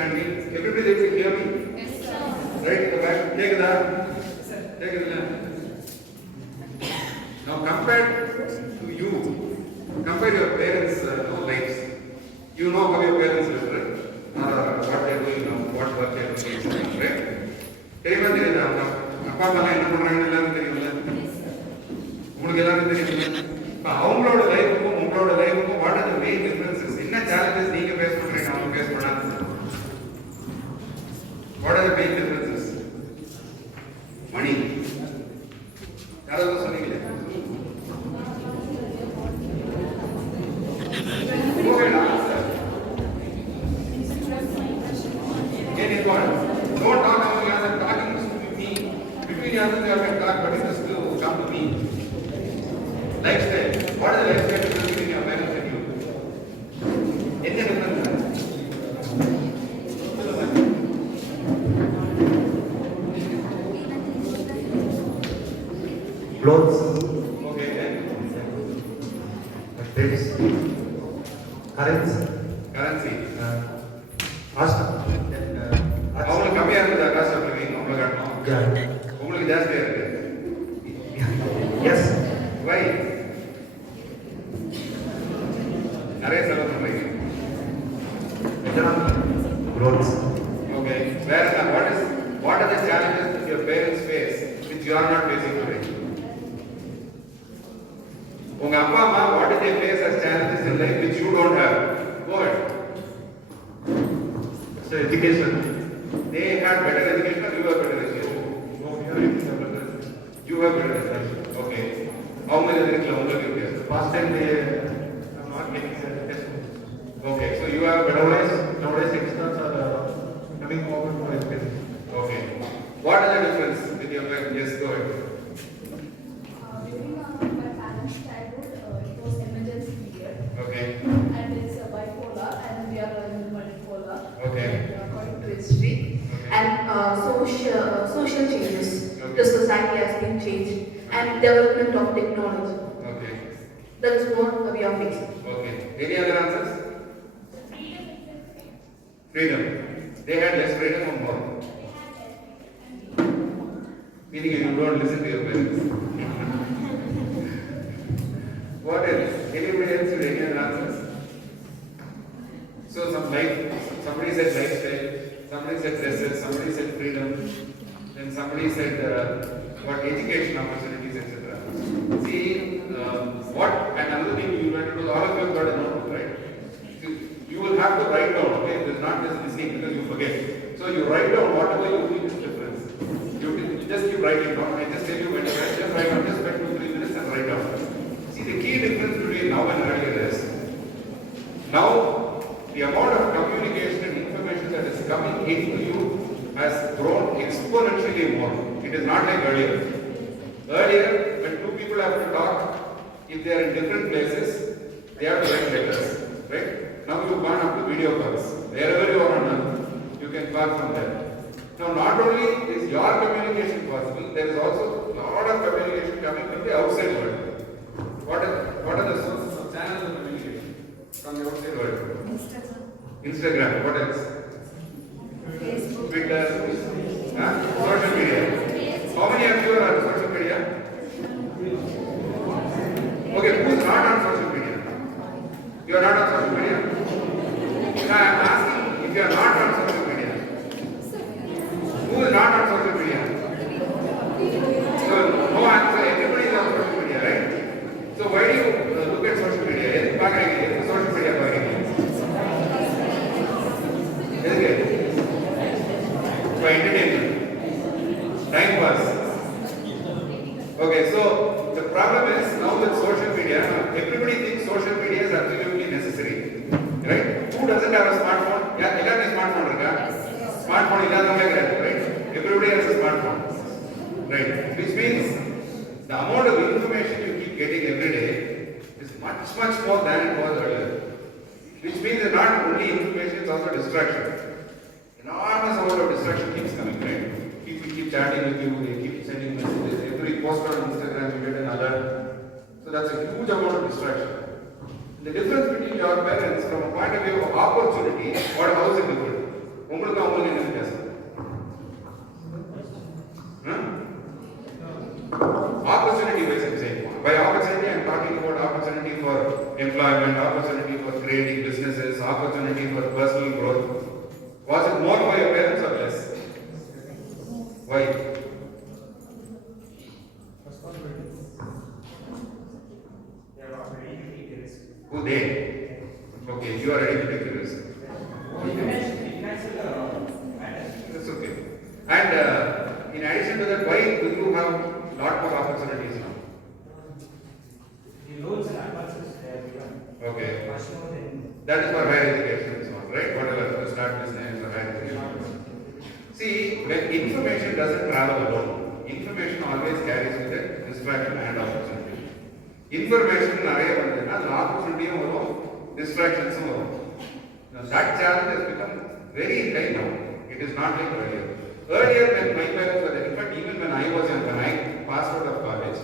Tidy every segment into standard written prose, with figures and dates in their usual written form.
understand me? Everybody able to hear me? Yes, sir. Right? The back. Take that. Take it. Now compare to you. Compare your parents' lives. You know how your parents live, right? What they are doing now, what work they are doing, right? தெரியுமா தெரியுதா அப்பா அம்மா என்ன பண்றாங்கன்னு எல்லாரும் தெரியும்ல உங்களுக்கு எல்லாரும் தெரியும்ல இப்போ அவங்களோட லைஃபுக்கும் உங்களோட லைஃபுக்கும் what are the main differences என்ன சேலஞ்சஸ் நீங்க ஃபேஸ் பண்றீங்க அவங்க ஃபேஸ் பண்ணாங்க what are the main differences மணி யாராவது சொன்னீங்களே Don't talk about your talking to me. Between you and your talk, but it has to come to me. Lifestyle. What is the lifestyle difference between your parents and you? Any difference? Clothes. Okay, then. Trips. Currency. Currency. Cost. அவங்களுக்கு கம்மியா இருக்குதா காசு அப்படின்னு நம்மள காட்டணும் உங்களுக்கு ஜாஸ்தியா இருக்கு Yes. வை நிறைய செலவு பண்றீங்க Economic growth. ஓகே வேற என்ன what are the challenges that your parents face which you are not facing today உங்க அப்பா அம்மா what did they face as challenges in life which you don't have go ahead So education. they had better education or you have better education you have better education okay அவங்க எதுக்குல உங்களுக்கு இருக்கு Past time they are not getting education. okay so you have better ways Nowadays experts are coming forward for education. okay what is the difference with your parents yes go ahead During my parents' childhood, it was emergency period, okay and it's bipolar, and we are in multipolar. Okay. According to history, and social changes. Okay. The society has been changed, and development of technology. okay That is what we are facing. okay any other answers freedom they had less freedom or more meaning you don't listen to your parents what else anybody else with any other answers so somebody said lifestyle somebody said dresses somebody said freedom then somebody said what education opportunities etc see what and another thing you want to do all of you have got a notebook right you will have to write down okay it is not just listening because you forget so you write down whatever you think is difference you just keep writing down I just tell you when to write just write down just spend 2-3 minutes and write down see the key difference between now and earlier is now the amount of communication and information that is coming into you has grown exponentially more. It is not like earlier. Earlier, when two people have to talk, if they are in different places, they have to write letters, right? Now you've gone up to video calls. Wherever you are on earth, you can call from there. Now, not only is your communication possible, there is also a lot of communication coming from the outside world. What are the sources of channels of communication from the outside world? Instagram. What else? Facebook. Twitter. Social media. How many of you are on social media? Okay, who is not on social media? You are not on social media? I am asking if you are not on social media. Who is not on social media? So, no answer. Everybody is on social media, right? So, why do you look at social media? Yes, social media. For entertainment, time pass. Okay, so the problem is now with social media, everybody thinks social media is absolutely necessary, right? Who doesn't have a smartphone? Yeah, everyone has a smartphone, smartphone is right? Everybody has a smartphone, right? Which means the amount of information you keep getting every day is much more than it was earlier. Which means it's not only information, it's also distraction. Enormous amount of distraction keeps coming, right? People keep chatting with you, they keep sending messages, every post on Instagram you get an alert. So that's a huge amount of distraction. The difference between your parents from a point of view of opportunity, how is it different? உங்களுக்கு அவங்களுக்கு என்ன வித்தியாசம்? Opportunity based I'm saying. By opportunity I'm talking about opportunity for employment, opportunity for creating businesses, opportunity for personal growth. Was it more for your parents or less? Why? Who they? Okay, you are ready to take the risk. That's okay. And in addition to that, why do you have lot more opportunities now? Okay. That is for higher education and so on, right? Whatever, to start business or higher education. See, when information doesn't travel alone, information always carries with it distraction and opportunity. Information நிறைய வந்ததுன்னா அந்த ஆப்பர்ச்சுனிட்டியும் வரும், டிஸ்ட்ராக்ஷன்ஸும் வரும். Now that challenge has become very high now. It is not like earlier. Earlier when my parents were there, in fact even when I was young, when I passed out of college,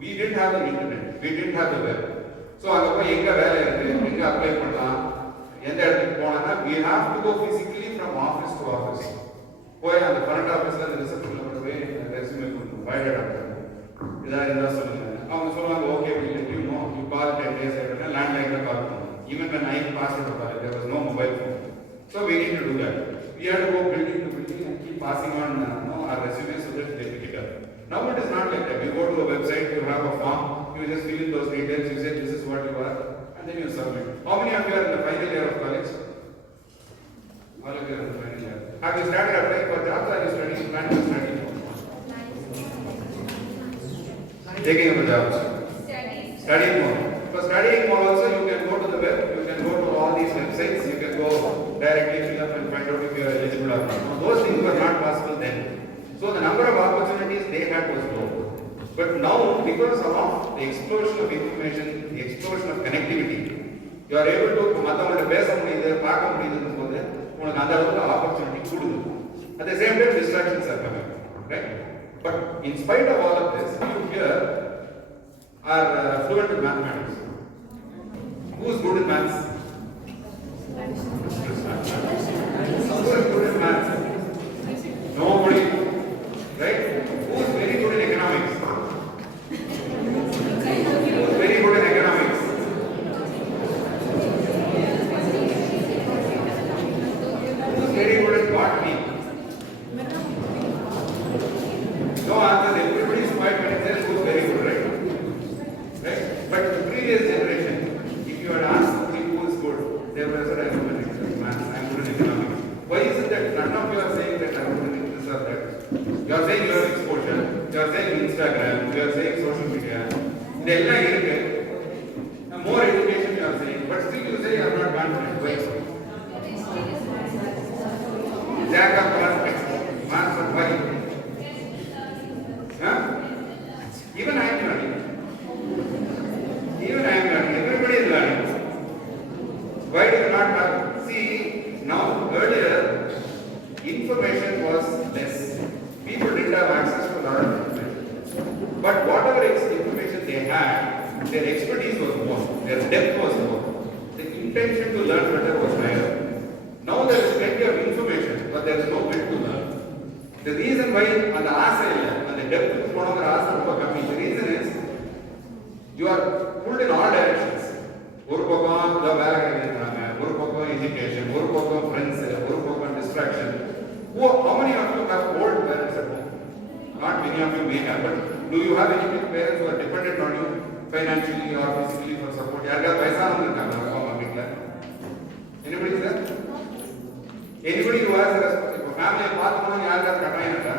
we didn't have the internet, we didn't have the web. So அங்க போய் எங்க வேலை இருக்கு, எங்க apply பண்ணலாம், எந்த இடத்துக்கு போனா we have to go physically from office to office. போய் அந்த கரண்ட் ஆபீஸ்ல அந்த ரிசப்ஷன்ல போய் ரெஸ்யூமே கொடுக்கணும், பயோடேட்டா கொடுக்கணும், இதா இருந்தா சொல்லுங்க. அவங்க சொல்லுவாங்க okay we let you know, you call 10 days later, landline call பண்ணணும். Even when I passed out of college, there was no mobile phone. So we need to do that. We had to go building to building and keep passing on our resumes so that they pick it up. Now it is not like that. You go to a website, you have a form, you just fill in those details, you say this is what you are, and then you submit. How many of you are in the final year of college? All of you are in the final year. Have you started applying for jobs or are you studying, planning to study? Taking up a job. Studying more. For studying more also you can go to the web, you can go to all these websites, you can go directly fill up and find out if you are eligible or not. Now, those things were not possible then. So the number of opportunities they had was low. But now, because of the explosion of information, the explosion of connectivity, you are able to மத்தவங்களோட பேச முடியுது, பார்க்க முடியுதுன்னு போது உங்களுக்கு அந்த அளவுக்கு opportunity கொடுக்குது. At the same time, distractions are coming, right? But in spite of all of this, you here are fluent in mathematics. Who is good in maths? Who is good in maths? Nobody. Right? Who is very good in economics? Who is very good in economics? Who is very good in botany? No answers. Everybody is quiet when it says who is very good, right? Right? But the previous generation, if you had asked somebody who is good, they would have said, I am good in maths, I am good in economics. Why is it that none of you are saying that I am good in this or that? You are saying you have exposure, you are saying Instagram, you are saying social media. இதெல்லாம் இருக்கு. More education you are saying, but still you say you are not confident. Why? Lack of confidence. Master, why? Huh? Even I am learning. Even I am learning. Everybody is learning. Why do you not have? See, now earlier information was less. People didn't have access to a lot of information. But whatever information they had, their expertise was more, their depth was more. The intention to learn better was higher. Now there is plenty of information, but there is no will to learn. The reason why on the asa and the depth of one of the asa coming, the reason is you are pulled in all directions. ஒரு பக்கம் வேலை கிடைக்கிறாங்க, ஒரு பக்கம் education, ஒரு பக்கம் friends, ஒரு பக்கம் distraction. How many of you have old parents at home? Not many of you may have, but do you have any parents who are dependent on you financially or physically for support? யாருக்காவது வயசானவங்க இருக்காங்க அவங்க வீட்டில்? Anybody is there? Anybody who has a family பார்த்துக்கணும் யாருக்காவது கட்டாயம் இருக்கா?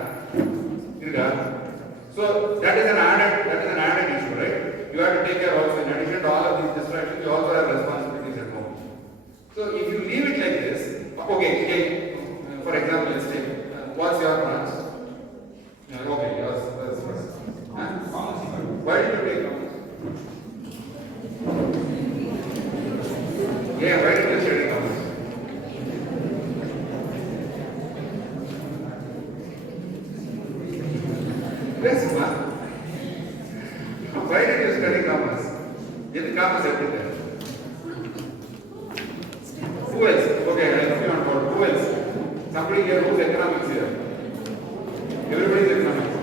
So that is an added issue, right? You have to take care also. In addition to all of these distractions, you also have responsibilities at home. So if you leave it like this, okay, for example, let's take, what's your branch? Okay, yours first. Pharmacy. Why did you take commerce? Yeah, why did you study commerce? Yes, man. Why did you study commerce? Did commerce everything? Who else? Okay, I know you on board. Who else? somebody here who's economics here? Everybody is economics.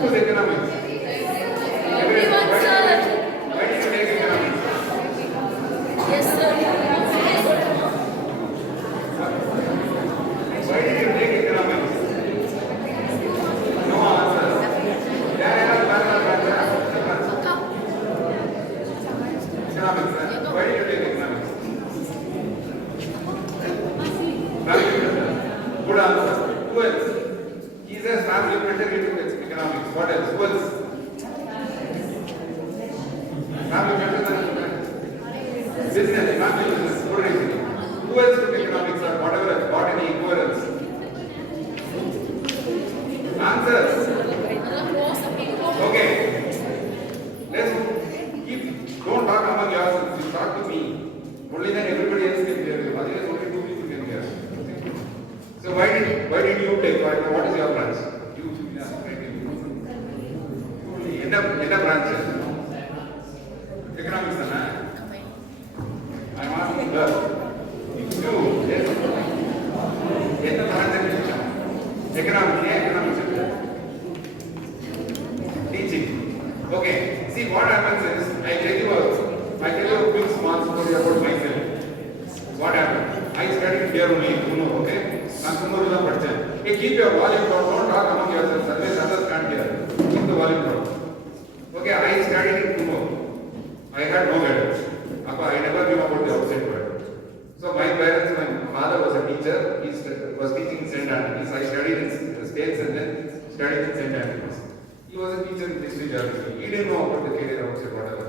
Who's economics? Everyone, sir. Why did you take economics? Yes, sir. Why did you take economics? No answer. Economics. Why did you take economics? Good answer. Who else? He says family pressure, he took economics. What else? Who else? Family pressure. Business, family business. Good reason. Who else took economics or whatever else? Got any equivalence? Answers. Okay. Let's keep. Don't talk among yourselves. You talk to me. Only then everybody else can hear you. Otherwise, only two people can hear. So why did you take? What is your branch? You. Yeah. What branch? Economics, na? I'm asking her. You. Yes. What branch? Economics. Economics. Teaching. Okay. See what happens is I tell you a quick small story about myself. What happened? I studied here only in Kuno, okay? I'm Kumuru da Pachan. Hey, keep your volume down, don't talk among yourselves, otherwise others can't hear. Keep the volume down. Okay, I studied in Kuno. I had no guidance. I never knew about the outside world. So my parents, my father was a teacher, he was teaching in St. Anthony's. I studied in States and then studied in St. Anthony's. He was a teacher in history geography. He didn't know about the career outside, whatever.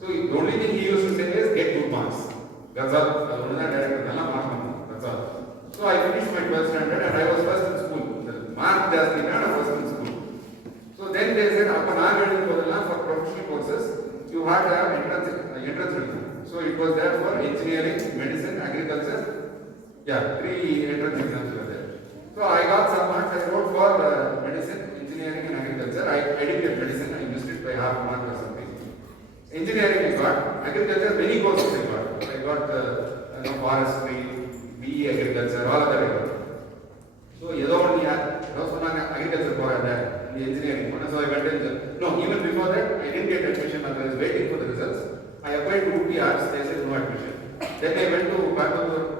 So the only thing he used to say is get good marks. That's all. That's all. So I finished my 12th standard and I was first in school. The mark just I was in school. So then they said, for professional courses, you had to have entrance exam. So it was there for engineering, medicine, agriculture. Yeah, 3 entrance exams were there. So I got some marks. I wrote for medicine, engineering and agriculture. I didn't get medicine. I missed it by half mark or something. Engineering I got. Agriculture, many courses I got. I got forestry, BE agriculture, all of that I got. So agriculture for the engineering one. So I went in. No, even before that, I didn't get admission. I was waiting for the results. I applied to UP Arts. They said no admission. Then I went to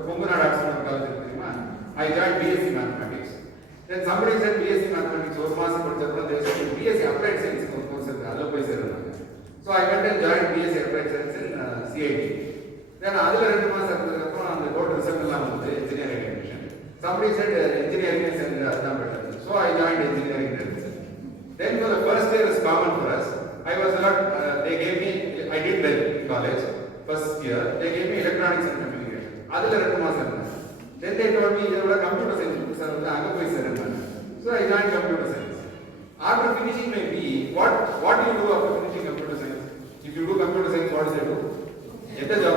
Pungunad Arts College. I joined BSc Mathematics. Then somebody said BSc Mathematics. They said BSc Applied Science course. So I went and joined BSc Applied Science in CIT. Then another 2 months after the board result engineering admission. Somebody said engineering is better. So I joined engineering. Then for the first year is common for us. I was not, they gave me, I did well in college, first year, they gave me electronics and communication. Then they told me, you have computer science, so I joined computer science. After finishing my BE, what do you do after finishing computer science? If you do computer science, what does it do? Get a job.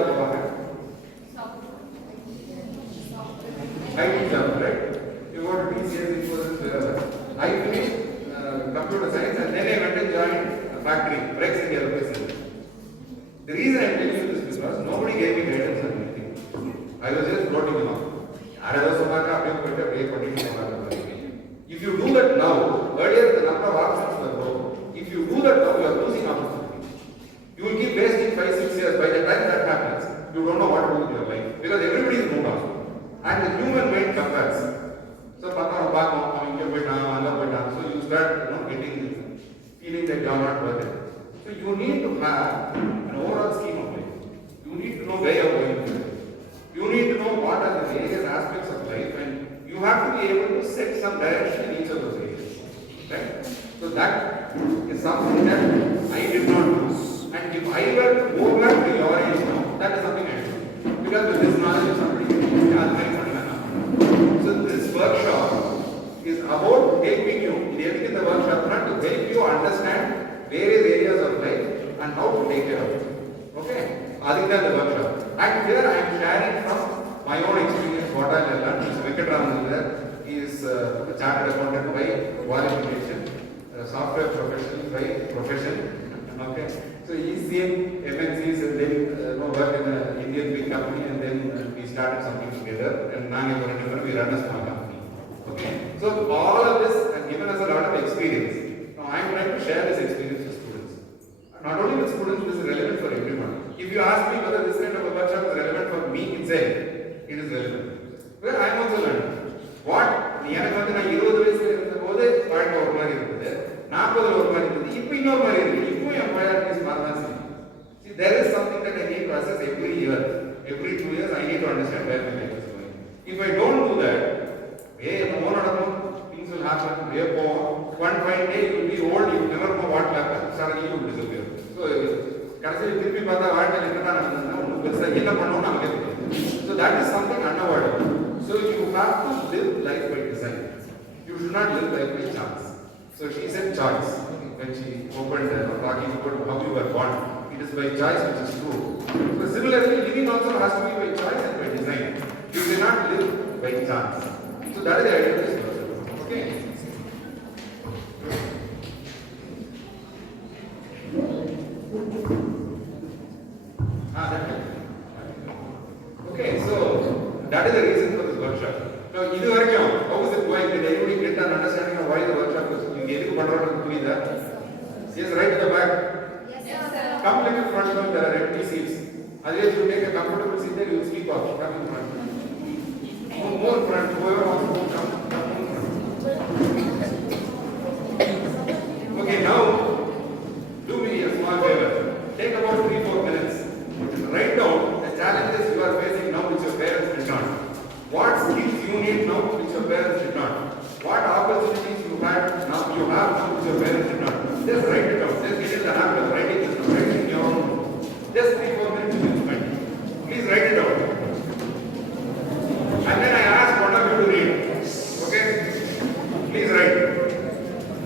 IT job, right? You go to TCS, Infosys, wherever. I finished computer science and then I went and joined a factory, Brex India Aerospace Center. The reason I'm telling you this is because nobody gave me guidance on anything. I was just floating along. If you do that now, earlier the number of options were low. If you do that now, you are losing opportunity. You will keep wasting 5-6 years. By the time that happens, you don't know what to do with your life because everybody is moved on. And the human mind compares. So you start getting feeling that you are not worth it. So you need to have an overall scheme of life. You need to know where you are going to. You need to know what are the various aspects of life and you have to be able to set some direction in each of those areas. Right? So that is something that I did not do. And if I were to go back to your age now, that is something I do. Because with this knowledge of somebody, so this workshop is about helping you, everything in the workshop to help you understand various areas of life and how to take care of it. Okay? Aditya the workshop. And here I am sharing from my own experience what I learned. Mr. Venkatraman is there. He is a chartered accountant by qualification, software professional by profession. Okay? So he is seen MNCs and then worked in an Indian big company and then he started something together, and we run a small company. Okay, so all of this has given us a lot of experience. Now I am trying to share this experience with students. Not only with students, this is relevant for everyone. If you ask me whether this kind of a workshop is relevant for me itself, it is relevant. Well, I am also learning. What? எனக்கு வந்து நான் 20 வயசுல இருந்தபோது வாழ்க்கை ஒரு மாதிரி இருந்தது, 40ல ஒரு மாதிரி இருந்தது, இப்போ இன்னொரு மாதிரி இருக்கு. இப்போ என் priorities மாறதான் செய்யும். See, there is something that I need to assess every year. Every 2 years I need to understand where my life is going. If I don't do that, things will happen. One fine day you will be old, you will never know what will happen. Suddenly you will disappear. So, so that is something unavoidable. So you have to live life by design. You should not live life by chance. So she said choice when she opened talking about how you were born. It is by choice, which is true. So similarly, living also has to be by choice and by design. You cannot live by chance. So that is the idea of this workshop. Okay. Okay, so that is the reason for this workshop. Now, how is it going? Did anybody get an understanding of why the workshop is going? Yes, right at the back. Yes, sir. Come like in front of there are empty seats. Otherwise, you take a comfortable seat there, you will sleep off. Come in front. More in front. Whoever wants to come in front. Okay, now, do me a small favor. Take about 3-4 minutes. Write down the challenges you are facing now which your parents did not. What skills you need now which your parents did not. What opportunities you have now which your parents did not. Just write it down. Just get in the habit of writing this down. Write it in your own. Just 3-4 minutes you will spend. Please write it down. And then I ask one of you to read. Okay? Please write.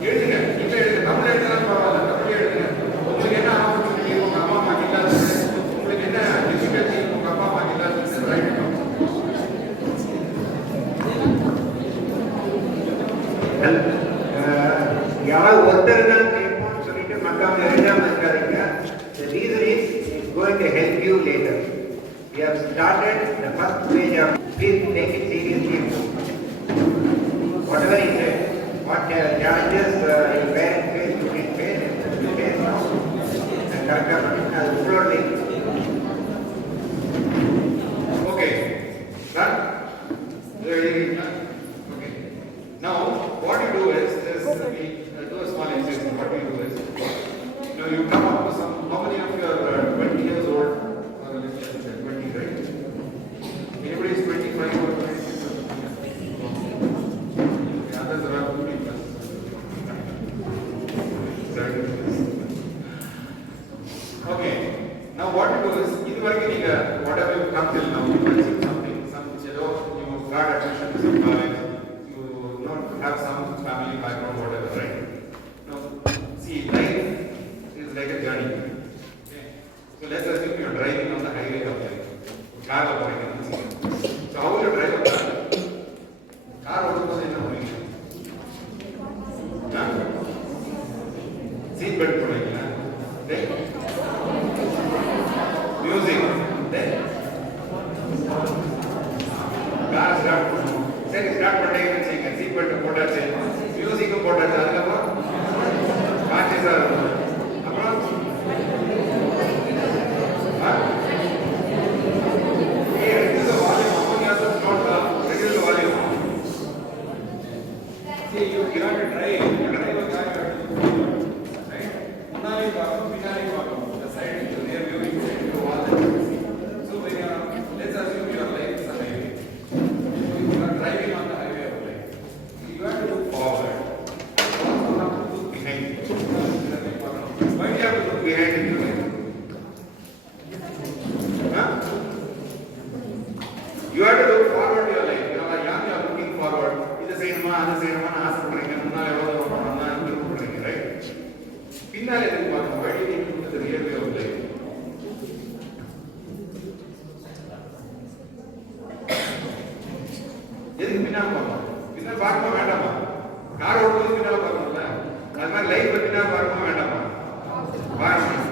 எழுதுங்க. இப்ப எழுதுங்க. தமிழ் எழுதினாலும் பரவாயில்ல. தமிழ் எழுதுங்க. உங்களுக்கு என்ன opportunity உங்க அம்மா அம்மா இல்லாத, உங்களுக்கு என்ன டிஃபிகல்ட்டி உங்க அப்பா அம்மா இல்லாத, ரைட் it down. யாராவது ஒருத்தர் தான் கேட்போம்னு சொல்லிட்டு மற்றவங்க எழுதாம இருக்காதீங்க. The reason is it's going to help you later. We have started the first stage of, please take it seriously. Whatever he said, what challenges your parents face, you can face now. And Dr. Manish Upload it. Okay. Done? Okay. Now, what you do is we do a small exercise. What you do is, you come up to some, how many of you are 20 years old? Or 20, right? Anybody is 25 or 26 or okay, others are 50 plus. 70 plus. Okay. Now what you do is, whatever you come till now, you achieve something, you got admission to some college, you have some family background, whatever, right? Now, see, life is like a journey. Okay? So let's assume you are driving on the highway of life. Car or so how will you drive a car? Car also is not moving. Seat belt putting, right? Music, then car start பண்ணணும். சரி start பண்ணிட்டீங்கன்னு வச்சுக்கங்க, seat belt போட்டாச்சு, மியூசிக்கும் போட்டாச்சு, அதுக்கப்புறம் கான்சியஸா இருக்கணும். அப்புறம் reduce the volume. Upon yourself, not reduce the volume. See, you have to drive. You drive a car, you have to right? முன்னாடி பார்க்கணும், பின்னாடி பார்க்கணும். The side is rear view, inside view, all that. So when you are, let's assume your life is a highway. You are driving on the highway of life. You have to look forward. You also have to look behind. Why do you have to look behind in your life? You have to look forward to your life. You are young, you are looking forward. This is ஆசைப்படுறீங்க, முன்னால எவ்வளவு போகணும்னா விருப்பப்படுறீங்க, right? பின்னால எதுக்கு பார்க்கணும்? Why do you need to look at the rear view of life? எதுக்கு பின்னால பார்க்கணும்? பின்னால பார்க்கணும் வேண்டாமா? கார் ஓட்டும்போது பின்னால பார்க்கணும்ல? அது மாதிரி லைஃப் பின்னால பார்க்கணும் வேண்டாமா? பார்க்கணும்.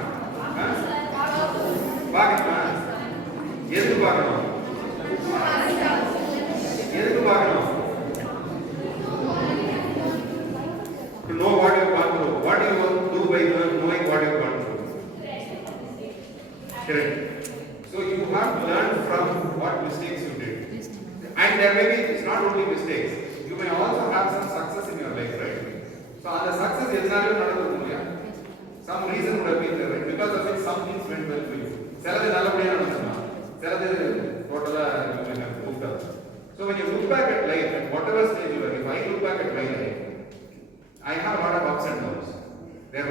பார்க்கணுமா? எதுக்கு பார்க்கணும்? there may be, it's not only mistakes. You may also have some success in your life, right? So, on the success, some reason would have been there, right? Because of it, some things went well for you. So, when you look back at life, at whatever stage you are, if I look back at my life, I have a lot of ups and downs. There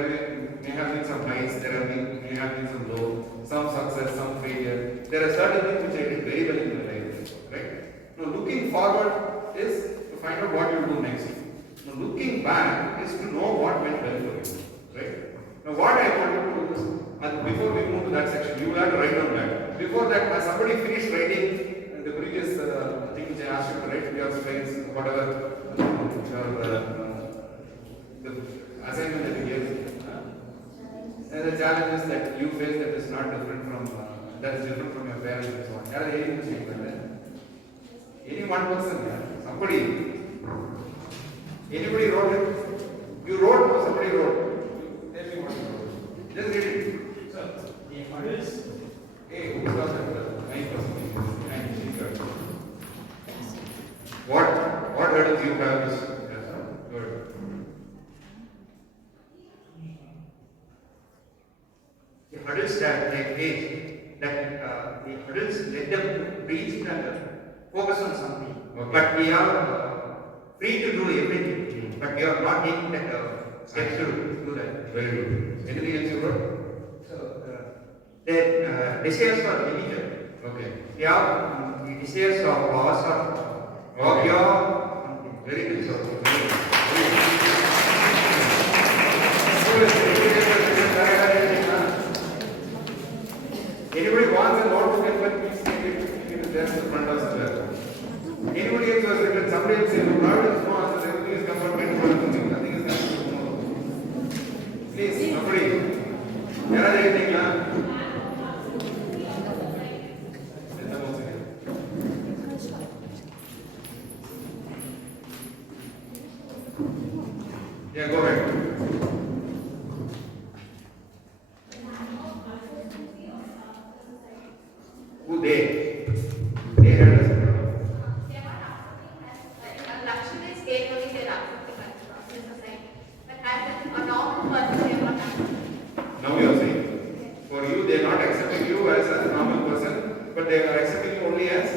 may have been some highs, may have been some lows, some success, some failure. There are certain things which I did very well in my life, right? Now, looking forward is to find out what you do next. Now, looking back is to know what went well for you, right? Now, what I want you to do is, and before we move to that section, you will have to write down that. Before that, as somebody finished writing the previous thing which I asked you to write, your slides, whatever, the assignment that you gave, and the challenges that you face that is not different from, that is different from your parents and so on. Any one person, somebody, anybody wrote it? You wrote or somebody wrote? Tell me what you wrote. Just read it. Sir, the hurdles. Hey, who was that? 9%. What hurdles you have is good. The hurdles that they face, that the hurdles let them reach and focus on something. Okay. But we are free to do everything, but we are not taking that steps to do that. Very good. Anything else you wrote? So, the desires for religion. Okay. We have the desires of loss of your Very good. So, anybody wants a notebook and pen, please take it there in the front of the anybody else who has written, somebody else says, Providence, no answer, everything is compartment, nothing is coming to tomorrow. Please, nobody. Where are they writing? Yeah, go ahead. Who they? They had us. Now you are saying, for you, they are not accepting you as a normal person, but they are accepting you only as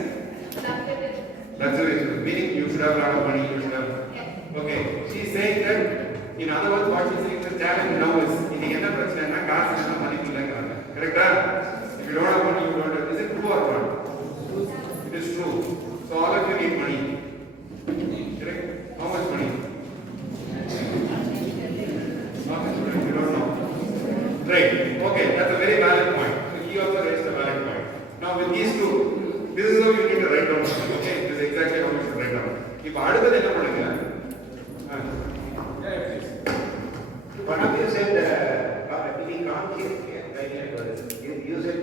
luxurious, meaning you should have a lot of money, you should have. Okay, she is saying that, in other words, what she is saying, the challenge now is, in the end of the money, correct? If you don't have money, you don't have. Is it true or not? It is true. So all of you need money. Correct? How much money? How much money? You don't know. Right. Okay, that's a very valid point. He also raised a valid point. Now with these two, this is how you need to write down. Okay, this is exactly how you should write down. If அடுத்தது என்ன பண்ணுங்க? Yeah, please. one of you said to be conscious, right? You said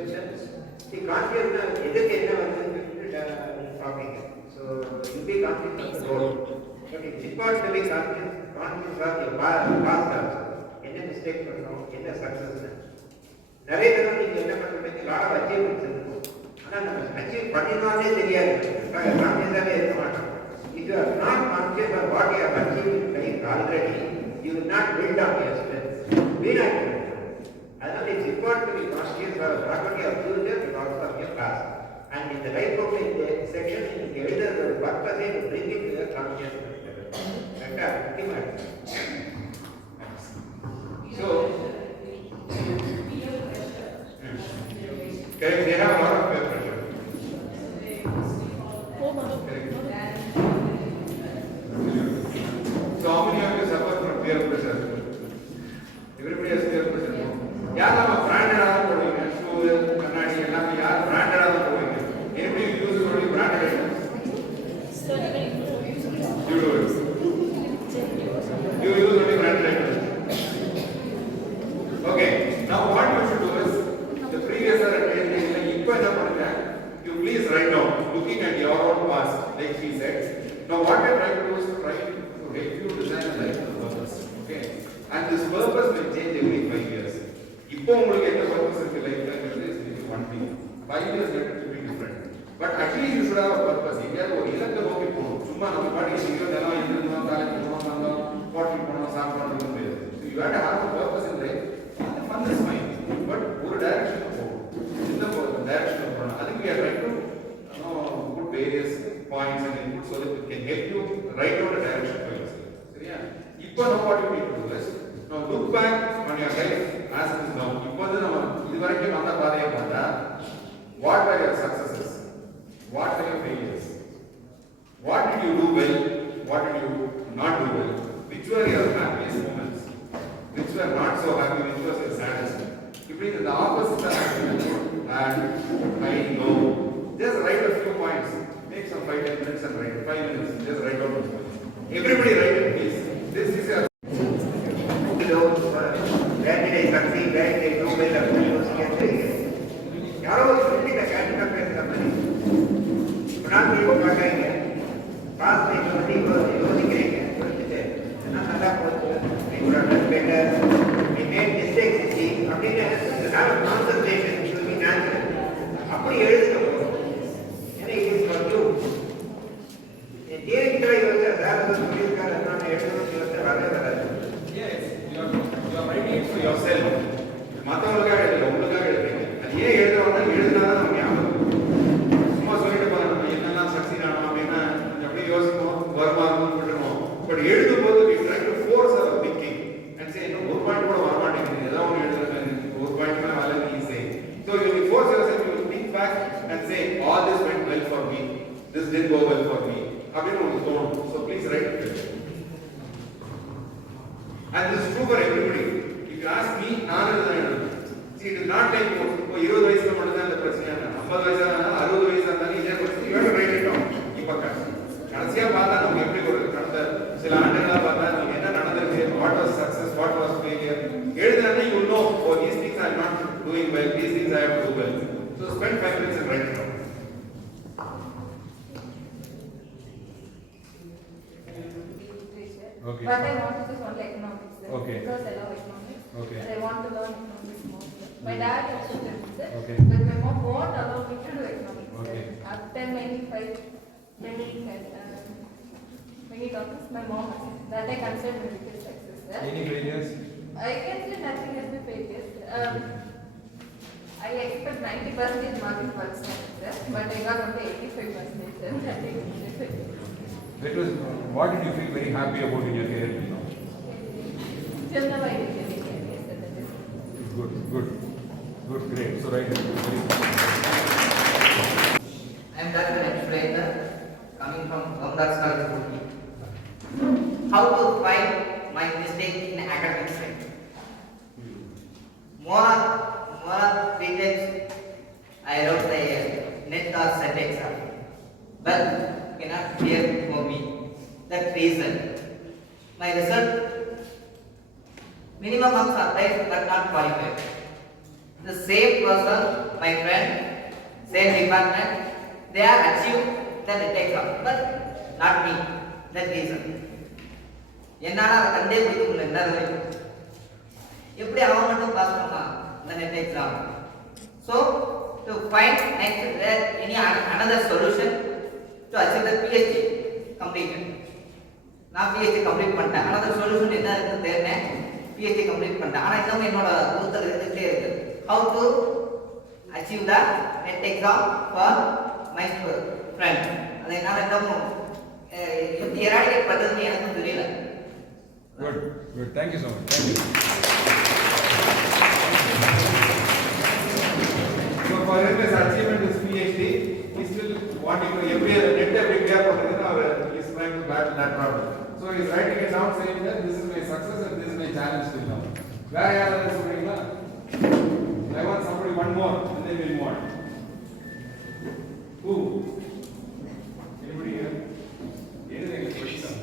the consciousness எதுக்கு என்ன வந்து talking. So you be conscious of the road. But it's important to be conscious of your past also. என்ன mistake பண்ணோம், என்ன success. நிறைய தடவை நீங்க என்ன பண்றீங்க, லாட் அச்சீவ்மெண்ட்ஸ் இருக்கும். ஆனா நம்ம அச்சீவ் பண்ணினாலே தெரியாது. கான்சியஸாவே இருக்க மாட்டோம். If you are not conscious of what you have achieved in life already, you will not build up your strength. Be not. Adhan it's important to be conscious of not only of future but also of your past. And in the life of the section, you can either the purpose to bring it to your consciousness level. Correct? So, correct, they have a lot of peer pressure. Correct. So how many of you suffer from peer pressure? Everybody has peer pressure. Yeah, நம்ம branded ஆக போவீங்க. Shoe, கண்ணாடி எல்லாமே யார் branded ஆக போவீங்க. Anybody use only branded items? You do it. You use only branded items. Okay. Now what you should do is the previous இப்போ என்ன பண்ணுங்க? You please write down, looking at your own past, like she said. Now what I try to do is to try to help you design a life with purpose. Okay. And this purpose will change every 5 years. இப்போ உங்களுக்கு என்ன purpose இருக்கு லைஃப்ல is one thing. 5 years later it will be different. But at least you should have a purpose. எங்கேயாவது ஒரு இலக்கு சும்மா நம்ம பாட்டுக்கு எங்கேயோ தினம் இருந்தோம், காலேஜ் போனோம், வந்தோம், ஹோட்டலுக்கு போனோம், சாப்பிடணும் முடியாது. So you have to have a purpose in life. அந்த ஃபன் இஸ் ஃபைன், பட் ஒரு டைரக்ஷனில் போகும். இந்த டைரக்ஷனில் போகணும். அதுக்கு we are trying to put various points and inputs so that it can help you write out a direction for yourself. சரியா? இப்போ now what you need to do is now look back on your life as it is now. இப்போ வந்து நம்ம இதுவரைக்கும் வந்த பாதையை பார்த்தா what were your successes? What were your failures? What did you do well? What did you not do well? Which were your happiest moments? Which were not so happy? Which was your saddest? If it is the opposite and high, low, just write a few points. Make some 5-10 minutes and write 5 minutes. Just write out those points. Everybody write it, please. This is your where did I succeed, where did I do well, அப்படின்னு யோசிக்க யாரோ சொல்லி இந்த கேட்டுதான் பேசுற மாதிரி இப்போ நான் இப்போ பார்க்குறீங்க பாஸ் நீங்கள் வந்து இப்போ யோசிக்கிறீங்க யோசிச்சுட்டு என்ன நல்லா போச்சு உங்களோட பெட்டர் நீ மேட் மிஸ்டேக்ஸ் இச்சி அப்படின்னு கான்சன்ட்ரேஷன் சொல்லி நேச்சுரல் அப்படி எழுதுங்க போதும். ஏன்னா இது இஸ் ஃபார் யூ. தேவைக்கிட்ட யோசிச்சா வேறு ஏதாவது சொல்லியிருக்காரு நான் எழுதணும்னு யோசிச்சா வரவே வராது. yes, you are writing it for yourself. மற்றவங்களுக்காக எழுதல, உங்களுக்காக எழுதுறீங்க. அது ஏன் எழுதுறோம்னா எழுதுனாதான் நம்ம ஞாபகம். சும்மா சொல்லிட்டு போறோம் நம்ம என்னெல்லாம் சக்சீட் ஆனோம் அப்படின்னா அப்படியே யோசிப்போம், வருமானம் விட்டுருவோம். பட் எழுதும் போது we try to force our thinking and say இன்னும் ஒரு பாயிண்ட் கூட வரமாட்டேங்குது, ஏதாவது ஒன்று எழுதுறேன், ஒரு பாயிண்ட் மேலே வரல நீ say. So you will force yourself to think back and say all this went well for me, this didn't go well for me அப்படின்னு உங்களுக்கு தோணும். So please write it. And this is true for everybody. If you ask me, நான் எழுதுறேன். See, it is not like இப்போ 20 வயசுல மட்டும் தான் இந்த பிரச்சனை, 50 வயசா இருந்தாலும் 60 வயசா இருந்தாலும் இதே பிரச்சனை. You have to write it down. இப்போ கடைசியா பார்த்தா நமக்கு எப்படி ஒரு கடந்த சில ஆண்டுகளா பார்த்தா நமக்கு என்ன நடந்திருக்கு, what was success, what was failure. எழுதுனா you know, oh these things I am not doing well, these things I have to do well. So spend 5 minutes and write it down. Okay. But I want to choose only economics. Okay. Because I love economics. Okay. And I want to learn economics more. My dad also did it. Okay. But my mom won't allow me to do economics. Okay. After many topics, my mom has that I consider my biggest success. Any failures? I can say nothing as my failures. I expect 90% mark in first semester, but I got only 85%. That was, what did you feel very happy about in your career till now? Till now I did anything. Good, great. So right, very good. I am Dr. Explainer, coming from Ramdas College. How to find my mistake in academic side? More than 3 times I wrote the NET or SET exam, but cannot clear for me. That reason, my result minimum marks are applied but not qualified. The same person, my friend, same department, they have achieved the NET exam, but not me. That reason. என்னால அதை கண்டே பிடிக்க முடியல என்ன வரைக்கும். எப்படி அவன் மட்டும் பாஸ் பண்ணான் இந்த NET exam? So to find next any another solution to achieve the PhD completion. நான் PhD complete பண்ணிட்டேன். another solution என்ன இருக்குன்னு தெரியல. PhD complete பண்ணிட்டேன். ஆனா இன்னும் என்னோட உறுத்தல் இருந்துட்டே இருக்கு. How to achieve the NET exam for my friend. அதை என்னால இன்னும் எப்படி eradicate பண்றதுன்னு எனக்கும் தெரியல. Good. Thank you so much. Thank you. So for his achievement is PhD, he still wanting to every net every clear he is trying to battle that problem. So he is writing it down saying that this is my success and this is my challenge till now. Where are you somebody? I want somebody one more and then we'll move on. Who? Anybody here? Anything is question.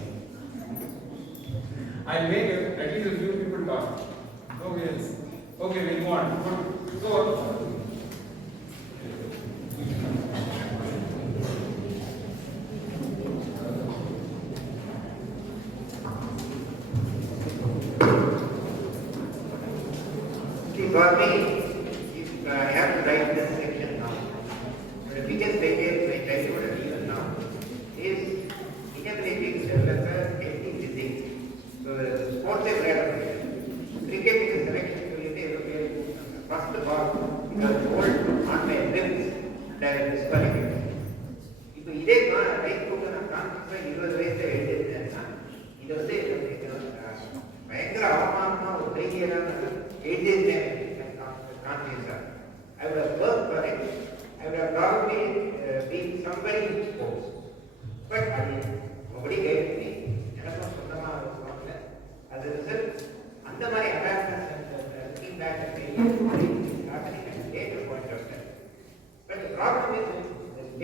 I'll make at least a few people talk. No yes. Okay, we'll move on. So See, for me, if I have to write this section now, the biggest failure in my childhood and even now is in a இது வந்து பயங்கர அவமானமா ஒரு தைரியமான கான்ஃபிடன்ஸா I would have worked for it. I would have probably been somebody in sports. But nobody gave it to me. எனக்கும் சொந்தமா வாங்கல. As a result, அந்த மாதிரி awareness and looking back at me happening at a later point of time. But the problem is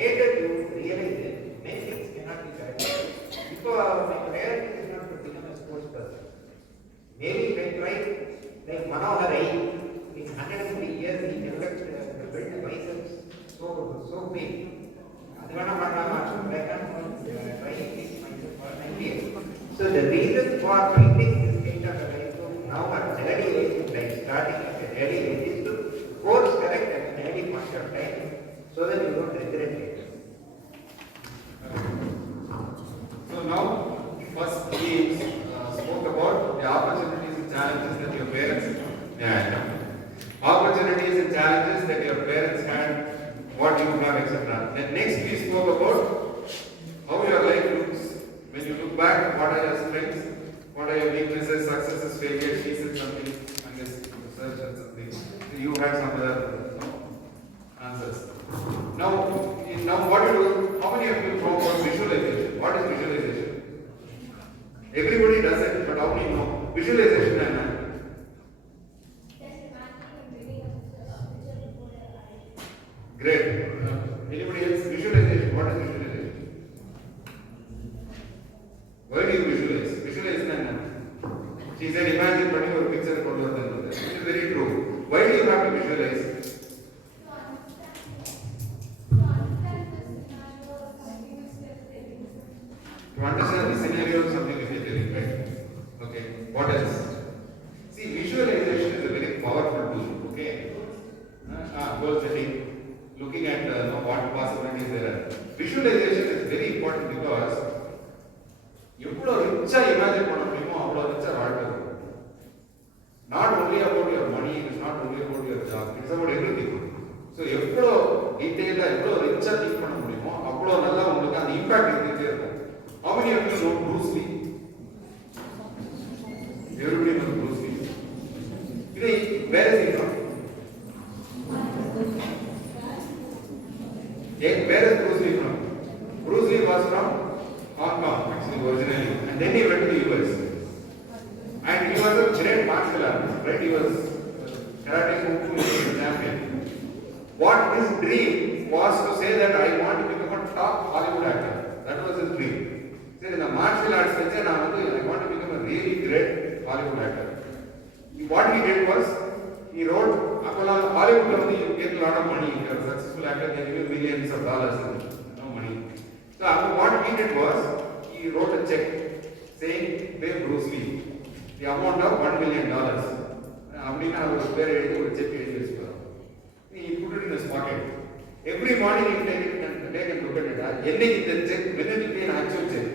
later you realize that many things cannot be corrected. இப்போ my priority is not to become a sports person. Maybe if I try like Manohar Rai, in 150 years he developed built biceps so big. அது வேணா பண்ணலாமா? I can't try it myself for 90 years. So the reason for finding this kind of a life now at an early age in life, starting at an early age, is to course correct at an early point of time so that you don't regret it. So now, first we spoke about the opportunities and challenges that your parents had. Opportunities and challenges that your parents had, what you have, etc. Then next we spoke about how your life looks when you look back. What are your strengths? What are your weaknesses, successes, failures? She said something, and this research and something. So you had some other answers. Now what you do? How many of you know about visualization? What is visualization? Everybody does it, but how many know? Visualization and great. Anybody else? Visualization. What is visualization? Why do you visualize? Visualize and she said, imagine putting your picture in front of them. It is very true. Why do you have to visualize? To understand the scenario of something that you're telling, right? Okay. What else? See, visualization is a very powerful tool. Okay. Goal setting, looking at what possibilities there are. Visualization is very important because எவ்வளோ ரிச்சா imagine பண்ண முடியுமோ அவ்வளோ ரிச்சா வாழ்க்கை இருக்கும். Not only about your money, it's not only about your job, it's about everything. So எவ்வளோ டீட்டெயிலாக எவ்வளோ ரிச்சா திங்க் பண்ண முடியுமோ அவ்வளோ நல்லா உங்களுக்கு அந்த இம்பாக்ட் இருந்துகிட்டே இருக்கும். How many of you know Bruce Lee? Everybody knows Bruce Lee. You know, where is he from? Where is Bruce Lee from? Bruce Lee was from Hong Kong, actually, originally. And then he went to the US. And he was a great martial artist, right? He was karate kung fu champion. What his dream was to say that I want to become a top Hollywood actor. That was his dream. In the martial arts, I want to become a really great Hollywood actor. What he did was, he wrote, Hollywood, you get a lot of money. If you are a successful actor, they give you millions of dollars and money. So what he did was, he wrote a check saying, pay Bruce Lee the amount of $1 million. He put it in his pocket. Every morning he take and look at it. When it will be an actual check.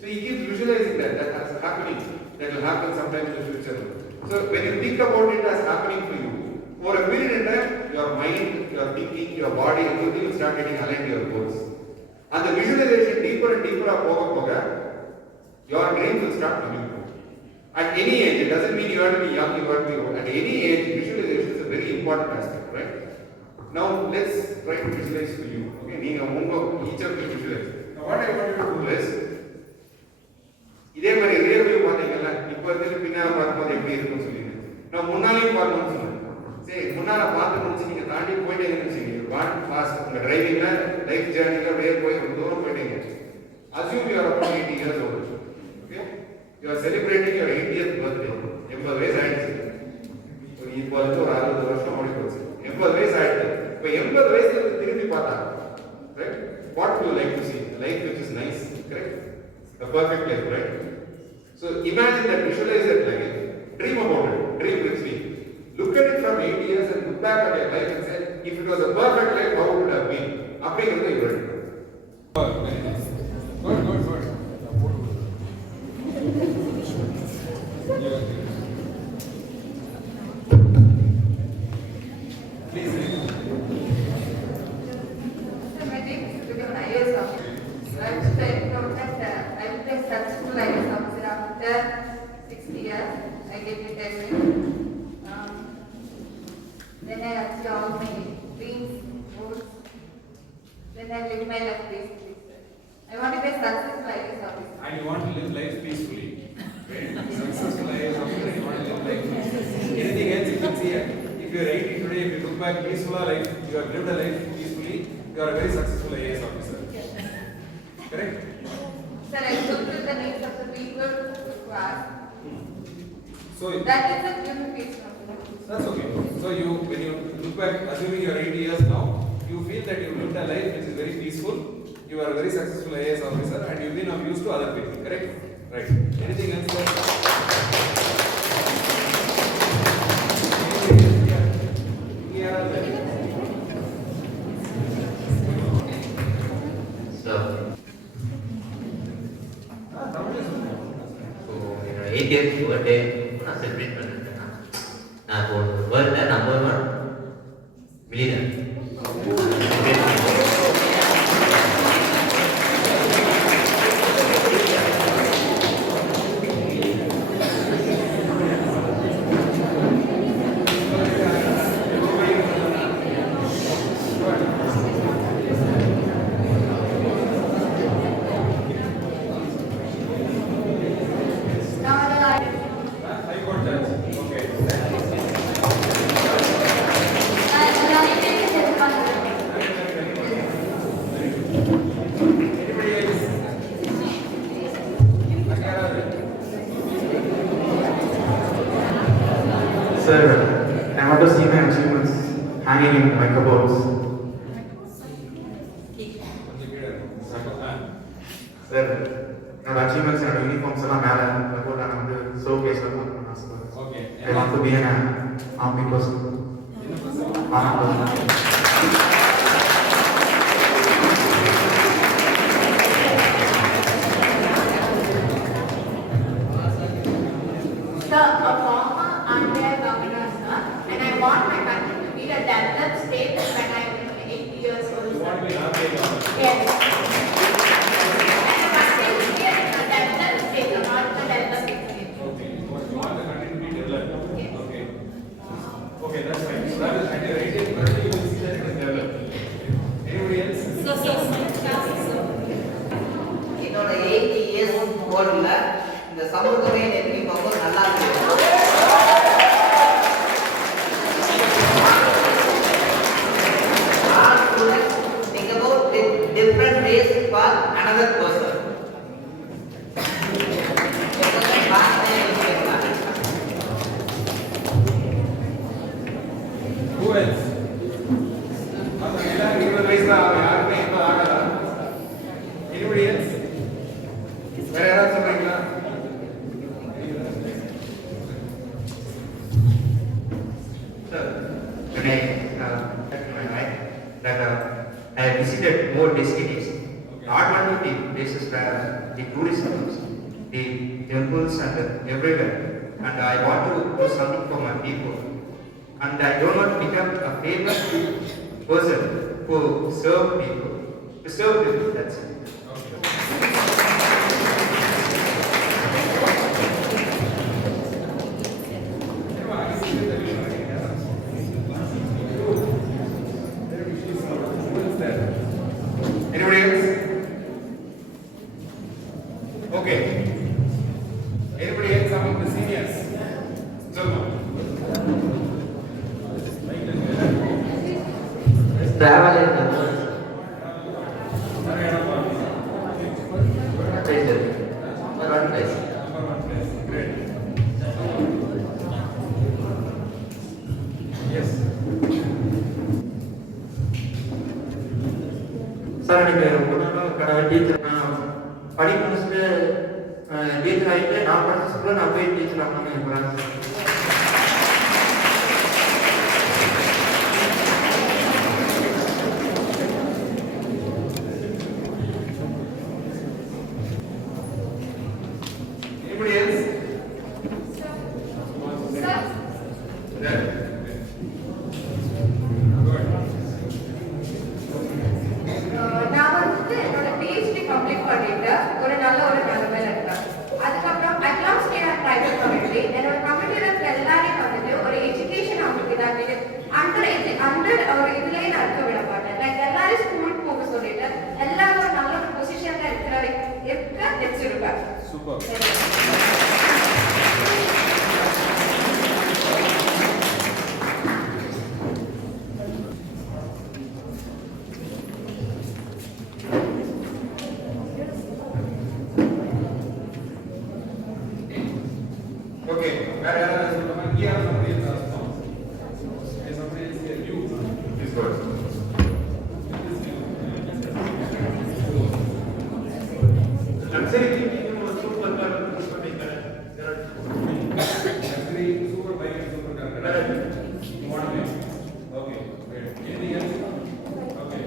So he keeps visualizing that as happening. That will happen sometime in the future. So when you think about it as happening for you, for a period in time, your mind, your thinking, your body, everything will start getting aligned to your goals. And the visualization deeper and deeper your dreams will start coming true. At any age, it doesn't mean you have to be young, you have to be old. At any age, visualization is a very important aspect, right? Now let's try to visualize for you. Okay, each of you visualize. Now what I want you to do is, இதே மாதிரி real view பாத்தீங்கல்ல, இப்போ இருந்து பின்னால பார்க்கும்போது எப்படி இருக்கும்னு சொல்லிட்டு நான் முன்னாலையும் பார்க்கணும்னு சொன்னேன். சரி, முன்னால பார்த்து முடிச்சு நீங்க தாண்டி போயிட்டீங்கன்னு வச்சுக்கோங்க, வாட் ஃபாஸ்ட் உங்க டிரைவிங்ல லைஃப் ஜேர்னில அப்படியே போய் ரொம்ப தூரம் போயிட்டீங்க. Assume you are about 80 years old. Okay, you are celebrating your 80th birthday. 80 வயசு ஆயிடுச்சு. இப்போ வந்து ஒரு 60 வருஷம் ஓடி போச்சு. 80 வயசு ஆயிடுச்சு. இப்போ 80 வயசுல திரும்பி பார்த்தா, right? What do you like to see? A life which is nice, correct? A perfect life, right? So imagine that, visualize that life, dream about it, dream richly. Look at it from 8 years and look back at your life and say, if it was a perfect life, how would it have been? அப்படிங்கிறது you ready. Good. Please. So my dream is to become an IAS officer. I will play successful IAS officer after deputation. Then I achieve all my dreams, goals. Then I live my life peacefully, sir. I want to be a successful IAS officer. And you want to live life peacefully. Right? Successful IAS officer, you want to live life peacefully. Anything else you can see, if you are 80 today, if you look back peaceful life, you have lived a life peacefully, you are a very successful IAS officer. Correct? Sir, I fulfill the needs of the people who ask. So That is a purification of the that's okay. So when you look back, assuming you are 80 years now, you feel that you lived a life which is very peaceful, you are a very successful IAS officer, and you've been of use to other people. Correct? Right. Anything else? Sir? என்னோட 80th birthday நான் celebrate பண்ணிருக்கேன். நான் இப்போ வேர்ல்டில் number 1 millionaire. Sir, I want to see my achievements hanging in my cupboards. Sir, என்னோட achievements என்னோட uniforms எல்லாம் மேல cupboard நான் வந்து showcase பண்ணணும் ஆசைப்படுறேன். Okay. I want to be an army person. Army person. Sir, a former unfair governor, sir, and I want my country to be a developed state when I am 80 years old. You want to be an army officer? Yes. And my country to be a developed state, not a developed state. Okay. You want the country to be developed? Yes. Okay. Okay, that's fine. So that is at your 80th birthday, you will see that it is developed. Anybody else? என்னோட 80 years ஓல்ட்ல இந்த சமூகமே நெருங்கி போகும்போது நல்லா இருக்கு. All students think about different ways for another person. எப்பவுமே பாசமே வச்சிருக்காங்க. Who else? எல்லாரும் 20 வயசு தான் ஆகும். யாருமே இப்ப ஆகல. Anybody else? வேற யாராவது சொல்றீங்களா? Sir, when I in my life that I have visited more destinies, not only the places where the tourism comes, the temples and everywhere, and I want to do something for my people, and I don't want to become a famous person who serve people, to serve people. That's it. Anybody else? Okay. Anybody else among the seniors? Challo. Travel in the world. Around place. Number 1 place. Great. Yes. Sir எனக்கு ஒரு நாள் கடை teacher நான் படிப்பு முடிச்சுட்டு teacher ஆகிட்டு நான் படிச்ச ஸ்கூலில் நான் போய் டீச்சர் ஆகணும்னு எனக்கு ஒரு ஆசை. Anybody else? Sir, There. Good. நான் வந்து என்னோட PhD கம்ப்ளீட் பண்ணிட்டு ஒரு நல்ல ஒரு நிலைமையில இருக்கேன். அதுக்கப்புறம் அட்லாஸ் பிரைவேட் கம்யூனிட்டி என்னோட community Super. Okay, Where are the here somebody is asking. Somebody is here. You. please go ahead. I'm saying you know super Actually, super bike and super car. Correct. You want to make? Okay. Great. Anything else? Okay.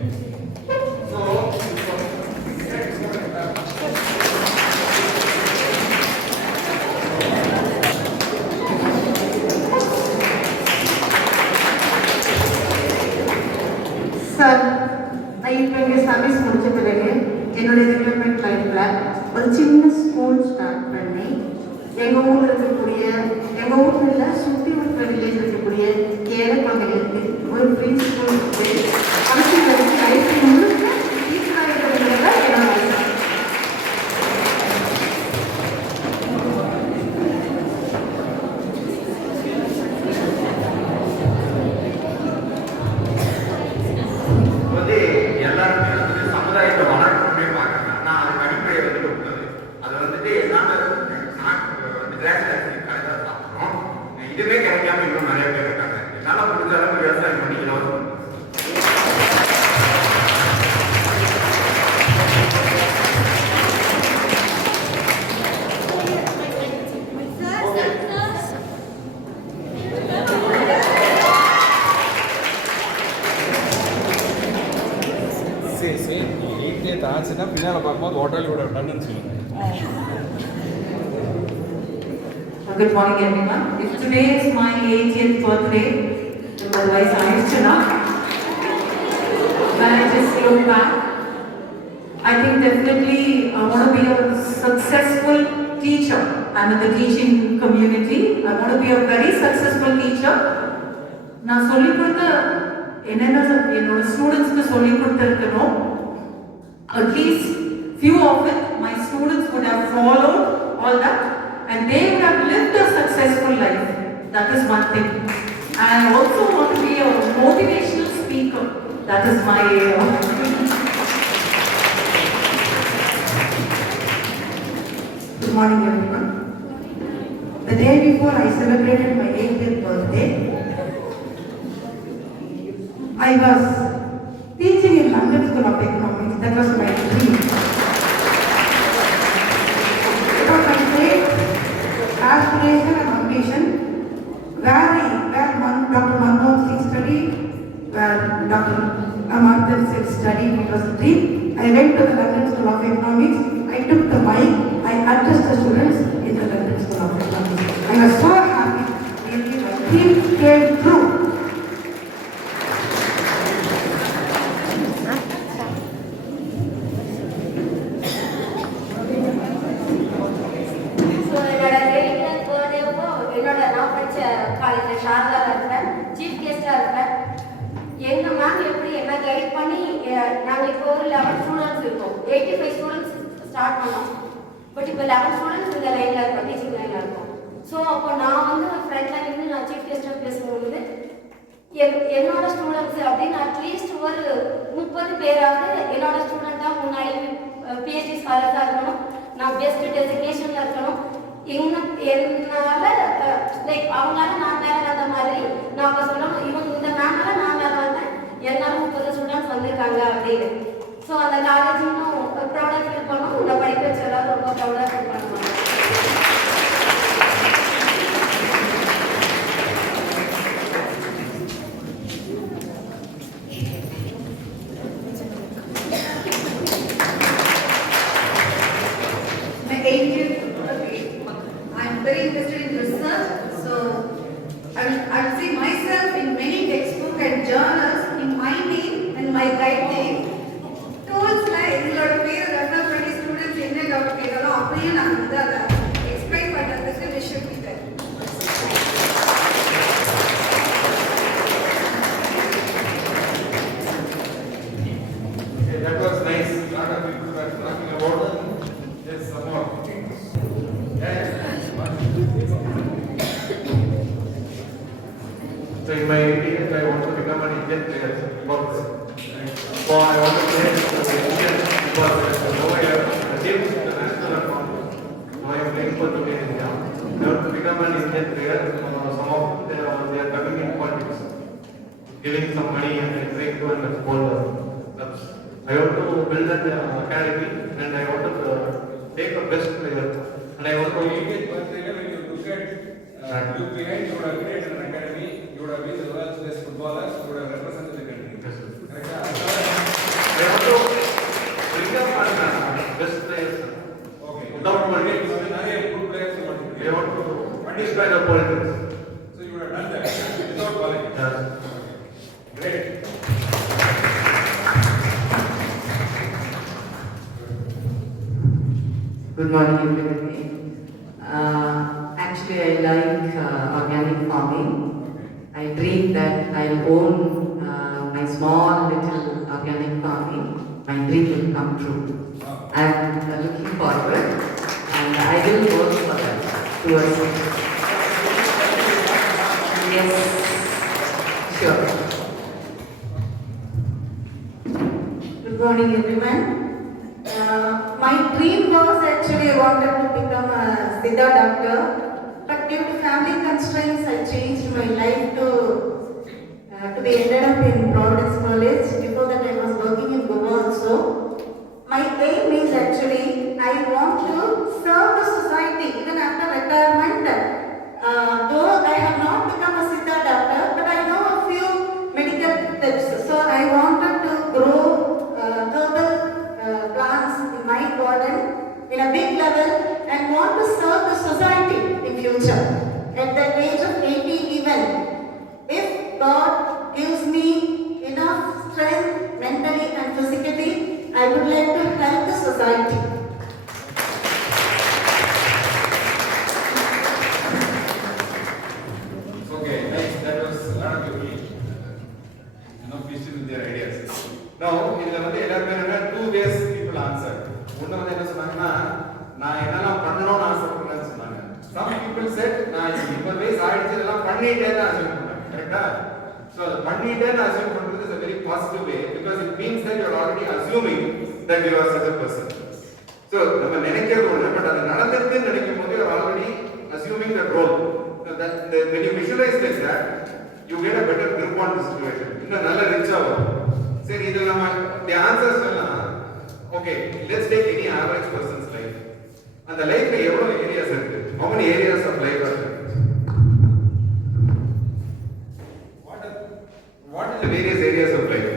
Sir நான் இப்போ இங்கே service முடிச்ச பிறகு என்னுடைய retirement லைஃப்பில் ஒரு சின்ன school start பண்ணி எங்கள் ஊரில் இருக்கக்கூடிய எங்கள் ஊரில் சுற்றி இருக்கிற வில்லேஜ் இருக்கக்கூடிய ஏழை குழந்தைகளுக்கு ஒரு ஃப்ரீ ஸ்கூல் அரசியலுக்கு லைஃப் முழுக்க டீச்சராக இருக்கிறது என்னோட ஆசை. வந்து எல்லாருமே வந்து சமுதாயத்தை வளர்க்கணுமே பார்க்கறாங்க. நான் அது அடிப்படையை வந்துட்டு விட்டது. அது வந்துட்டு என்னால வந்து கிராஸ் கரெக்டாக சாப்பிட்றோம். இதுவே கிடைக்காம இன்னும் நிறைய பேர் இருக்காங்க. என்னால் முடிஞ்ச அளவுக்கு விவசாயம் பண்ணிக்கலாம். See, வீட்டிலே தாச்சுன்னா பின்னால் பார்க்கும்போது ஹோட்டல் விட டன்னு சொல்லுங்க. Good morning, everyone. If today is my 80th birthday, in my life's Ayushchana, when I just look back, I think definitely I want to be a successful teacher. I'm in the teaching community. I want to be a very successful teacher. நான் சொல்லிக் கொடுத்த என்னென்ன என்னோட ஸ்டூடெண்ட்ஸ்க்கு சொல்லிக் கொடுத்துருக்கணும், at least few of it my students would have followed all that and they would have lived a successful life. That is one thing. And I also want to be a motivational speaker. That is my Good morning, everyone. The day before I celebrated my 80th birthday, I was teaching in London School of Economics. That was my dream. It was my great aspiration and ambition. Where Dr. Manmohan Singh studied, where Dr. Amartya Sen studied, it was a dream. I went to the London School of Economics. I took the mic. I addressed the students in the London School of Economics. I was so happy. Really, my dream came true. எங்க ma'am எப்படி என்ன guide பண்ணி நாங்கள் இப்போ ஒரு 11 students இருக்கோம். 85 students start பண்ணோம். But இப்போ 11 ஸ்டூடெண்ட்ஸ் இந்த லைனில் இருக்கோம், டீச்சிங் லைனில் இருக்கோம். ஸோ அப்போ நான் வந்து ஃப்ரண்ட்ல நின்று நான் சீஃப் கெஸ்ட்டாக பேசும்போது என்னோட ஸ்டூடெண்ட்ஸ் அப்படின்னு அட்லீஸ்ட் ஒரு 30 பேராவது என்னோட ஸ்டூடெண்ட்டாக முன்னாடி பிஹெச்டி ஸ்காலர்ஸாக இருக்கணும், நான் பெஸ்ட் டெசிக்னேஷனில் இருக்கணும். என்னால் லைக் அவங்களால நான் மேலே வந்த மாதிரி நான் இப்போ சொல்லணும், இவங்க இந்த மேம்னால நான் மேலே வந்தேன், என்னால் 30 ஸ்டூடெண்ட்ஸ் வந்திருக்காங்க அப்படின்னு. ஸோ அந்த காலேஜ் இன்னும் ப்ரௌடாக ஃபீல் பண்ணோம். இந்த படிக்க வச்ச எல்லாரும் ரொம்ப ப்ரௌடாக ஃபீல் பண்ணுவாங்க. My 80th birthday. I'm very interested in research, so I will see myself in many textbooks and journals in my name and my guide name. Tools like இதோட பேர் ரெஃபர் பண்ணி ஸ்டூடெண்ட்ஸ் என்ன டவுட் கேட்கலாம் அப்படியே நான் இந்த Indian players. So I want to play the Indian football players. So now I have achieved the national form. Now I am playing for the India. I want to become an Indian player. Some of them they are coming in politics, giving some money and trying to football clubs. I want to build an academy and I want to take a best player. And I want to. When you look at look behind, you would have created an academy, you would have been the world's best footballers, you would have represented the country. Correct? I want to bring up an best players. Okay. Without money, good players you want to I create. want to destroy the politics. So you would have done that without politics. Yes. Great. Good morning, everybody. Actually, I like organic farming. I dream that I'll own my small little organic farming. My dream will come true. I'm looking forward and I will work for that towards it. Yes, sure. Good morning, everyone. My dream was actually I wanted to become a Siddha doctor, but due to family constraints, I changed my life to be ended up in Providence College. Before that, I was working in Goa also. My aim is actually I want to serve the society even after retirement. Though I have not become a Siddha doctor, but I know a few medical tips. So I wanted to grow herbal plants in my garden in a big level and want to serve the society in future. At the age of 80 even, if God gives me enough strength mentally and physically, I would like to help the society. Okay, nice. That was a lot of people. Pleased with their ideas. Now, in the two ways people answer. One of them some people said, correct? So, assume is a very positive way because it means that you are already assuming that you are such a person. So, but you are already assuming that role. So that when you visualize like that, you get a better grip on the situation. The answers are okay, let's take any average person's life. And the life areas are how many areas of life are there? What are the various areas of life?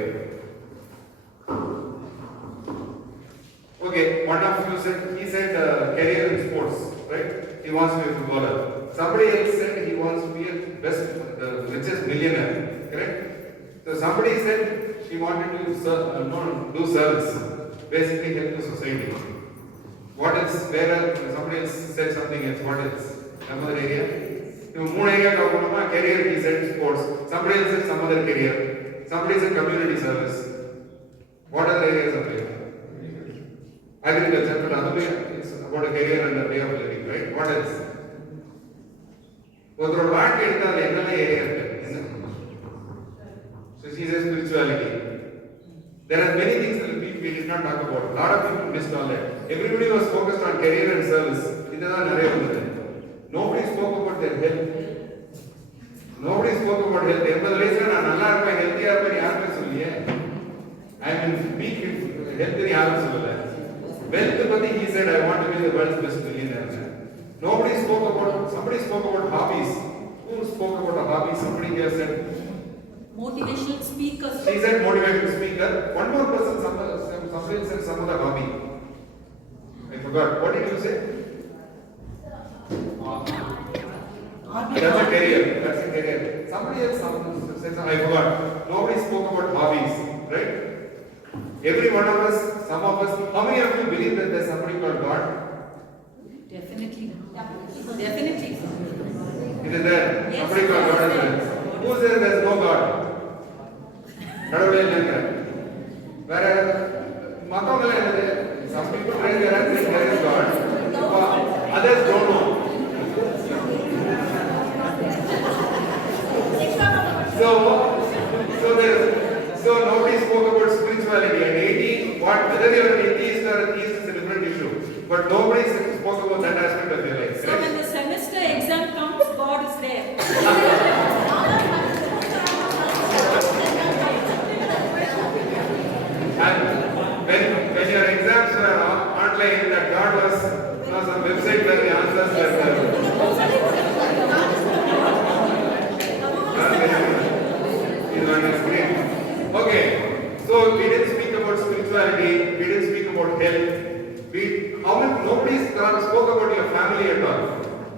Okay, one of you said, he said career in sports, right? He wants to be a footballer. Somebody else said he wants to be the richest millionaire, correct? So somebody said he wanted to do service, basically help the society. What else? Where somebody else said something else? What else? Some other area? Career, he said sports. Somebody else said some other career. Somebody said community service. What other areas of life? Agriculture, but other way it's about a career and a way of living, right? What else? So she says spirituality. There are many things that we did not talk about. A lot of people missed all that. Everybody was focused on career and service. Nobody spoke about their health. Nobody spoke about health. I am in peak health. Wealth, he said, I want to be the world's best millionaire. Nobody spoke about, somebody spoke about hobbies. Who spoke about a hobby? Somebody here said, motivational speakers. She said motivational speaker. One more person, somebody said some other hobby. I forgot. What did you say? That's a career. That's a career. Somebody else said I forgot. Nobody spoke about hobbies, right? Every one of us, some of us, how many of you believe that there's somebody called God? Definitely. Definitely. It is there. Yes. Somebody called God is there. Who says there's no God? Some people raise their hands and say there is God. Others don't know. So there is but nobody spoke about that aspect of their life. So Correct? when the semester exam comes, God is there. And when your exams were online, that God was, some website where the answers were there. Okay, so we didn't speak about spirituality, we didn't speak about health. Nobody spoke about your family at all.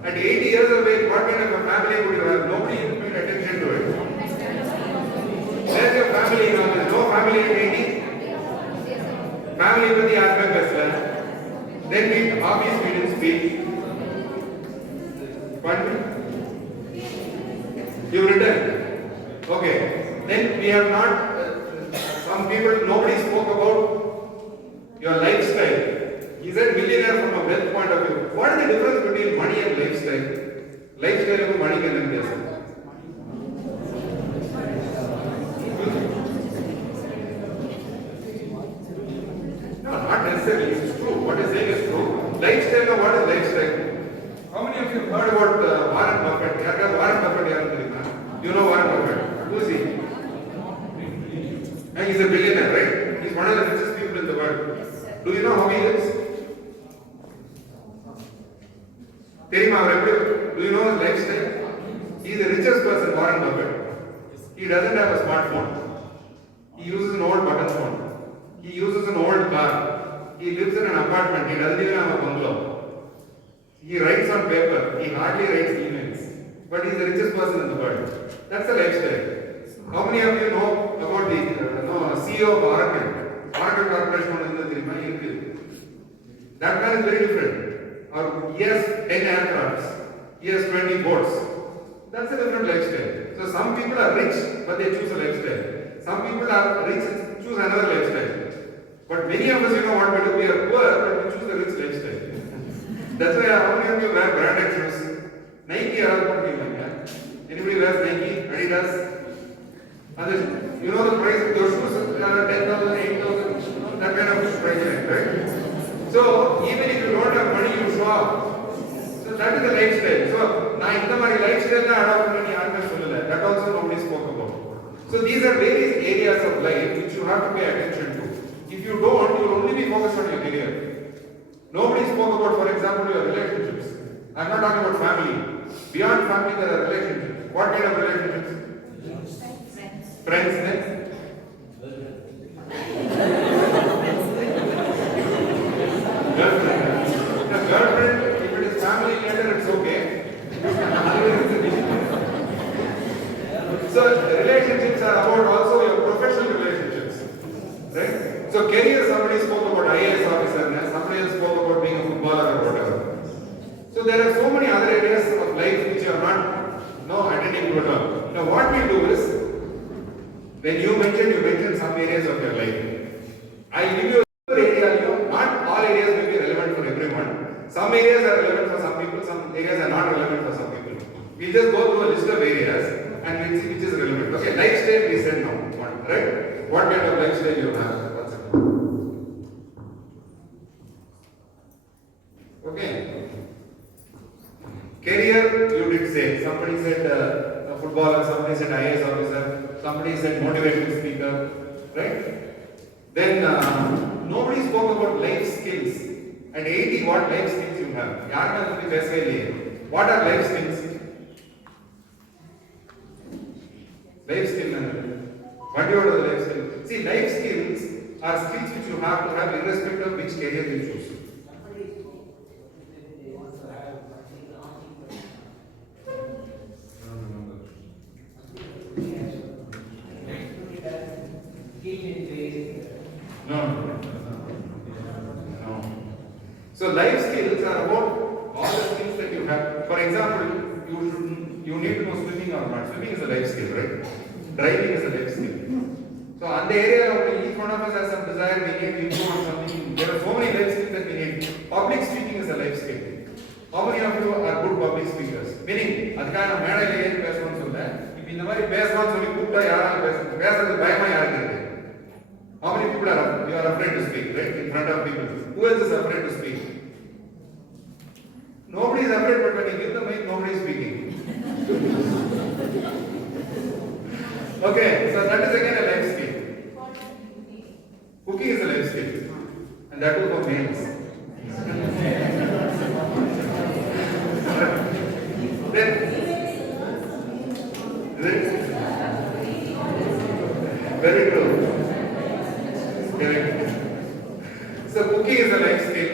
At 80 years of age, what kind of a family would you have? Nobody even paid attention to it. Where's your family now? There's no family at 80. Family with the aspect as well. Then hobbies we didn't speak. Pardon? You written? Okay. Then we have not, some people, nobody spoke about your lifestyle. He said millionaire from a wealth point of view. What is the difference between money and lifestyle? Lifestyle and money can be different. No, not necessarily. It's true. What you're saying is true. Lifestyle, what is lifestyle? How many of you heard about Warren Buffett? Warren Buffett, you know Warren Buffett? Who is he? And he's a billionaire, right? He's one of the richest people in the world. Do you know how he lives? Do you know his lifestyle? He is the richest person, Warren Buffett. He doesn't have a smartphone. He uses an old button phone. He uses an old car. He lives in an apartment. He doesn't even have a bungalow. He writes on paper. He hardly writes emails. But he's the richest person in the world. That's the lifestyle. How many of you know about the CEO of Oracle? Oracle Corporation is that man is very different. Or he has 10 aircrafts. He has 20 boats. That's a different lifestyle. So some people are rich, but they choose a lifestyle. Some people are rich and choose another lifestyle. But many of us, you know what we do? We are poor, but we choose a rich lifestyle. That's why how many of you wear branded shoes? Nike or anybody wears Nike, Adidas? Others, you know the price of your shoes are 10,000, 8,000, that kind of price range, right? So even if you don't have money, you show up. So that is the lifestyle. So now in the lifestyle that also nobody spoke about. So these are various areas of life which you have to pay attention to. If you don't, you will only be focused on your career. Nobody spoke about, for example, your relationships. I'm not talking about family. Beyond family, there are relationships. What kind of relationships? Friends, next. Girlfriend. The girlfriend, if it is family later, it's okay. So relationships are about also your professional relationships, right? So career, somebody spoke about IAS officer, somebody else spoke about being a footballer or whatever. So there are so many other areas of life which you are not attending to at all. Now what we do is, when you mention some areas of your life. I'll give you a area, not all areas may be relevant for everyone. Some areas are relevant for some people, some areas are not relevant for some people. We'll just go through a list of areas and we'll see which is relevant. Okay, lifestyle we said now, right? What kind of lifestyle you have? Okay. Career, you did say. Somebody said a footballer, somebody said IAS officer, somebody said motivational speaker, right? Then nobody spoke about life skills. At 80, what life skills you have? What are life skills? Life skill. What do you order the life skill? See, life skills are skills which you have to have irrespective of which career you choose. No. So life skills are about all the skills that you have. For example, you need to know swimming or not. Swimming is a life skill, right? Driving is a life skill. So on the area of each one of us has some desire, we need to improve on something. There are so many life skills that we need. Public speaking is a life skill. How many of you are good public speakers? Meaning, அதுக்காக நான் மேடையில ஏறி பேசணும்னு சொல்ல, இப்போ இந்த மாதிரி பேசணும்னு சொல்லி கூப்பிட்டா யாராலும் பேசுறது பயமா யாருக்கு இருக்கு? How many people you are afraid to speak, right? In front of people. Who else is afraid to speak? Nobody is afraid, but when you give the mic, nobody is speaking. Okay, so that is again a life skill. Cooking is a life skill, and that too for males. Then, very true. Correct. So cooking is a life skill,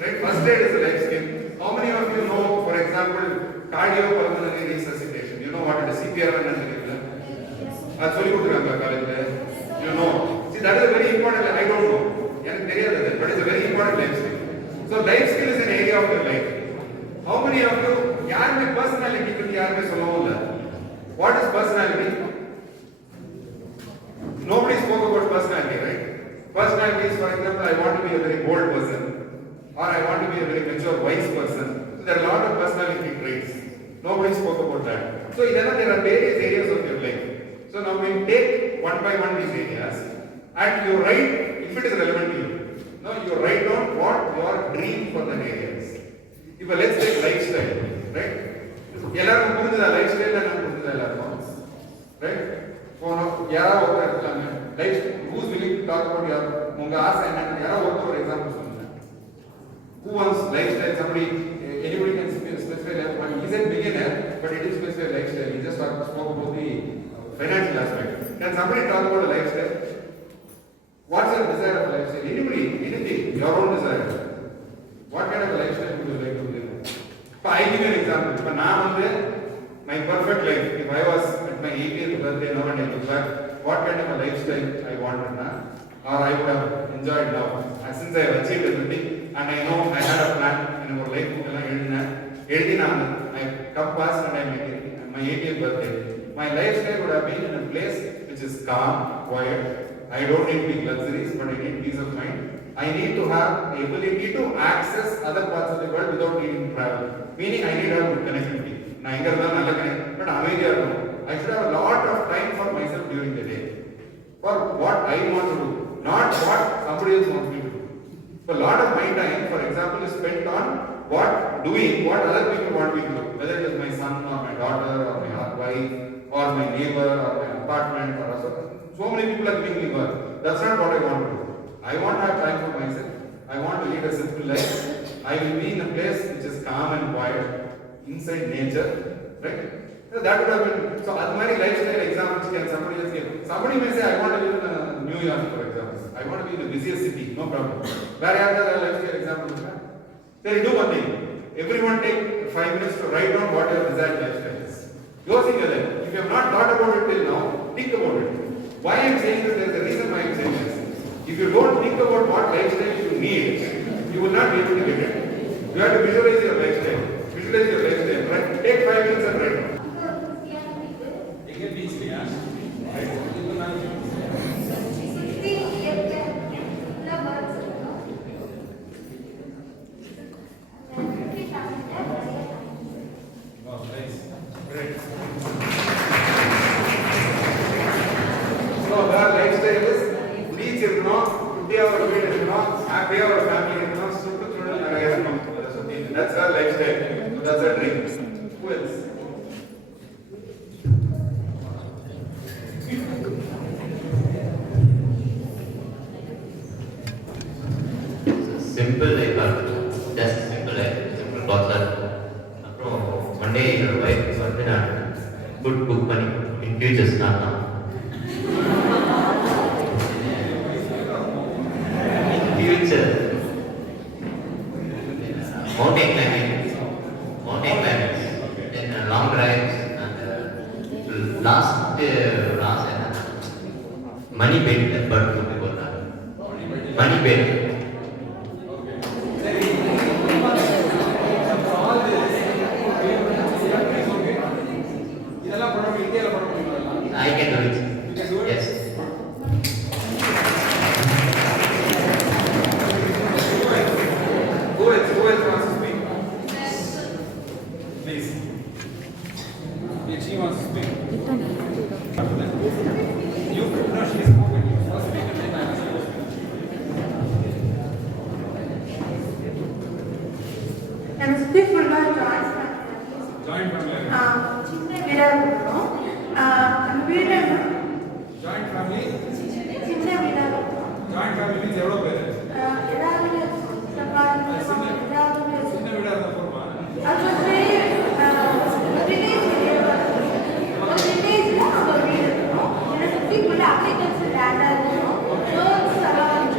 right? First aid is a life skill. How many of you know, for example, cardiopulmonary resuscitation? You know what it is? CPR and that's very good, college. You know. See, that is a very important. I don't know. But it's a very important life skill. So life skill is an area of your life. How many of you? Personality. What is personality? Nobody spoke about personality, right? Personality is, for example, I want to be a very bold person, or I want to be a very mature, wise person. So there are a lot of personality traits. Nobody spoke about that. So there are various areas of your life. So now we take one by one these areas, and you write if it is relevant to you. Now you write down what your dream for that area is. If let's take lifestyle, right? Right? Who's willing to talk about your example? Who wants lifestyle? Anybody can specify lifestyle. He's a millionaire, but it is specified lifestyle. He just spoke about the financial aspect. Can somebody talk about a lifestyle? What's your desire of lifestyle? Anybody, anything, your own desire. What kind of a lifestyle would you like to live? I give you an example. My perfect life, if I was at my 80th birthday now and I look back, what kind of a lifestyle I wanted now, or I would have enjoyed now. And since I have achieved everything, and I know I had a plan in our life, I come past and I'm my 80th birthday. My lifestyle would have been in a place which is calm, quiet. I don't need big luxuries, but I need peace of mind. I need to have the ability to access other parts of the world without needing to travel. Meaning I need to have good connectivity. But I should have a lot of time for myself during the day. For what I want to do, not what somebody else wants me to do. So a lot of my time, for example, is spent on what other people want me to do. Whether it is my son or my daughter or my wife or my neighbor or my apartment or so many people are giving me work. That's not what I want to do. I want to have time for myself. I want to lead a simple life. I will be in a place which is calm and quiet, inside nature, right? So that would have been, so that many lifestyle examples can somebody else give. Somebody may say, I want to live in New York, for example. I want to be in the busiest city, no problem. Where are the lifestyle examples? Then do one thing. Everyone take 5 minutes to write down what your desired lifestyle is. Go think of it. If you have not thought about it till now, think about it. Why I am saying this, there is a reason why I am saying this. If you don't think about what lifestyle you need, you will not be able to get it. You have to visualize your lifestyle. Visualize your lifestyle. Right? Take 5 minutes and write. That's our lifestyle. So that's our dream. Who else? Simple life, just simple life, simple process. One day your wife good cook money in future start. Future, mountain climbing, then long drives, and last money bed, but money bed. I can do it. Yes. Who else wants to speak? Please. If she wants to speak. You, no, she's spoken. You first speak and then I ask you to speak. என்னை சுற்றி ஃபுல்லாக join Joint family. சின்ன வீடாக இருக்கணும். நம்ம வீடு Joint family. சின்ன வீடாக இருக்கணும். Joint family means எவ்வளோ பேர்? ஏதாவது சின்ன வீடா இருந்தா போதுமா? அது வந்து வில்லேஜ் ஒரு வில்லேஜில் நம்ம வீடு இருக்கணும். என்னை சுற்றி ஃபுல்லாக அக்ரிகல்ச்சர் லேண்டாக இருக்கணும். ரோட்ஸ் எல்லாம் வந்து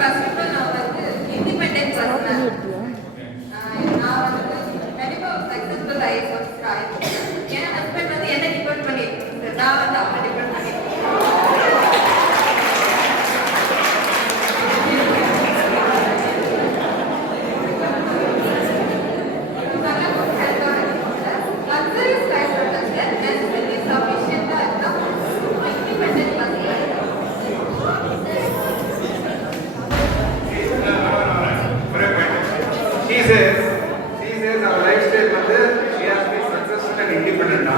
First of all, நான் வந்து independent person. நான் வந்து கண்டிப்பா ஒரு successful life வந்து ஆயிருக்கேன். என் husband வந்து என்ன depend பண்ணி நான் வந்து அவரை depend பண்ணி luxurious life வந்து necessarily sufficient இருந்தா independent person. She says our lifestyle வந்து she has been successful and independent.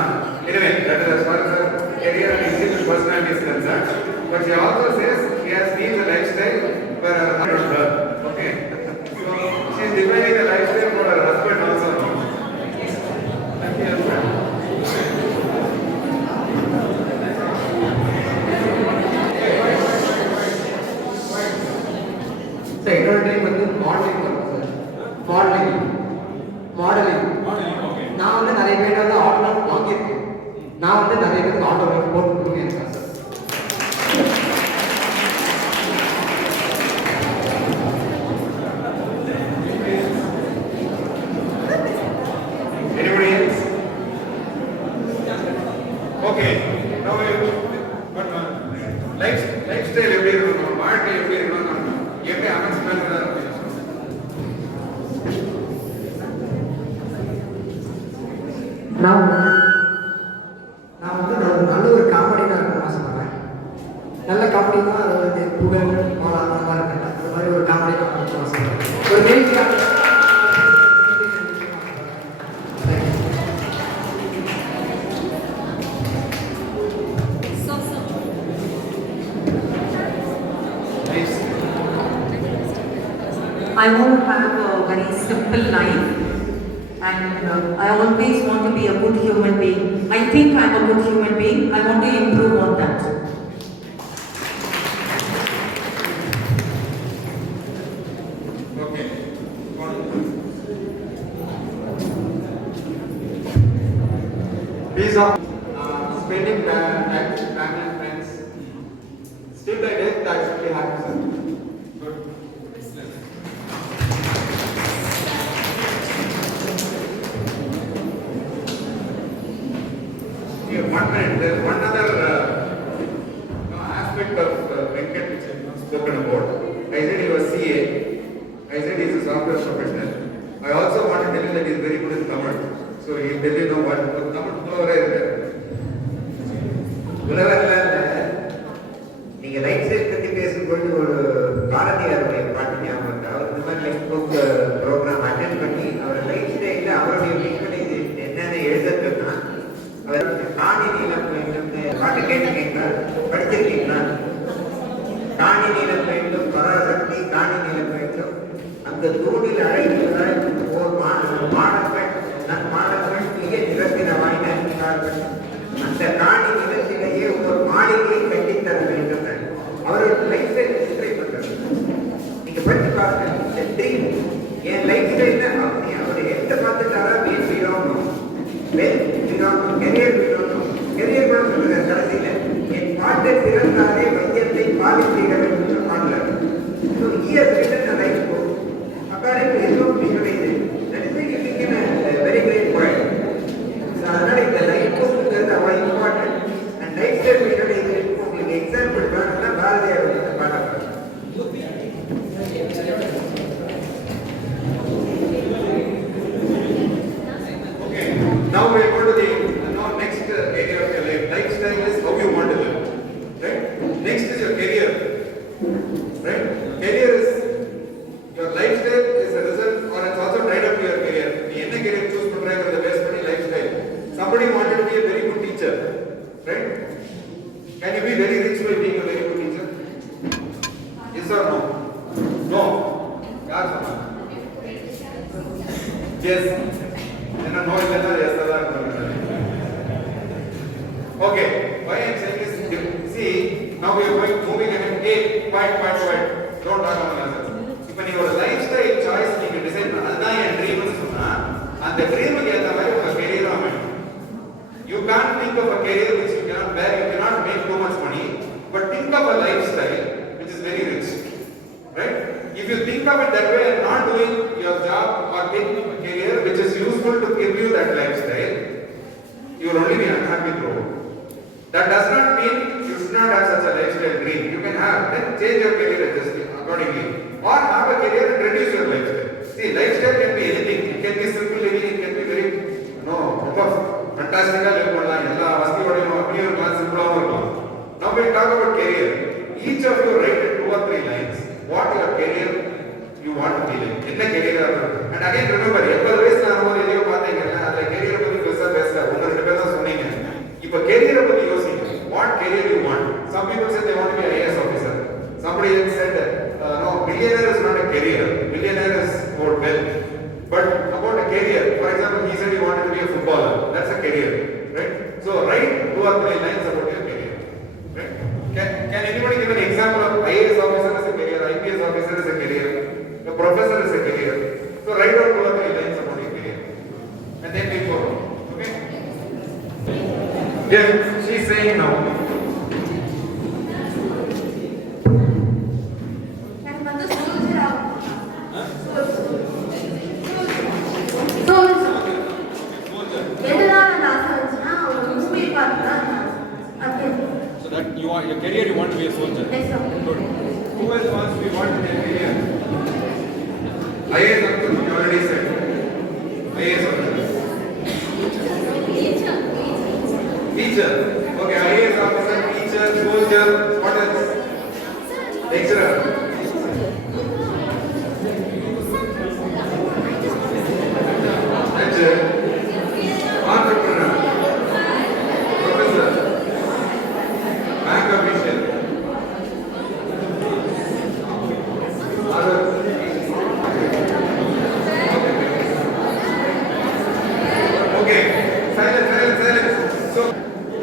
Anyway, that is as far as her career and individual personality is concerned. But she also says she has been the lifestyle for her husband. Okay, so she is defining the lifestyle for her husband also. Sir என்னோட time வந்து modelling வரும் sir. Modelling நான் வந்து நிறைய பேர் வந்து autograph வாங்கியிருக்கேன். நான் வந்து நிறைய பேருக்கு ஆட்டோகிராஃப் போட்டு கொடுத்துருக்கேன் sir. Anybody else? Okay, now but lifestyle எப்படி இருக்கணும், வாழ்க்கை எப்படி இருக்கணும், எப்படி அமைச்சுதான் நான் வந்து ஒரு நல்ல ஒரு காமெடியாக இருக்கணும்னு ஆசைப்படுறேன். நல்ல காமெடினா அது வந்து புகழ் மாலா அந்த மாதிரி இருக்கேன். அந்த மாதிரி ஒரு காமெடியாக இருக்கணும்னு ஆசைப்படுறேன். ஒரு நெகிழ்ச்சியாக I want to have a very simple life, and I always want to be a good human being. I think I'm a good human being. I want to improve on that. Okay. Peace of spending time with family and friends. Still by death, I should be happy, sir. Good. Excellent. Here, one minute. There is one other aspect of Venkat which I have not spoken about. I said he was CA. I said he is a software professional. I also want to tell you that he is very good in Tamil. So he will tell you know what Tamil புலவரே இருக்காரு. உலகத்தில் நீங்கள் right side பற்றி பேசும்போது ஒரு பாரதியாருடைய பாட்டு ஞாபகம் இருக்கு. அவர் இந்த மாதிரி லைஃப் புக் ப்ரோக்ராம் அட்டென்ட் பண்ணி அவர் லைஃப் ஸ்டைலில் அவருடைய விக்வலைஸ் என்னென்ன எழுதுறதுன்னா அவர் காணி நீளம் வேண்டும் பாட்டு கேட்டிருக்கீங்களா, படிச்சிருக்கீங்களா? காணி நீளம் வேண்டும் பராசக்தி காணி நீளம் வேண்டும் அந்த தூணில் அழைக்கிறார் ஓர் மாணவன் நன் மாணவன் மிக நிறத்தின வாய்ந்தார்கள் அந்த காணி நிலத்திலேயே ஒரு மாளிகையை கட்டித்தர வேண்டும். அவரோட லைஃப் ஸ்டைல் டிஸ்கிரைப் பண்றாரு. நீங்க படிச்சு பாருங்க. என் லைஃப் ஸ்டைல்ல அவர் எந்த பார்த்துட்டாரா வீட் வீடணும் வெல் வீடணும் கெரியர் வீடணும் கெரியர் கூட சொல்லுங்க கடைசியில என் பாட்டை திறந்தாலே மையத்தை பாதித்தீர வேண்டும் பாடல. So year written life book according to his own visualization. That is like you can very great point. அதனால இந்த லைஃப் புக்ங்கிறது அவ்வளோ important. And life style visualization உங்களுக்கு எக்ஸாம்பிள் வேணும்னா பாரதியார் இந்த பாடம். Okay. Now we are going to the next area of your life. Lifestyle is how you want to live. Right? Next is your career. Right? Career is your lifestyle is a result or it's also tied up to your career. You any career choose the best for lifestyle. Somebody wanted to be a very good teacher. Right? Can you be very rich by being a very good teacher? Now we are moving ahead. Hey, quiet. Don't talk among yourselves. இப்போ நீங்க ஒரு life style choice நீங்க decide பண்ண அதுதான் என் ட்ரீம்னு சொன்னா அந்த ட்ரீமுக்கு ஏற்ற மாதிரி உங்க கெரியரும் அமையும். You can't think of a career which you cannot bear, you cannot make too much money, but think of a lifestyle which is very rich, right? If you think of it that way and not doing your job or taking a career which is useful to give you that lifestyle, you will only be unhappy throughout. That does not mean you should not have such a lifestyle dream. You can have, then change your career accordingly, or have a career and reduce your lifestyle. See, lifestyle can be anything. It can be simple living, it can be very, fantastic live பண்ணலாம். எல்லா வசதியோடையும் அப்படியே இருக்கலாம், சிம்பிளாவும் இருக்கலாம். Now we talk about career. Each of you write 2 or 3 lines. What your career you want to be like. என்ன career ஆகும். And again remember, 80 வயசுல ஆகும்போது எதையோ பார்த்தீங்கன்னா அதுல career பத்தி பெருசா பேசல. உங்க 2 பேர் தான் சொன்னீங்க. இப்போ career பத்தி யோசிங்க. What career you want? Some people say they want to be an IAS officer. Somebody else said, no, millionaire is not a career. Millionaire is about wealth. But about a career, for example, he said he wanted to be a footballer. That's a career, right? So write 2 or 3 lines about your career, right? Can anybody give an example of IAS officer as a career, IPS officer as a career, a professor as a career? So write out 2 or 3 lines about your career, and then we follow. Okay? Yeah, she's saying now. So that you want your career, you want to be a soldier. Yes, sir. Good. Who else wants to be what in their career? IAS officer, you already said. IAS officer. Teacher. Okay, IAS officer, teacher, soldier, what else? Lecturer. Lecturer. Entrepreneur. Professor. Bank official. Other. Okay. Silence. So,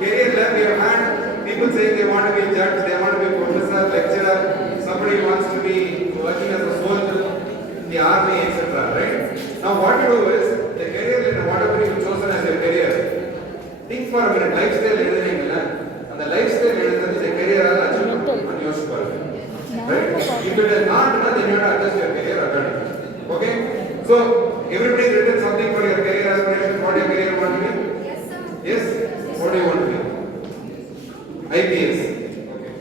career lab we have had people saying they want to be a judge, they want to be a professor, lecturer, somebody wants to be working as a soldier in the army, etc. Right? Now what you do is, the career leader, whatever you have chosen as your career, think for a minute, lifestyle எழுதுறீங்களா? அந்த lifestyle எழுதுறது the career achieve பண்ணணும்னு யோசிச்சு பாருங்க. Right? If it is not, then you have to adjust your career accordingly. Okay? So, everybody written something for your career aspirations, what your career want to be? Yes, sir. Yes? What do you want to be? IPS. Okay.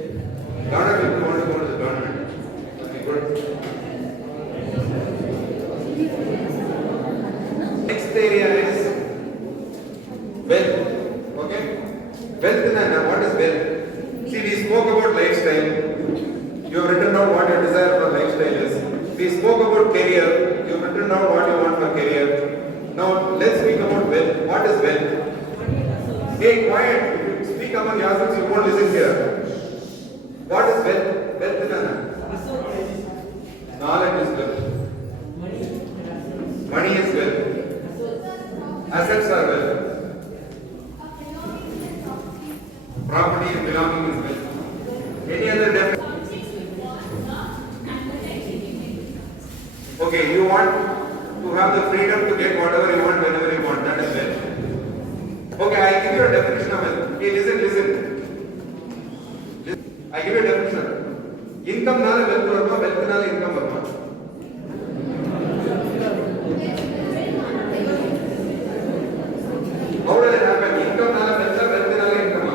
Lot of people want to go to the government. Okay, good. Next area is wealth. Okay? Wealth is what is wealth? See, we spoke about lifestyle. You have written down what your desire for lifestyle is. We spoke about career. You have written down what you want for career. Now, let's speak about wealth. What is wealth? Hey, quiet. If you speak among yourselves, you won't listen here. What is wealth? Wealth is knowledge is wealth. Money is wealth. Assets are wealth. Property and belonging is wealth. Any other definition? Okay, you want to have the freedom to get whatever you want whenever you want. That is wealth. Okay, I give you a definition of wealth. Hey, listen. I give you a definition. Income nala wealth varuma, wealth nala income varuma. How does it happen? Income nala wealth, wealth nala income.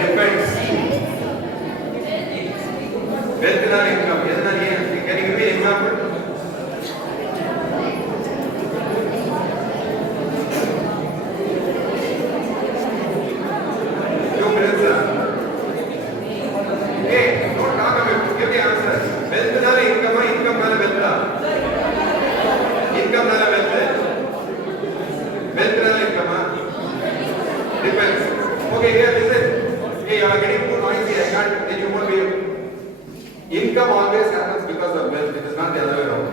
Depends. Wealth nala income. Can you give me an example? Income always happens because of wealth. It is not the other way around.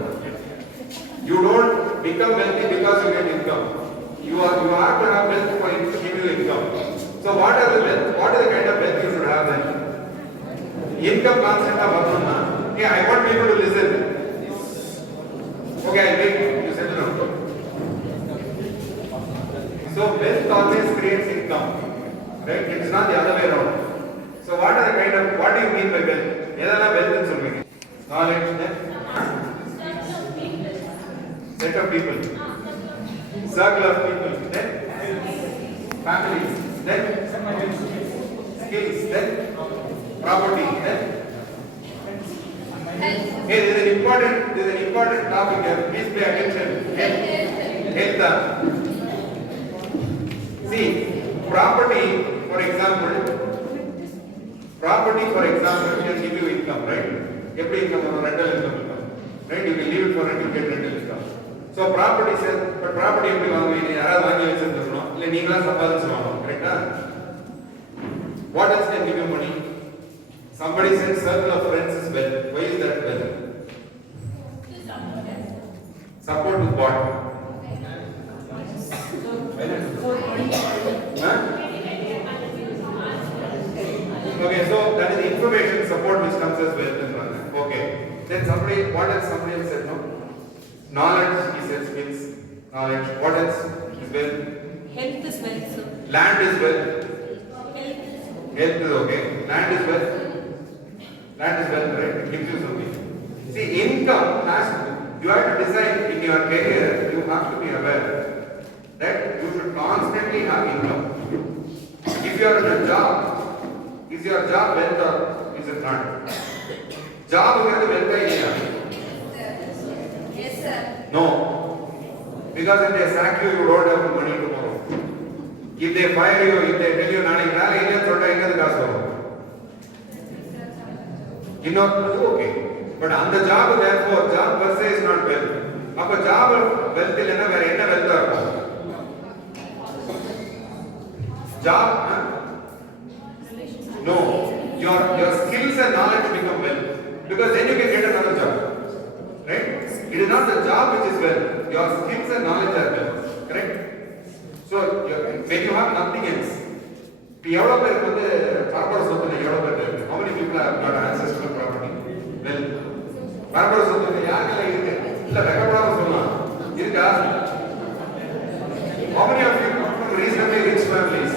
You don't become wealthy because you get income. You have to have wealth for it to give you income. So what are the income constant வரணும்னா okay, I want people to listen. Okay, I make you settle down. So wealth always creates income, right? It's not the other way around. So what are the kind of, what do you mean by wealth? எதெல்லாம் wealth ன்னு சொல்றீங்க? Knowledge, then set of people, circle of people, then families, then skills, then property, then hey, this is an important topic here. Please pay attention. Health. See, property, for example, can give you income, right? Every income is rental income, right? You can leave it for rent, you get rental income. So property says, but property எப்படி வாங்குவீங்க? யாராவது வாங்கி வச்சிருக்கணும், இல்ல நீங்களா சம்பாதிச்சு வாங்கணும், கரெக்ட்டா? What else can give you money? Somebody said circle of friends is wealth. Why is that wealth? Support with what? Huh? Okay, so that is the information support which comes as wealth. Okay. Then what else somebody else said, no? Knowledge, he said skills. Knowledge. What else is wealth? Health is wealth, sir. Land is wealth. Health is okay. Land is wealth. Land is wealth, right? It gives you something. See, income has to, you have to decide in your career, you have to be aware that you should constantly have income. If you are in a job, is your job wealth or is it not? Job is wealth idea. Yes, sir. No. Because if they sack you, you don't have money tomorrow. If they fire you, if they tell you, நாளைக்கு வேலை இல்லைன்னு சொல்லிட்டா எங்க காசு வரும்? இன்னொரு okay. But on the job, therefore, job per se is not wealth. அப்ப job wealth இல்லைன்னா வேற என்ன wealth இருக்கும்? Job, huh? No. Your skills and knowledge become wealth. Because then you can get another job. Right? It is not the job which is wealth. Your skills and knowledge are wealth. Correct? So, when you have nothing else, எவ்வளவு பேருக்கு வந்து பரம்பரை சொத்துல எவ்வளவு பேர் இருக்கு? How many people have got ancestral property? Well, பரம்பரை சொத்துல யாருக்கெல்லாம் இருக்கு? இல்ல வெக்கப்படாம சொல்லலாம். இருக்கா? How many of you come from reasonably rich families?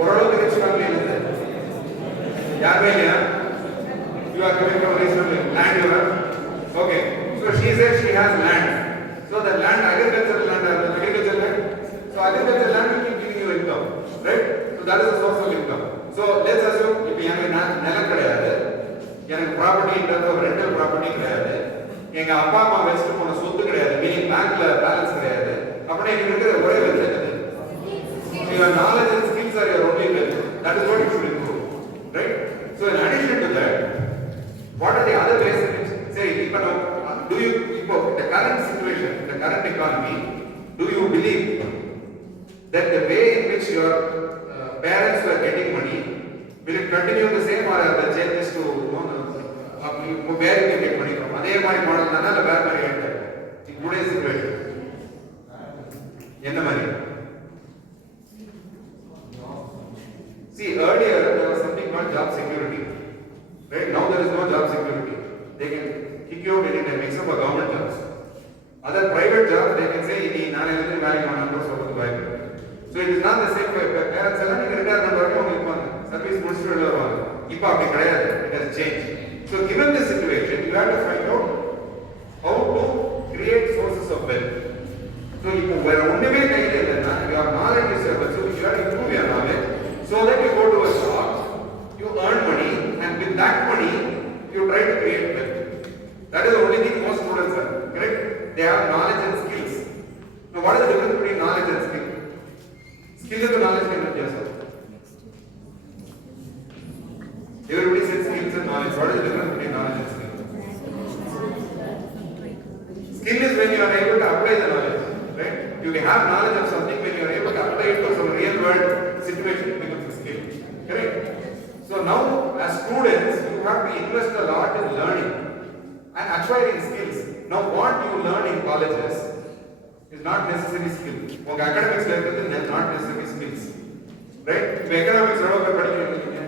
ஓரளவுக்கு rich family இருக்கு. யாருமே இல்லையா? You are coming from reasonably land you have? Okay. So she says she has land. So the land, agricultural land, agricultural land. So agricultural land will keep giving you income, right? So that is a source of income. So let's assume if எனக்கு நிலம் கிடையாது, எனக்கு property in terms of rental property கிடையாது, எங்க அப்பா அம்மா வச்சுட்டு போன சொத்து கிடையாது, மீனிங் பேங்க்ல பேலன்ஸ் கிடையாது, அப்படின்னா எனக்கு இருக்கிற ஒரே வெல்த் என்னது? Your knowledge and skills are your only wealth. That is what you should improve, right? So in addition to that, what are the other ways in which, say, do you, the current situation, the current economy, do you believe that the way in which your parents were getting money, will it continue the same or are the changes to, where you can get money from? அதே மாதிரி model தானா இல்ல வேற மாதிரி ஆயிட்டு? In today's situation. என்ன மாதிரி? See, earlier there was something called job security. Right? Now there is no job security. They can kick you out anytime except for government jobs. Other private jobs, they can say, "Ini naan eduthu velai vaanam" சொல்றது வாய்ப்பு. So it is not the same for parents எல்லாம் நீங்க retirement வரைக்கும் அவங்க இருப்பாங்க. Service முடிச்சுட்டு வெளில வருவாங்க. இப்போ அப்படி கிடையாது. It has changed. So given this situation, you have to find out how to create sources of wealth. So இப்போ வேற ஒண்ணுமே கையில இல்லைன்னா, your knowledge is your wealth. So you have to improve your knowledge so that you go to a job, you earn money, and with that money, you try to create wealth. That is the only thing most students have, correct? They have knowledge and skills. Now what is the difference between knowledge and skill? Skill and knowledge can be just. Everybody says skills and knowledge. What is the difference between knowledge and skill? Skill is when you are able to apply the knowledge, right? You can have knowledge of something when you are able to apply it to some real world situation, it becomes a skill, correct? So now as students, you have to invest a lot in learning and acquiring skills. Now what you learn in colleges is not necessarily skill. உங்க academics is not necessarily skills, right? இப்போ economics எவ்வளவு பேர் படிக்கிறீங்க?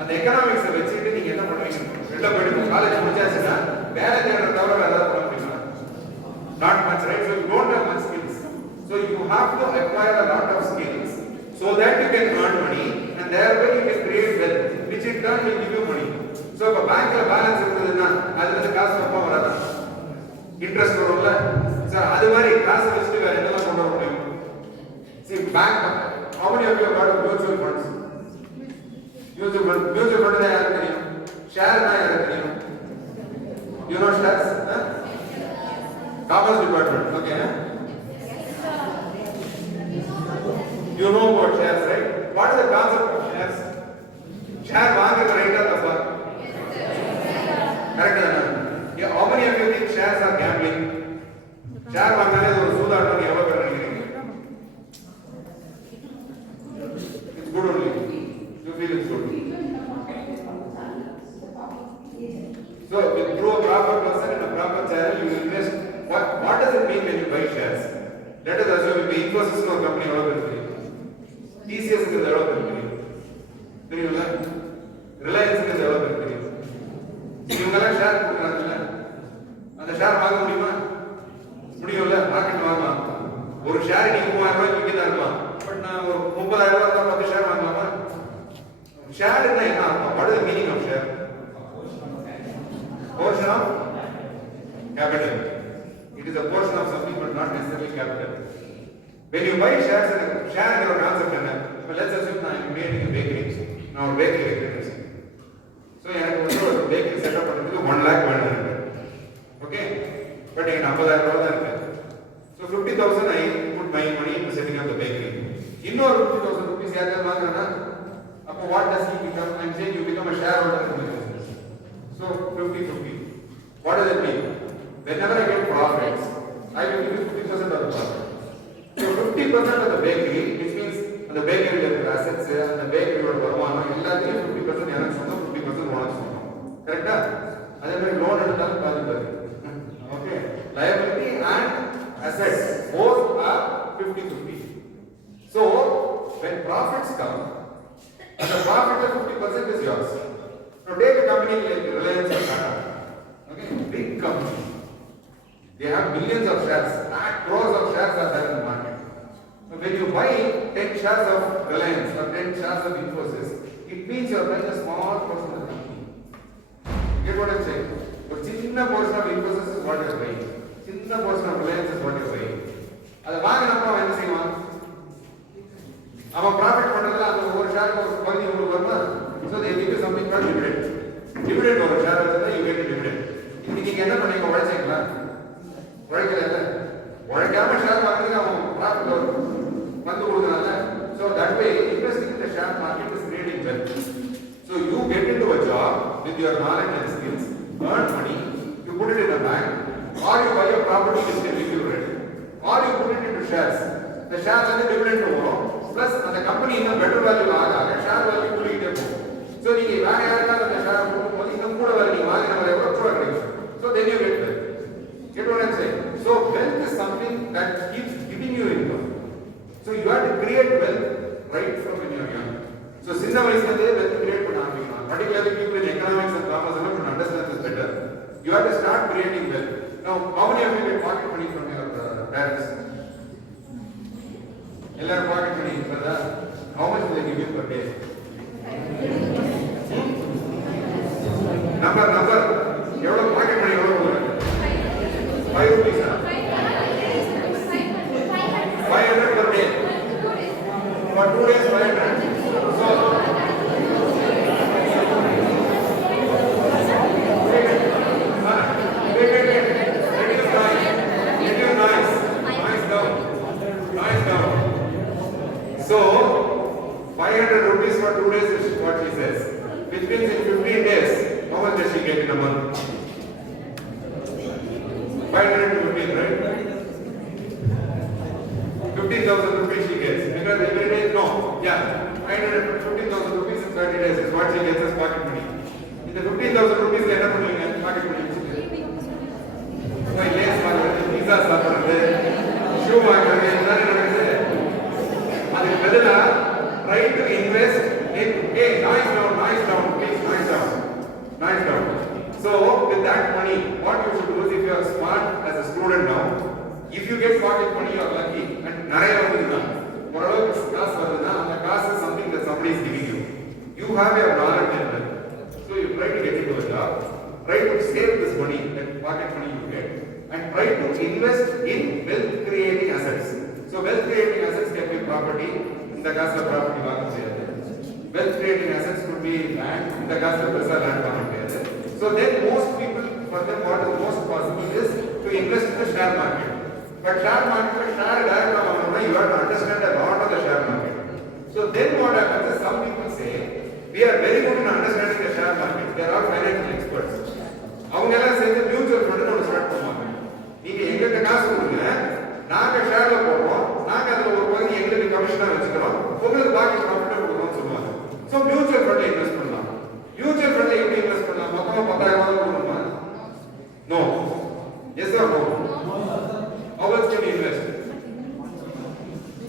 அந்த economics வச்சுட்டு நீங்க என்ன பண்றீங்க? காலேஜ் முடிச்சாச்சுன்னா வேலை தேடுற தவிர வேற ஏதாவது பண்ண முடியுமா? Not much, right? So you don't have much skills. So you have to acquire a lot of skills so that you can earn money and thereby you can create wealth, which in turn will give you money. So if a bank balance இருக்குதுன்னா அதுல இருந்து காசு எப்போ வராதா? Interest வரும்ல? Sir அது மாதிரி காசு வச்சுட்டு வேற என்னெல்லாம் கொண்டு வர முடியும்? See, bank, how many of you have got a mutual funds? Mutual fund தான் யாருக்கு தெரியும்? ஷேர் தான் யாருக்கு தெரியும்? You know shares? Commerce department, okay? You know about shares, right? What is the concept of shares? Share வாங்குறது ரைட்டா தப்பா? கரெக்டா? Yeah, how many of you think shares are gambling? Share வாங்குறது ஒரு சூதாட்டம் எவ்வளவு பேர் நினைக்கிறீங்க? It's good only. You feel it's good. So, through a proper person in a proper channel, you invest. What does it mean when you buy shares? Let us assume if Infosys is a company, TCS is a company. Reliance is a company. You can share and the share வாங்க முடியுமா? முடியும்ல, market வாங்கலாம். ஒரு share நீங்க 3000 ரூபாய்க்கு விற்க தரலாம். But நான் ஒரு 30000 ரூபாய் தான் 10 ஷேர் வாங்கலாமா? ஷேர் என்ன அர்த்தம்? What is the meaning of share? Portion of capital. It is a portion of something but not necessarily capital. When you buy shares, share is your concept. But let's assume I am creating a bakery. Now a bakery is so I have to a bakery set up 1 lakh வேணும். Okay? But I have 50,000. So 50,000 I put my money into setting up the bakery. இன்னொரு 50,000 rupees யாராவது வாங்குறானா? அப்போ what does he become? I am saying you become a shareholder in the business. So 50-50. What does it mean? Whenever I get profits, I will give you 50% of the profit. So 50% of the bakery, which means the bakery will have assets, and the bakery will have வருமானம் எல்லாத்தையும் 50% எனக்கு சொந்தம் 50% உனக்கு சொந்தம். கரெக்டா? அதே மாதிரி loan எடுத்தாலும் பாதி. Okay? Liability and assets both are 50-50. So when profits come, the profit of 50% is yours. Now take a company like Reliance or Tata. Okay, big company. They have millions of shares, crores of shares are there in the market. So when you buy 10 shares of Reliance or 10 shares of Infosys, it means you are buying a small portion of the company. Get what I am saying? But chinna portion of Infosys is what you are buying. Chinna portion of Reliance is what you are buying. அது வாங்கினப்ப அவன் என்ன செய்வான்? அவன் profit பண்றதுல அந்த ஒரு ஷேருக்கு ஒரு பகுதி உங்களுக்கு வருமா? So they give you something called dividend. Dividend ஒரு ஷேர் வச்சா you get a dividend. இன்னைக்கு நீங்க என்ன பண்ணீங்க? உழைச்சீங்களா? உழைக்கல. உழைக்காம ஷேர் வாங்குறீங்க, அவன் ப்ராஃபிட் வந்து கொடுக்குறாங்க. So that way investing in the share market is creating wealth. So you get into a job with your knowledge and skills, earn money, you put it in a bank, or you buy a property which can give you rent, or you put it into shares. The shares are the dividend tomorrow, plus the company in a better value ஆக share value கூடிட்டே போகும். So நீங்க வேற யாருக்காவது அந்த share கொடுக்கும்போது இன்னும் கூட வர நீங்க வாங்கின வரை எவ்வளவு கூட கிடைக்கும். So then you get wealth. Get what I am saying? So wealth is something that keeps giving you income. So you have to create wealth right from when you are young. So சின்ன வயசுல இருந்தே wealth create பண்ண ஆரம்பிக்கணும். Particularly people in economics and commerce can understand this better. You have to start creating wealth. Now, how many of you get pocket money from your parents? எல்லாரும் pocket money இருக்குதா? How much do they give you per day? Number. எவ்வளவு pocket money எவ்வளவு போகுது? 5 rupees. 500 per day. For 2 days 500. So So 500 rupees for 2 days is what she says. Which means in 15 days, how much does she get in a month? 500 to 15, right? 15,000 rupees she gets. Because every day, no, yeah, 15,000 rupees in 30 days is what she gets as pocket money. In the 15,000 rupees, they end up doing pocket money. Lace வாங்குறது, pizza சாப்பிடுறது, shoe வாங்குறது, இதெல்லாம் நடக்குது. அதுக்கு பதிலா try to invest in, hey, noise down, please, noise down. So If you get pocket money, you are lucky. And நிறைய வருதுன்னா ஓரளவுக்கு காசு வருதுன்னா அந்த காசு something that somebody is giving you. You have your knowledge and wealth. So you try to get into a job, try to save this money, that pocket money you get, and try to invest in wealth creating assets. So wealth creating assets can be property. இந்த காசுல property வாங்க முடியாது. Wealth creating assets could be land. இந்த காசுல பெருசா land வாங்க முடியாது. So then most people, for them what is most possible is to invest in the share market. But share market, share direct வாங்கணும்னா you have to understand a lot of the share market. So then what happens is some people say we are very good in understanding the share market. They are all financial experts. அவங்க எல்லாம் சேர்ந்து mutual fund ஒன்று start பண்ணுவாங்க. நீங்க எங்கிட்ட காசு கொடுங்க, நாங்க ஷேர்ல போடுறோம், நாங்க அதுல ஒரு பகுதி எங்களுக்கு கமிஷனா வச்சுக்கிறோம், உங்களுக்கு பாக்கி ப்ராஃபிட்டா கொடுக்கணும்னு சொல்லுவாங்க. சோ மியூச்சுவல் ஃபண்ட்ல இன்வெஸ்ட் பண்ணலாம். மியூச்சுவல் ஃபண்ட்ல எப்படி இன்வெஸ்ட் பண்ணலாம்? மொத்தமா 10,000 ரூபாய் கொடுக்கணுமா? No. Yes or no? How much can you invest?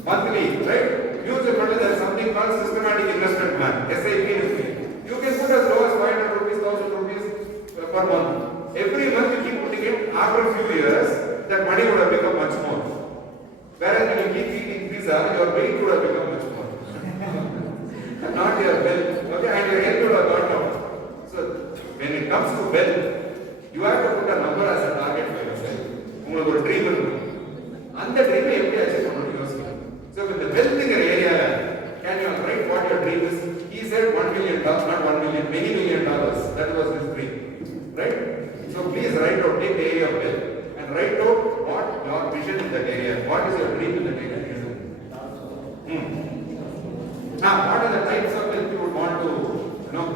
Monthly, right? Mutual fund, there is something called systematic investment plan, SIP. You can put as low as 500 rupees, 1,000 rupees per month. Every month you keep putting it. After a few years, that money would have become much more. Whereas when you keep eating pizza, your weight would have become much more. Not your wealth, okay? And your health would have gone down. So when it comes to wealth, you have to put a number as a target for yourself. உங்களுக்கு ஒரு dream இருக்கும். அந்த ட்ரீமை எப்படி achieve பண்ணணும்னு யோசிக்கணும். So with the wealthங்கிற ஏரியால can you write what your dream is? He said $1 million, not 1 million, many $million. That was his dream, right? So please write out, take the area of wealth and write out what your vision in that area. What is your dream in that area? Now, what are the types of wealth you would want to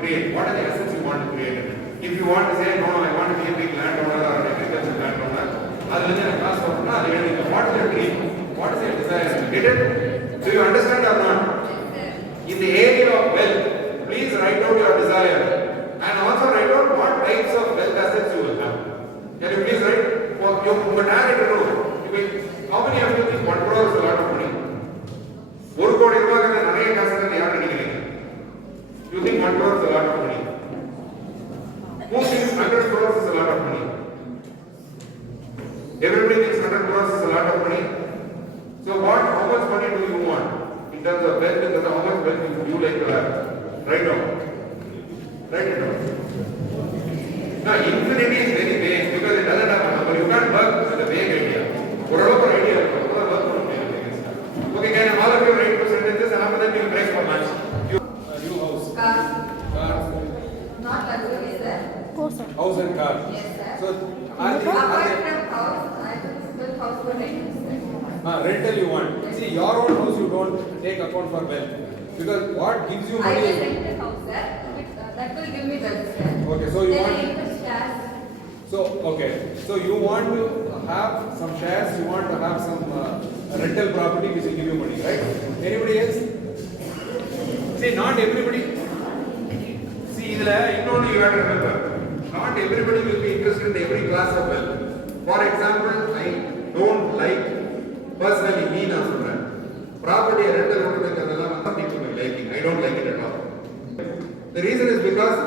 create? What are the assets you want to create? If you want to say, no, I want to be a big landowner or an agricultural landowner, what is your dream? What is your desire? Get it? Do you understand or not? In the area of wealth, please write out your desire and also write out what types of wealth assets you will have. Can you please write? Your target to know. How many of you think 1 crore is a lot of money? 1 crore ரூபாய்க்கு நிறைய காசுன்னு யார் நினைக்கிறீங்க? You think 1 crore is a lot of money? Who thinks 100 crores is a lot of money? Everybody thinks 100 crores is a lot of money. So how much money do you want? In terms of wealth, in terms of how much wealth would you like to have? Write down. Write it down. Now, infinity is very vague because it doesn't have a number. You can't work with a vague idea. Whatever idea, work on it. Okay, can all of you write 2 sentences and after that you will break for lunch? New house. Car. Car. Not luxury, sir. House and car. Yes, sir. So, Apart from house, I will build house for rent, sir. Rental you want. See, your own house you don't take account for wealth. Because what gives you I money? will rent a house, sir. That will give me wealth, sir. Okay, so you then want. I invest shares. So you want to have some shares, you want to have some rental property which will give you money, right? Anybody else? See, not everybody. See, you have to remember, not everybody will be interested in every class of wealth. For example, I don't like, personally, property rental some people may like it. I don't like it at all. The reason is because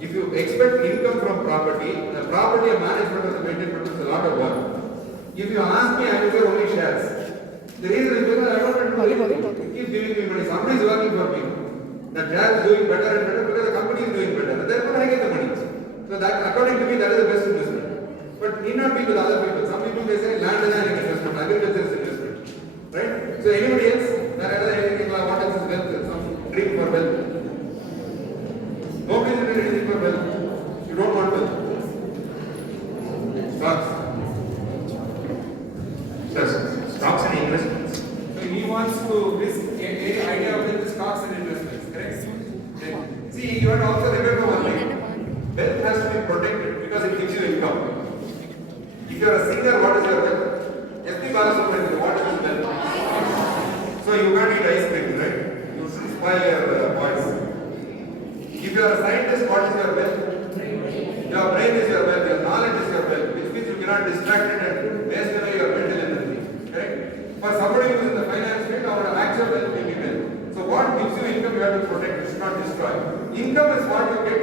if you expect income from property, the property and management of the maintenance is a lot of work. If you ask me, I will say only shares. The reason is because I don't want to keep giving me money. Somebody is working for me. The share is doing better and better because the company is doing better. Therefore, I get the money. So that, according to me, that is the best investment. But need not be with other people. Some people may say land is an investment, agriculture is investment. Right? So anybody else? What else is wealth? Some dream for wealth. Nobody is doing anything for wealth. You don't want wealth. Stocks. Yes. Stocks and investments. So he wants to risk any idea of the stocks and investments, correct? See, you have to also remember one thing. Wealth has to be protected because it gives you income. If you are a singer, what is your wealth? S.P. Balasubramanian, what is his wealth? So you can't eat ice cream, right? You spoil your voice. If you are a scientist, what is your wealth? Your brain is your wealth, your knowledge is your wealth, which means you cannot distract it and waste away your mental energy. Correct? For somebody who is in the finance field, our actual wealth will be wealth. So what gives you income, you have to protect, you should not destroy. Income is what you get.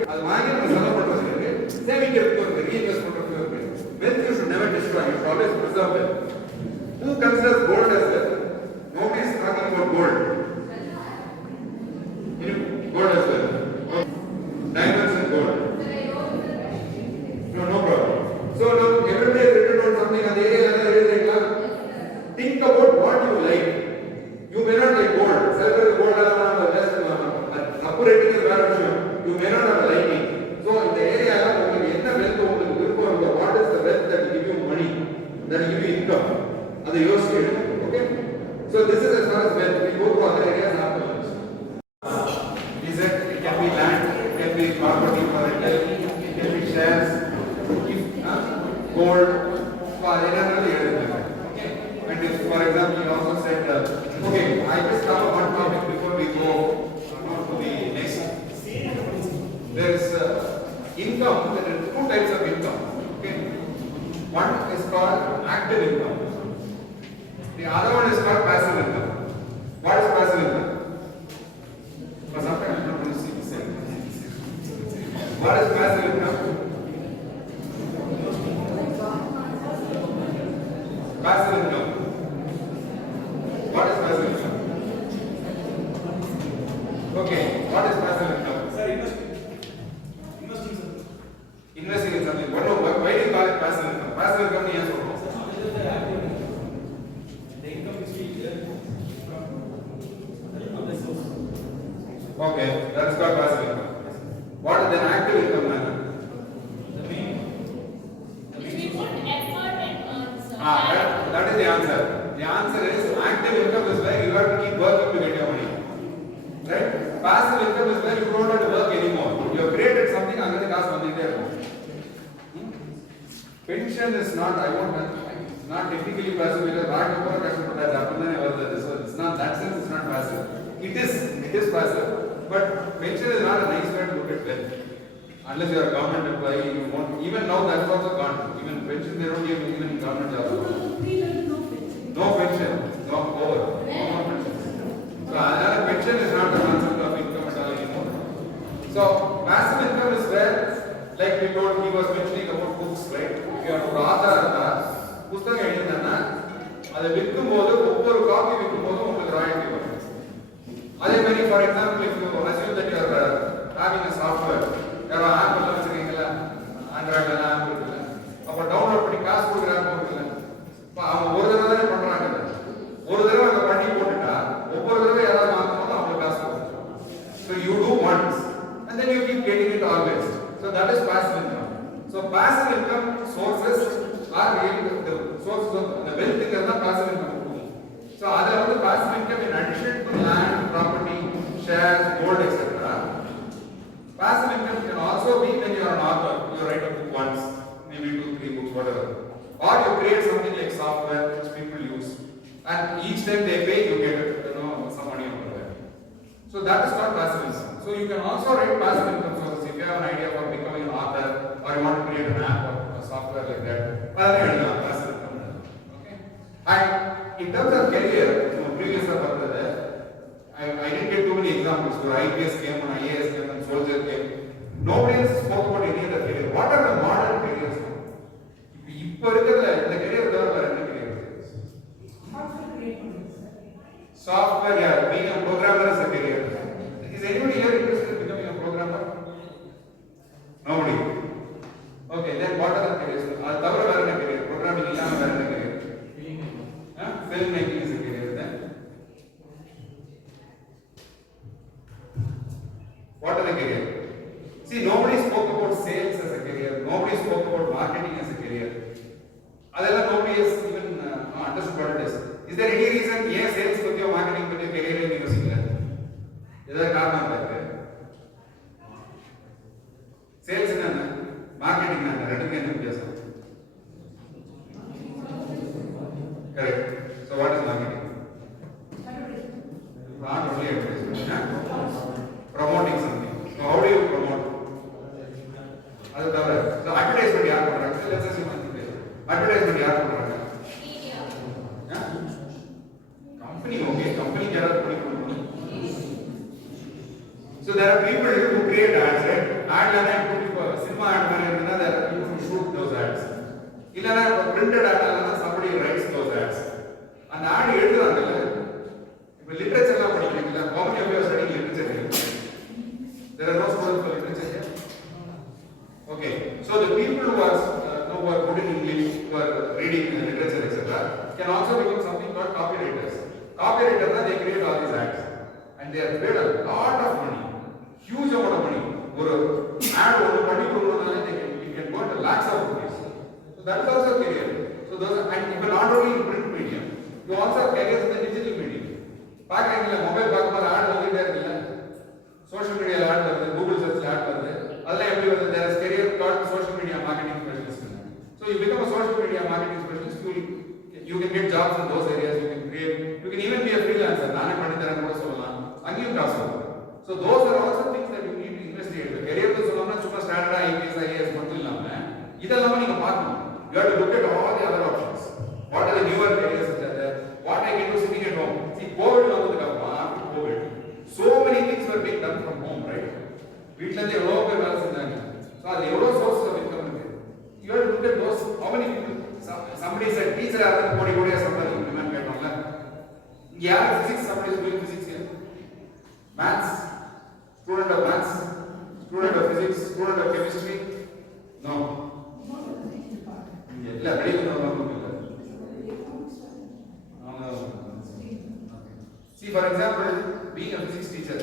Saving your reinvestment of your wealth. Wealth you should never destroy, you should always preserve wealth. Who considers gold as wealth? Nobody is talking about gold. Gold as well. Diamonds and gold. No problem. So now everybody has written on something on the area. Think about what you like. You may not like gold. Silver is gold. Upper rating is very sure. You may not have a liking. So in the area, what is the wealth that will give you money, that will give you income? That's your skill. Okay. So this is as far as wealth. We go to other areas afterwards. He said it can be land, it can be property for rental, it can be shares, gold, for another area. Okay. And if, for example, he also said, okay, I just cover one topic before we go to the next. There is income. There are two types of income. Okay. One is called active income. The other one is called passive income. What is passive income? For some time, I'm not going to see the same. What is passive income? Passive income. What is passive income? Okay, what is passive income? Sir, investing something. Investing in something. Why do you call it passive income? Passive income is what? The income is being there from other sources. Okay, that is called passive income. What is then active income? That is the answer. The answer is active income is where you have to keep working to get your money. Right? Passive income is where you don't have to work anymore. You have created something and the cost money there. Pension is not, it's not technically passive because right before that happened, so it's not that sense, it's not passive. It is passive. But pension is not a nice way to look at wealth. Unless you are a government employee, you won't, even now that's also gone. Even pension, they don't give even government jobs. No pension, no more pension. So another pension is not the concept of income at all anymore. So passive income is where, like we told, he was mentioning about books, right? If you have to author புத்தகம் எழுதினா அதை விற்கும்போது ஒவ்வொரு copy விற்கும்போது உங்களுக்கு royalty வரும். அதே மாதிரி for example if you assume that you are having a software, யாரோ ஆப் எல்லாம் வச்சிருக்கீங்களா, ஆண்ட்ராய்டில் ஆப் இருக்குல்ல, அப்போ டவுன்லோட் பண்ணி காசு கொடுக்குற ஆப் இருக்குல்ல, இப்போ அவங்க ஒரு தடவை தானே பண்ணுறாங்க. ஒரு தடவை அங்கே பண்ணி போட்டுட்டா ஒவ்வொரு தடவை யாராவது வாங்கும்போது அவங்களுக்கு காசு கொடுக்கும். So you do once and then you keep getting it always. So that is passive income. So passive income sources are really the sources of the wealth is the passive income. So other passive income in addition to land, property, shares, gold, etc. Passive income can also be when you are an author, you write a book once, maybe 2-3 books, whatever. Or you create something like software which people use, and each time they pay, you get some money over there. So that is called passive income. So you can also write passive income sources if you have an idea for becoming an author, or you want to create an app or a software like that. Passive income. Okay. And in terms of career, previous I didn't get too many examples where IPS came and IAS came and soldier came. Nobody else spoke about any other career. What are the modern careers? இப்போ இருக்கிறதுல இந்த career தவிர வேற என்ன career இருக்கு? Software, yeah, being a programmer is a career. Is anybody here interested in becoming a programmer? Nobody. Okay, then what are the careers? அது தவிர வேற என்ன career? Programming இல்லாம வேற என்ன career? Filmmaking is a career then. What are the career? See, nobody spoke about sales as a career. Nobody spoke about marketing as a career. Adella nobody has even understood what it is. Is there any reason yes, sales with your marketing with your career in university? Is there a reason? Sales is marketing is correct. So what is marketing? Not only advertisement. Promoting something. So how do you promote? So advertisement yaar pandranga? Let's assume advertisement yaar pandranga? Media. Company, okay. Company yaar padi. So there are people who create ads, right? Ad lana cinema ad manna there are people who shoot those ads. Illana printed ad lana somebody writes those ads. அந்த ஆடு எழுதுறாங்கல்ல, இப்போ லிட்ரேச்சர்லாம் படிக்கிறீங்களா? How many of you are studying literature here? There are no students for literature here? Okay, so the people who are good in English, who are reading literature, etc., can also become something called copywriters. Copywriters, they create all these acts, and they have paid a lot of money, huge amount of money. ஒரு ad ஒன்று பண்ணி கொடுக்கறதுனால you can go into lakhs of rupees. So that is also a career. So those are, and even not only in print medium, you also have careers in the digital medium. பார்க்குறீங்களா, mobile பார்க்கும்போது add வந்துகிட்டே இருக்குல்ல, social மீடியாவில் add வருது, Google சர்ச்சில் add வருது, அதெல்லாம் எப்படி வருது? There is career called social media marketing specialist. So you become a social media marketing specialist, you can get jobs in those areas, you can even be a freelancer. நானே பண்ணி தரேன் கூட சொல்லலாம், அங்கேயும் காசு வரும். So those are also things that you need to investigate. The career க்கு சொல்லணும்னா சும்மா ஸ்டாண்டர்டா IPS IAS மட்டும் இல்லாம இதெல்லாம் நீங்க பார்க்கணும். You have to look at all the other options. What are the newer careers that are there? What I can do sitting at home? See, COVID வந்ததுக்கு அப்புறம், after COVID, so many things were being done from home, right? வீட்ல இருந்து எவ்வளவு பேர் வேலை செஞ்சாங்க. So அது எவ்வளவு sources of income இருக்கு. You have to look at those. How many people? Somebody said teacher ஆகிறது கோடியா சம்பாதிக்கணும்னு கேட்டோம்ல. இங்க யார் physics, somebody is doing physics here? Maths, student of maths, student of physics, student of chemistry? No. இல்ல படிக்கிறவங்க இல்ல. See, for example, being a physics teacher,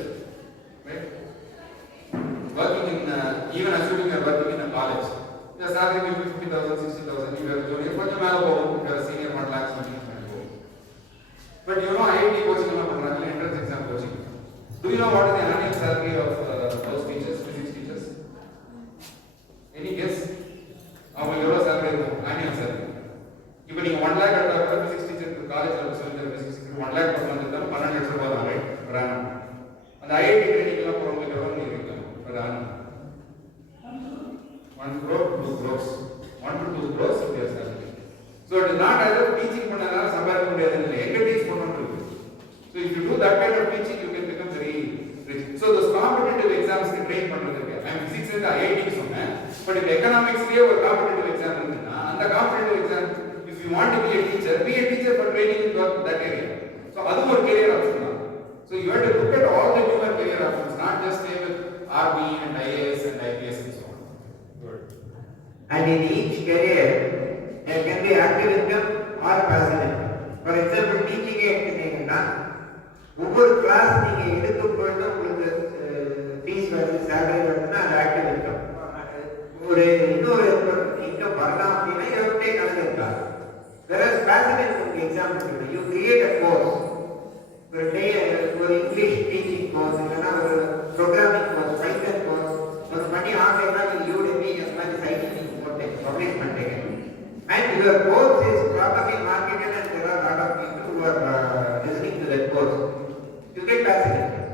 right? Working in, even assuming you are working in a college, your salary will be 50,000, 60,000. If you are a junior, கொஞ்சம் மேல போகும். If you are a senior, 1 lakh something. But you know, IIT coaching எல்லாம் பண்றாங்க, entrance exam coaching. Do you know what is the annual salary of those teachers, physics teachers? Any guess? அவங்களுக்கு எவ்வளவு salary இருக்கும்? Annual salary. இப்போ நீங்க 1 lakh எடுத்தா கூட physics teacher காலேஜ்ல சொல்லி தர physics 1 lakh per month தான் 12 லட்சம் ரூபாய் தான், right? Per annum. அந்த IIT ட்ரெயினிங் எல்லாம் போறவங்களுக்கு எவ்வளவு நீங்க இருக்கலாம் per annum? 1 crore, 2 crores. 1 to 2 crores is their salary. So it is not as if teaching பண்ணனால சம்பாதிக்க முடியாதுன்னு எங்க டீச் பண்ணணும் இருக்கு. So if you do that kind of teaching, you can become very rich. So those competitive exams க்கு train பண்றதுக்கு, I am physics and IIT சொன்னேன், but if economics லயே ஒரு competitive exam இருக்குன்னா, அந்த competitive exam, if you want to be a teacher for training in that area. So அது ஒரு career option தான். So you have to look at all the newer career options, not just stay with Army and IAS and IPS and so on. Good. And in each career, there can be active income or passive income. For example, teaching எடுத்தீங்கன்னா ஒவ்வொரு class நீங்க எடுக்கும் பொழுது உங்களுக்கு fees வருது, salary வருதுன்னா அது active income. ஒரு இன்னொரு இன்கம் வரலாம் அப்படின்னா இவர்கிட்டே நடந்திருக்காரு. Whereas passive income, example, you create a course, ஒரு டே ஒரு இங்கிலீஷ் டீச்சிங் கோர்ஸ், இல்லைன்னா ஒரு ப்ரோக்ராமிங் கோர்ஸ், பைத்தன் கோர்ஸ், ஒரு பண்ணி ஆன்லைனா யூடெமி அந்த மாதிரி சைட்டில் நீங்கள் போட்டு பப்ளிஷ் பண்ணுறீங்க. And your course is probably marketed and there are a lot of people who are listening to that course. You get passive income.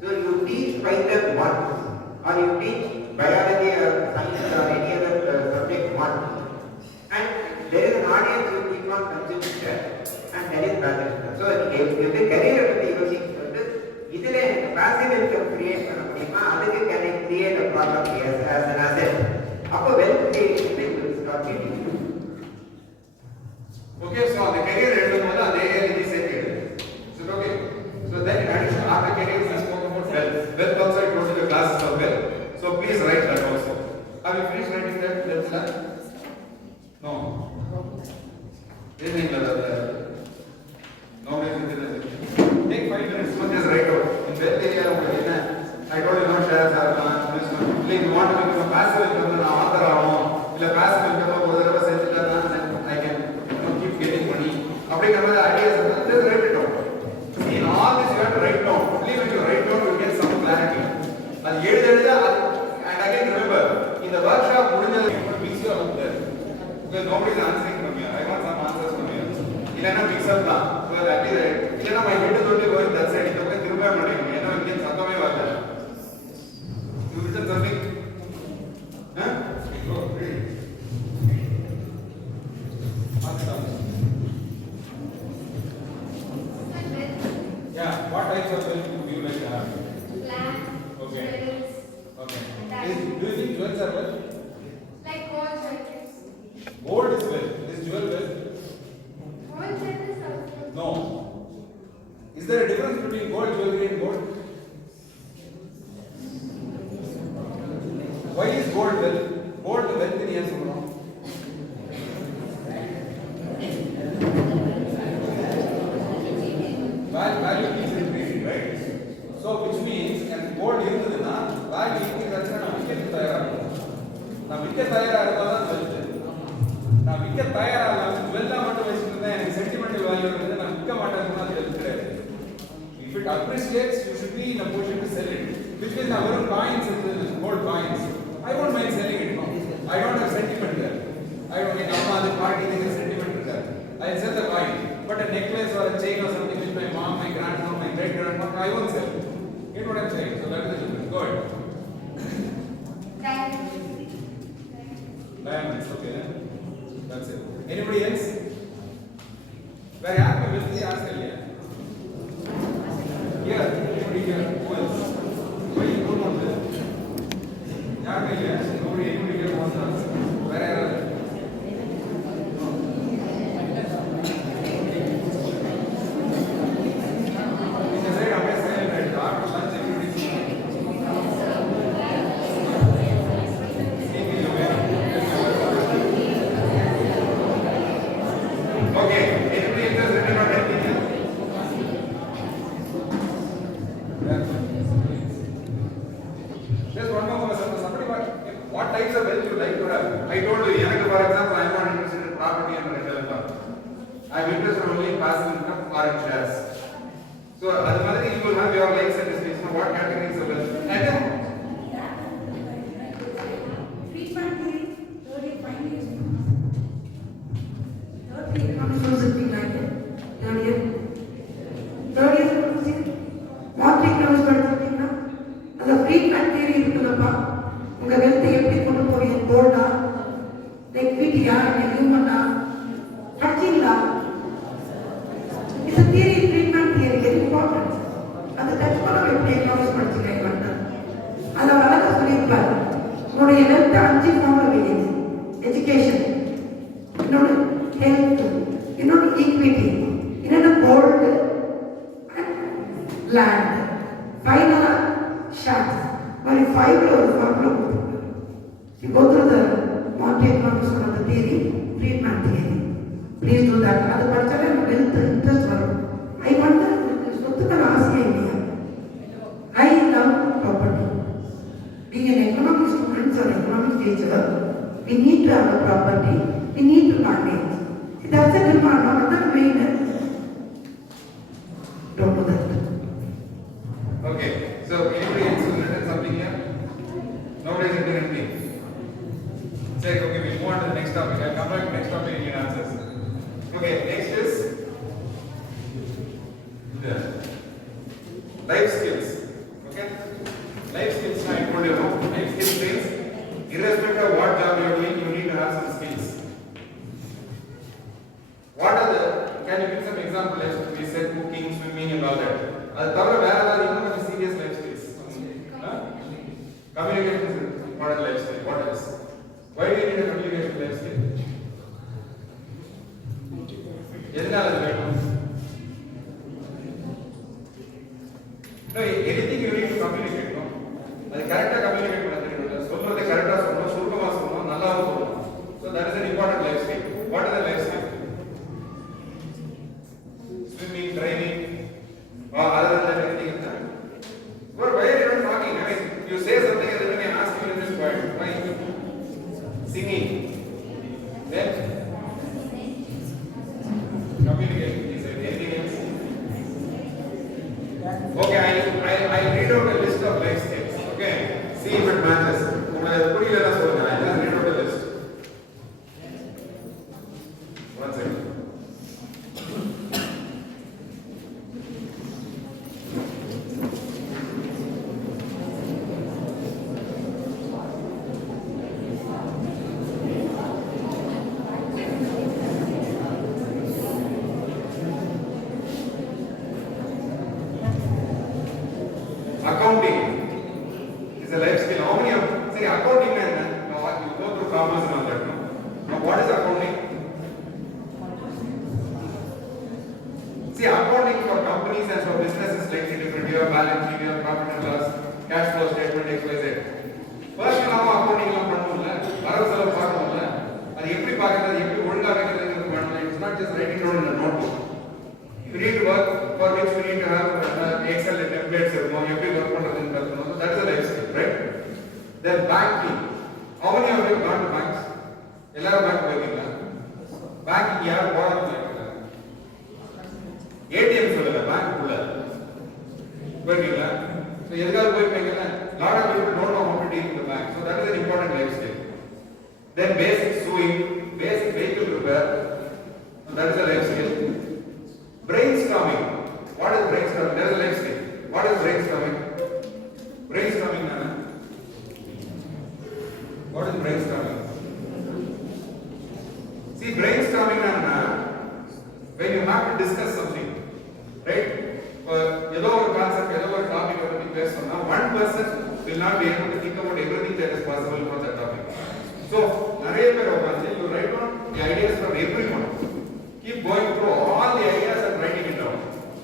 So you teach Python once, or you teach biology or science or any other subject once, and there is an audience who keep on consuming that, and that is passive income. So if the career பத்தி யோசிக்கிறது இதுல passive income create பண்ண முடியுமா? அதுக்கு can I create a property as an asset? அப்போ wealth creation will start getting. Okay, so the career எடுக்கும்போது அதே இது சேர்த்து எடு. So okay. So then in addition, after career we spoke about wealth. Wealth also I told you the classes of wealth. So please write that also. Have you finished writing that? That's that? No. Isn't that nobody is in it. Take 5 minutes to just write out. In wealth area, I told you no shares are this one. Please, you want to become a passive income, நான் author ஆகணும். இல்ல passive income ஒரு தடவை செஞ்சுட்டா I can keep getting money. அப்படிங்கிற மாதிரி ideas just write it down. See, in all this you have to write down. Only when you write down, you get some clarity. அது எழுத and again remember, in the workshop முடிஞ்சது mix you up there. Because nobody is answering from here. I want some answers from here. இல்லைன்னா mix up தான். So that is right. இல்லைன்னா my head is only going that side. இதை திரும்ப மாட்டேங்க. ஏன்னா இங்கே சத்தமே வரல. You written something? Huh? Go, read. Yeah, what types of wealth would you like to have? Land, Okay. jewels, Okay. and Do you think jewels are wealth? like gold jewelry. Gold is wealth. Is jewel wealth? Gold jewelry is also. No. gold jewelry and gold? Why is gold wealth? Gold wealth in years from now. Value keeps increasing, right? So which means and gold irundadna value increase achana na vikku tayara na vikku tayara irundha wealth na vikku tayara alla jewella mattu vechirundha enak sentimental value irundha na vikka maataduna adu wealth kedaidu. If it appreciates, you should be in a position to sell it. Which means our coins, gold coins, I won't mind selling it now. I don't have sentiment there. I don't need amma the party there is sentiment there. I'll sell the coin. But a necklace or a chain or something which my mom, my grandmom, my great grandmom, I won't sell. Get what I'm saying? So that is the difference. Good. Diamonds, okay. That's it. Anybody else? Very happy with the answer here. Here, anybody here? Who else? Why you don't want this? Nobody here wants to answer. Where are they? What types of wealth you like to have? I told you, for example, I am not interested in property and rental income. I am interested only in passive income or in shares. So, as Madhuri, you will have your likes and dislikes. Now, what categories of wealth? உங்க வெல்த்தை எப்படி கொண்டு போவீங்க? கோல்டா, எக்விட்டியா, ஹியூமனா, படிச்சீங்களா? இந்த theory, treatment theory very important. அந்த touch பண்ண எப்படி எக்கனாமிக்ஸ் படிச்சுக்க அதை அழகாக சொல்லியிருப்பாரு. உங்களுடைய வெல்த்தை 5 ஃபார்ம்ல வைங்க. எஜுகேஷன், இன்னொன்று ஹெல்த், இன்னொன்று ஈக்விட்டி, இன்னொன்று கோல்டு அண்ட் லேண்ட், ஃபைனலா shares. But if I were a formula, you go through the Monty economics of the theory, Friedman theory. Please do that. That's why I wealth interest. I wonder, I love property. Being an economic student or economic teacher, we need to have a property, we need to manage. That's a demand, not the main. Don't do that. Okay, so anybody else who's written something here? Nobody has written anything. Say, okay, we move on to the next topic. I'll come back to the next topic and get answers. Okay, next is the life skills. Okay, life skills. I told you, life skills means irrespective of what job you are doing, you need to have some skills. What are the? Can you give some example? We said cooking, swimming, and all that. அது தவிர வேற ஏதாவது இன்னும் serious life skills? Communication is important life skill. What else? Why do you need a communication life skill? எதனால அது வேணும்? No, anything you need to communicate, no? அது கரெக்டா கம்யூனிகேட் பண்ண தெரியணும். சொல்றதை கரெக்டா சொல்லணும், சுருக்கமா சொல்லணும், நல்லா சொல்லணும். So that is an important life skill. What is the life skill? Swimming, driving, or other than anything else? But why are you not talking? I mean, you say something and then I ask you in this point. Why? Singing. Then communication. Is there anything else? Okay, I read out a list of life skills. Okay, see if it matches. I just read out a list. One second. Accounting is a life skill. How many of say accounting man? You go through commerce and all that. No? Now what is accounting? See, accounting for companies and for businesses is slightly different. Then banking. How many of you have gone to banks? எல்லாரும் bank போயிருக்கீங்களா? Bank யார் போறாங்க போயிருக்கீங்களா? ATM சொல்லல, bank உள்ள போயிருக்கீங்களா? So எதுக்காக போயிருக்கீங்களா? Lot of people don't know how to deal with the bank. So that is an important life skill. Then basic sewing, basic vehicle repair. So that is a life skill. Brainstorming. What is brainstorming? That is a life skill. What is brainstorming? Brainstorming, Nana. What is brainstorming? See, brainstorming, Nana, when you have to discuss something, right? Either a concept, either a topic, or a question. Now, one person will not be able to think about everything that is possible for that topic. So, you write down the ideas from everyone. Keep going through all the ideas and writing it down.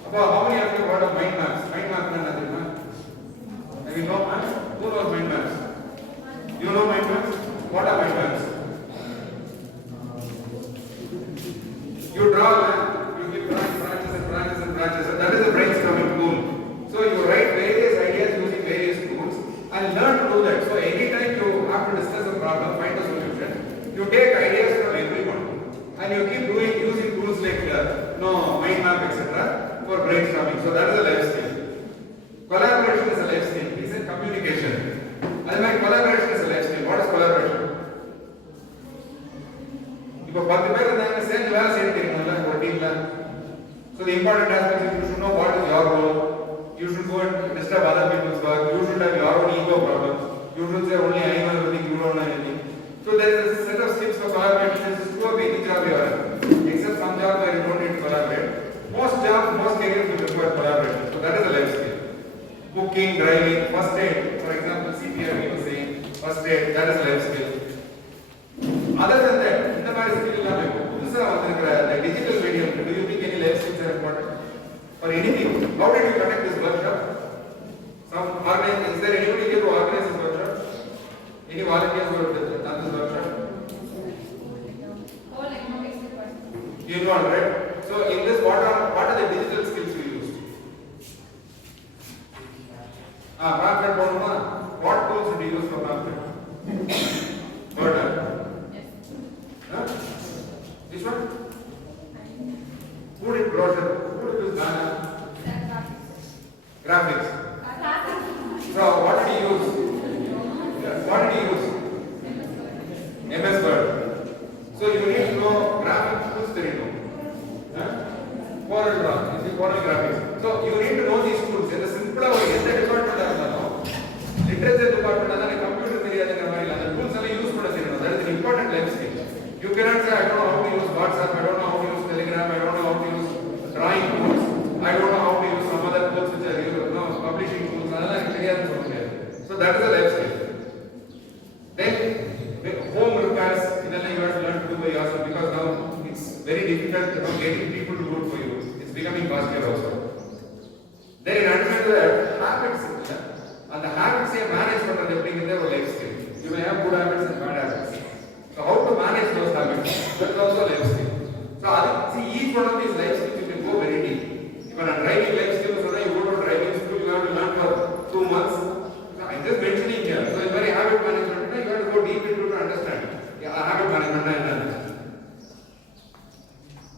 About how many of you heard of mind maps? Mind maps is nothing, man. Have you know maps? Who knows mind maps? You know mind maps? What are mind maps? You draw land, you keep drawing branches and branches and branches, and that is a brainstorming tool. So you write various ideas using various tools and learn to do that. So anytime you have to discuss a problem, find a solution, you take ideas from everyone and you keep doing using tools like mind map, etc. for brainstorming. So that is a life skill. Collaboration is a life skill. It's in communication. And my collaboration is a life skill. What is collaboration? இப்போ 10 பேர் இருந்தாங்க சேர்ந்து வேலை செய்ய தெரியும்ல ஒரு டீம்ல. So the important aspect is you should know what is your role. You should go and disturb other people's work. You should have your own ego problems. You should say only I know everything, you don't know anything. So there is a set of steps for collaboration. This is true of any job you are in. Except some jobs where you don't need to collaborate. Most jobs, most careers will require collaboration. So that is a life skill. Cooking, driving, first aid. For example, CPR we were saying first aid. That is a life skill. Other than that, in the matter skill, the digital medium, do you think any life skills are important? Or anything? How did you conduct this workshop? Is there anybody here who organized this workshop? Any volunteers who have done this workshop? All economics department. You know, right? So in this, what are the digital skills we used? Pamphlet, what tools did you use for pamphlet? Word. Huh? This one? Who did brochure? Who did use banner? Graphics. So what did he use? What did he use? MS Word. So you need to know graphics tools, you know. Corel Draw, Corel Graphics. So you need to know these tools. In the simple way, in the department, literature department, computer area, the tools are used for us. That is an important life skill. You cannot say, I don't know how to use WhatsApp, I don't know how to use Telegram, I don't know how to use drawing tools, I don't know how to use some other tools which are publishing tools. So that is a life skill. Then home repairs, you have to learn to do by yourself because now it's very difficult getting people to do it for you. It's becoming costlier also. Then in addition to that, habits. And the habits you manage for everything in their life skill. You may have good habits and bad habits. So how to manage those habits? That is also life skill. So see, each one of these life skills you can go very deep. If you are driving life skills, so you go to driving school, you have to learn for 2 months. So I'm just mentioning here. So in very habit management, you have to go deep into to understand. Habit management and understand.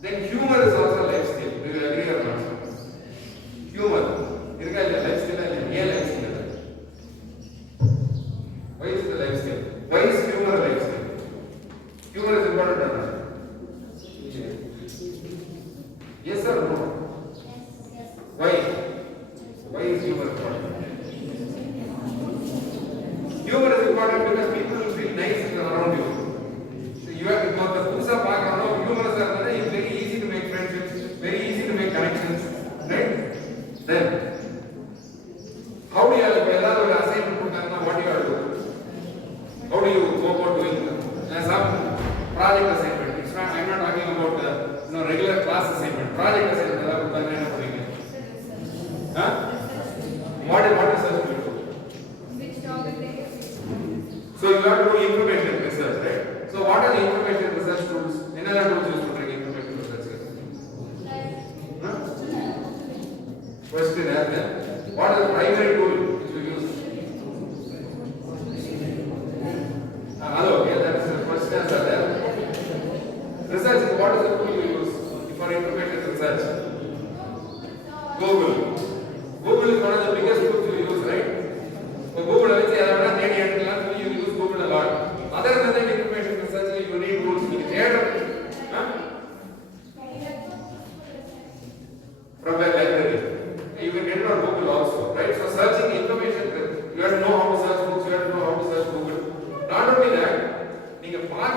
Then humor is also a life skill. Do you agree or not? Humor. Is it a life skill or a life skill? Why is it a life skill? Why is humor a life skill? Humor is important or not? Yes or no? Why? Why is humor important? Humor is important because people will feel nice around you. So you have to know the Pusa background, humorous are it's very easy to make friendships, very easy to make connections, right? Then, how do you have to assignment what do you have to do? How do you go about doing some project assignment? I'm not talking about regular class assignment. Project assignment. What research do you do? Which topic they use? So you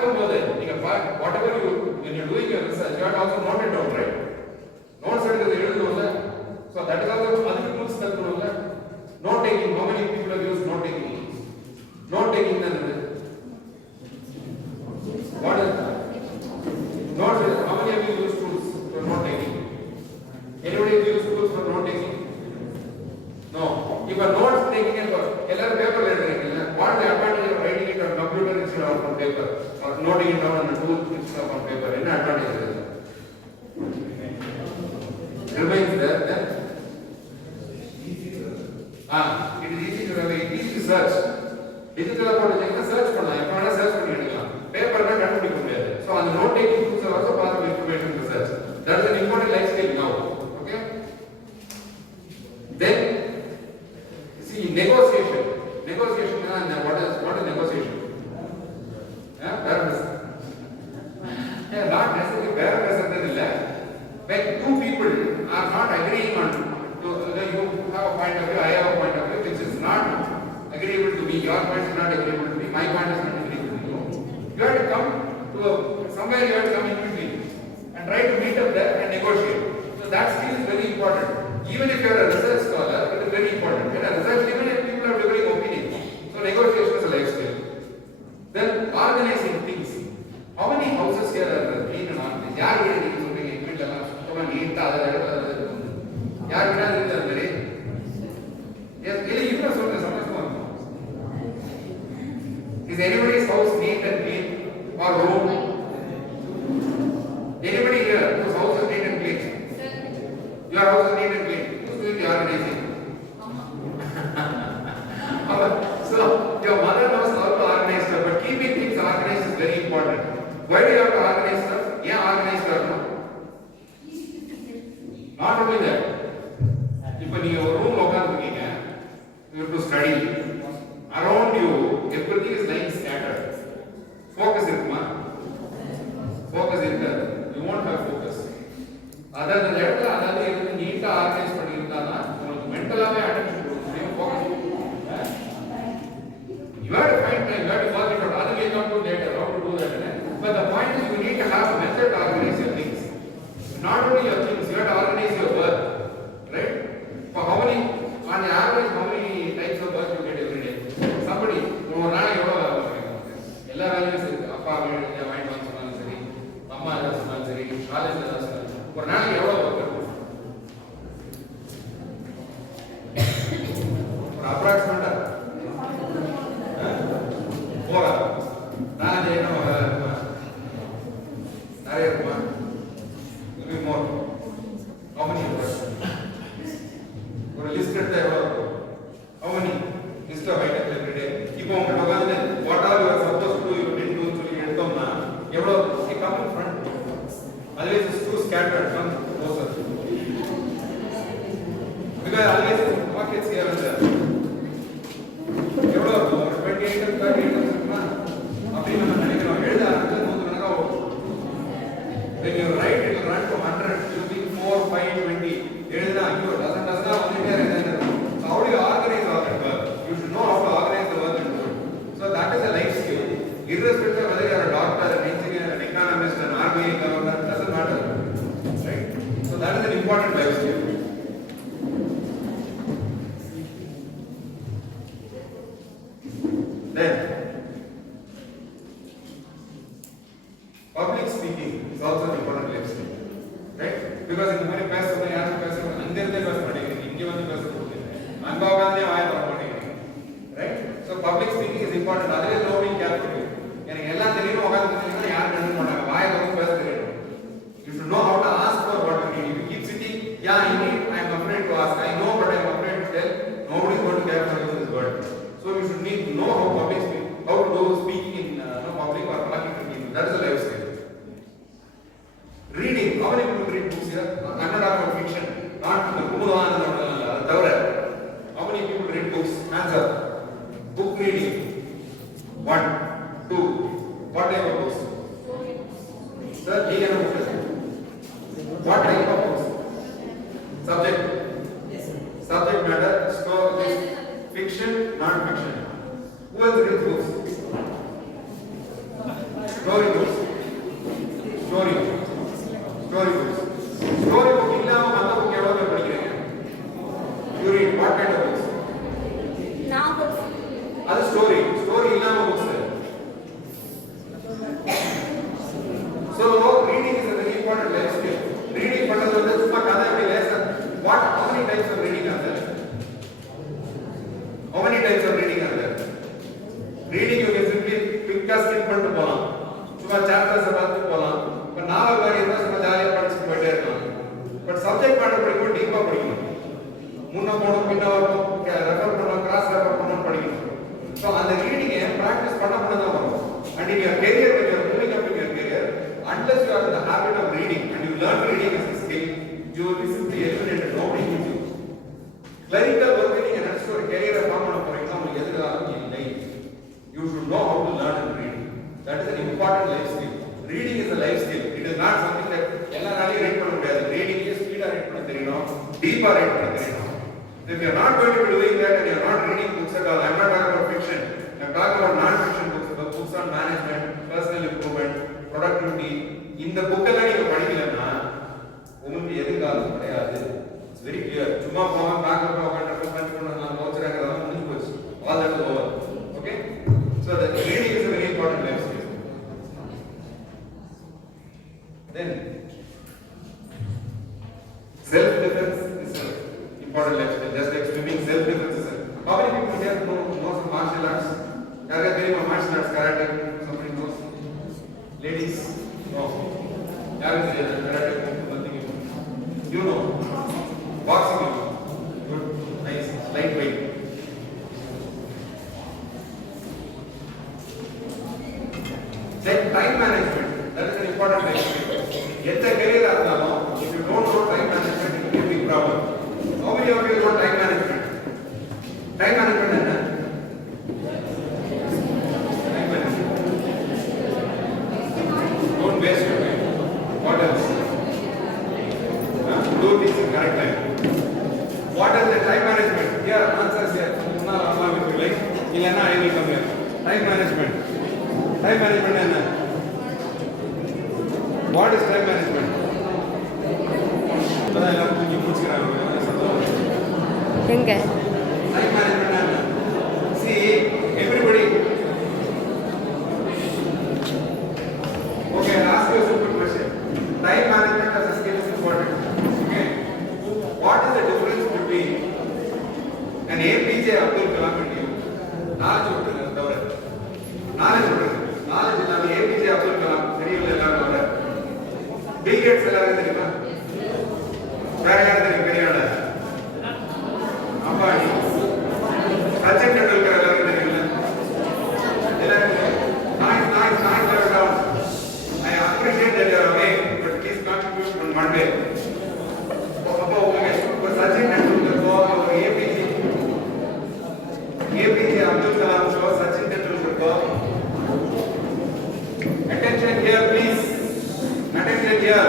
பார்க்கும்போது நீங்க whatever you when you're doing your research you have to also note it down, right? Notes எடுக்கிறது எழுதணும்ல. So that is also அதுக்கு tools கத்துக்கணும்ல. Note taking, how many people have used note taking? Note taking என்னது? What is note? How many have you used tools for note taking? Anybody have used tools for note taking? No. If a note taking and எல்லாரும் பேப்பர்ல எழுதுறீங்கல்ல, what is the advantage of writing it on computer instead of on paper or noting it down on a tool instead of on paper? என்ன advantage இருக்கு? Remains there then. It is easy to have it easy to search. Digital போடுறீங்கன்னா search பண்ணலாம், எப்ப வேணா search பண்ணி எடுக்கலாம். பேப்பர்ல கண்டுபிடிக்க முடியாது. So on the note taking tools are also part of information research. That is an important life skill now. Okay? Then see negotiation. Negotiation what is negotiation? Fairness. Not necessarily fairness illa. When two people are not agreeing on you have a point of view, I have a point of view which is not agreeable to me, your point is not agreeable to me, my point is not agreeable to you. You have to come to somewhere you have to come in between and try to meet up there and negotiate. So that skill is very important. Even if you are a research scholar, it is very important. In a research, even if people have differing opinions, so negotiation is a life skill. Then organizing things. How many houses here are clean and organized? யார் வீடு நீங்க சொல்றீங்க எங்க வீட்ல எல்லாம் சுத்தமா நீட்டா அதை யார் வீடா இருக்குது அந்த மாதிரி இல்லை இப்போ சொல்றேன் சந்தோஷமா இருக்கும். Is anybody's house neat and clean or room? Anybody here whose house is neat and clean? Your house is neat and clean. Who's doing the organizing? So your mother knows how to organize stuff, but keeping things organized is very important. Why do you have to organize stuff? Yeah, organize stuff. Not only that. இப்போ நீங்க ஒரு ரூம்ல உட்கார்ந்துருக்கீங்க, you have to study. Around you, everything is lying scattered. Focus இருக்குமா? Focus இருக்காது. You won't have focus. அதாவது இந்த இடத்துல அதாவது இருந்து நீட்டா ஆர்கனைஸ் பண்ணி இருந்தானா உங்களுக்கு மென்டலாவே அட்டென்ஷன் கொடுக்க முடியும். Focus. You have to find time, you have to work it out. That will come to later, how to do that. But the point is you need to have a method to organize your things. Not only your things, you have to organize your work. Right? For how many, on the average, how many types of work you get every day? Somebody, ஒரு நாளைக்கு எவ்வளோ வேலை பண்ணுறீங்க? எல்லா வேலையும் சரி, அப்பா வீடு வாங்கிட்டு வந்து சொன்னாலும் சரி, அம்மா ஏதாவது சொன்னாலும் சரி, காலேஜில் ஏதாவது சொன்னாலும் ஒரு நாளைக்கு எவ்வளோ ஒர்க் இருக்கும்? ஒரு அப்ராக்சிமேட்டா 4 hours. நான் என்ன வேலை இருக்குமா? நிறைய இருக்குமா? Maybe more. How many hours? ஒரு லிஸ்ட் எடுத்தா எவ்வளோ இருக்கும்? How many? List of items every day. இப்போ உங்க உட்காந்து what are you supposed to do, you didn't do சொல்லி எடுத்தோம்னா எவ்வளோ? It come in front. Otherwise it's too scattered, come closer. Because always pockets here and there. எவ்வளோ இருக்கும்? 20 items, 30 items இருக்குமா? அப்படி நம்ம நினைக்கிறோம். எழுத ஆரம்பிச்சா 100 கணக்கா ஓடும். When you write, it will run to 100, you think 4, 5, 20. எழுதுனா ஐயோ டசன் வந்துட்டே இருக்கு. So how do you organize all that work? You should know how to organize the work and do it. So that is a life skill. Irrespective of whether you are a doctor, an engineer, an economist, an RBI governor, doesn't matter. Right? So that is an important life skill. Then public speaking is also an important life skill. Right? Because இந்த மாதிரி பேசுறது யாரும் பேசுறது அங்க இருந்தே பேச மாட்டேங்கிறீங்க, இங்க வந்து பேச போறீங்க, அங்க உட்கார்ந்தே வாய் திறக்க மாட்டேங்கிறீங்க. Right? So public speaking is important. அதுவே லோவிங் கேர்ஃபுல்லி. எனக்கு எல்லாம் தெரியும் உட்கார்ந்துட்டீங்கன்னா யாரும் கண்டுக்க மாட்டாங்க, வாய் திறந்து பேச தெரியும். You should know how to ask for what you need. If you keep sitting, yeah, I need, I am afraid to ask. I know, but I am afraid to tell. Nobody is going to care for you in this world. So you should need to know how public speak, how to do speaking in public or talking to people. That is a life skill. Reading. How many people read books here? I'm not talking about fiction. Not the Kumudan and Tavra. How many people read books? Answer. Book reading. 1, 2, Reading you can simply quick skip பண்ணிட்டு போலாம். சும்மா chapters பார்த்து போலாம். இப்ப நாவல் மாதிரி இருந்தா சும்மா ஜாலியா படிச்சுட்டு போயிட்டே இருக்கலாம். பட் சப்ஜெக்ட் மேட்டர் படிக்கும்போது டீப்பா படிக்கணும். முன்ன போகணும், பின்ன வரணும், ரெஃபர் பண்ணணும், கிராஸ் ரெஃபர் பண்ணணும் படிக்கணும். ஸோ அந்த ரீடிங்கை ப்ராக்டிஸ் பண்ண தான் வரும். And in your career, when you are moving up in your career, unless you are in the habit of reading and you learn reading as a skill, you will be simply eliminated. Nobody needs you. Clerical work நீங்க நினைச்சு ஒரு கேரியரை form பண்ண போறீங்கன்னா உங்களுக்கு எதிர்காலம் இல்லை. You should know how to learn and read. That is an important life skill. Reading is a life skill. It is not something that எல்லாராலையும் read பண்ண முடியாது. Reading is ஸ்பீடா ரீட் பண்ண தெரியணும், டீப்பா ரீட் பண்ண தெரியணும். If you are not going to be doing that and you are not reading books at all, I am not talking about fiction. I am talking about non-fiction books, books on management, personal improvement, productivity. இந்த book எல்லாம் நீங்க படிக்கலன்னா உங்களுக்கு எதிர்காலம் கிடையாது. It's very clear. சும்மா போக பேங்க்ல உட்கார்ந்து பஞ்ச் பண்ணலாம் வவுச்சராங்கறதெல்லாம் முடிஞ்சு போச்சு. All that is over. Okay? So the reading is a very important life skill. Then self-defense is an important life skill. Just like swimming, self-defense is a... How many people here know some martial arts? Karate, தெரியுமா martial arts, karate, somebody knows? Ladies? No. யாருக்கு தெரியாது karate, nothing you know. You know. Boxing you know. Good, nice, lightweight. Then time management. That is an important life skill. எந்த career இருந்தாலும் if you don't know time management, it will be a big problem. How many of you know time management? Time management என்ன? Time management. Don't waste your time. What else? Do things in correct time. What is the time management? Here, answers here. Now, Allah will be like, இல்லைன்னா I will come here. Time management. Time management என்ன? What is time management? இப்பதான் எல்லாரும் தூக்கி முடிச்சுக்கிறாங்க. எங்க Time management என்ன? See, everybody. Okay, I'll ask you a simple question. Time management as a skill is important. Okay. What is the difference between an APJ Abdul Kalam and you? Knowledge விட்டுருங்க தவிர. Knowledge விட்டுருங்க. Knowledge இல்லாம APJ Abdul Kalam தெரியல எல்லாரும் தவிர. Bill Gates எல்லாரும் தெரியுமா? வேற யார் தெரியும் பெரிய ஆளு? அம்பானி. Sachin Tendulkar எல்லாரும் தெரியும்ல? எல்லாரும் nice level down. I appreciate that you are away, but please contribute on Monday. அப்போ உங்களுக்கு Sachin Tendulkar को और APJ Abdul Kalam को Sachin Tendulkar को attention here please. Attention here.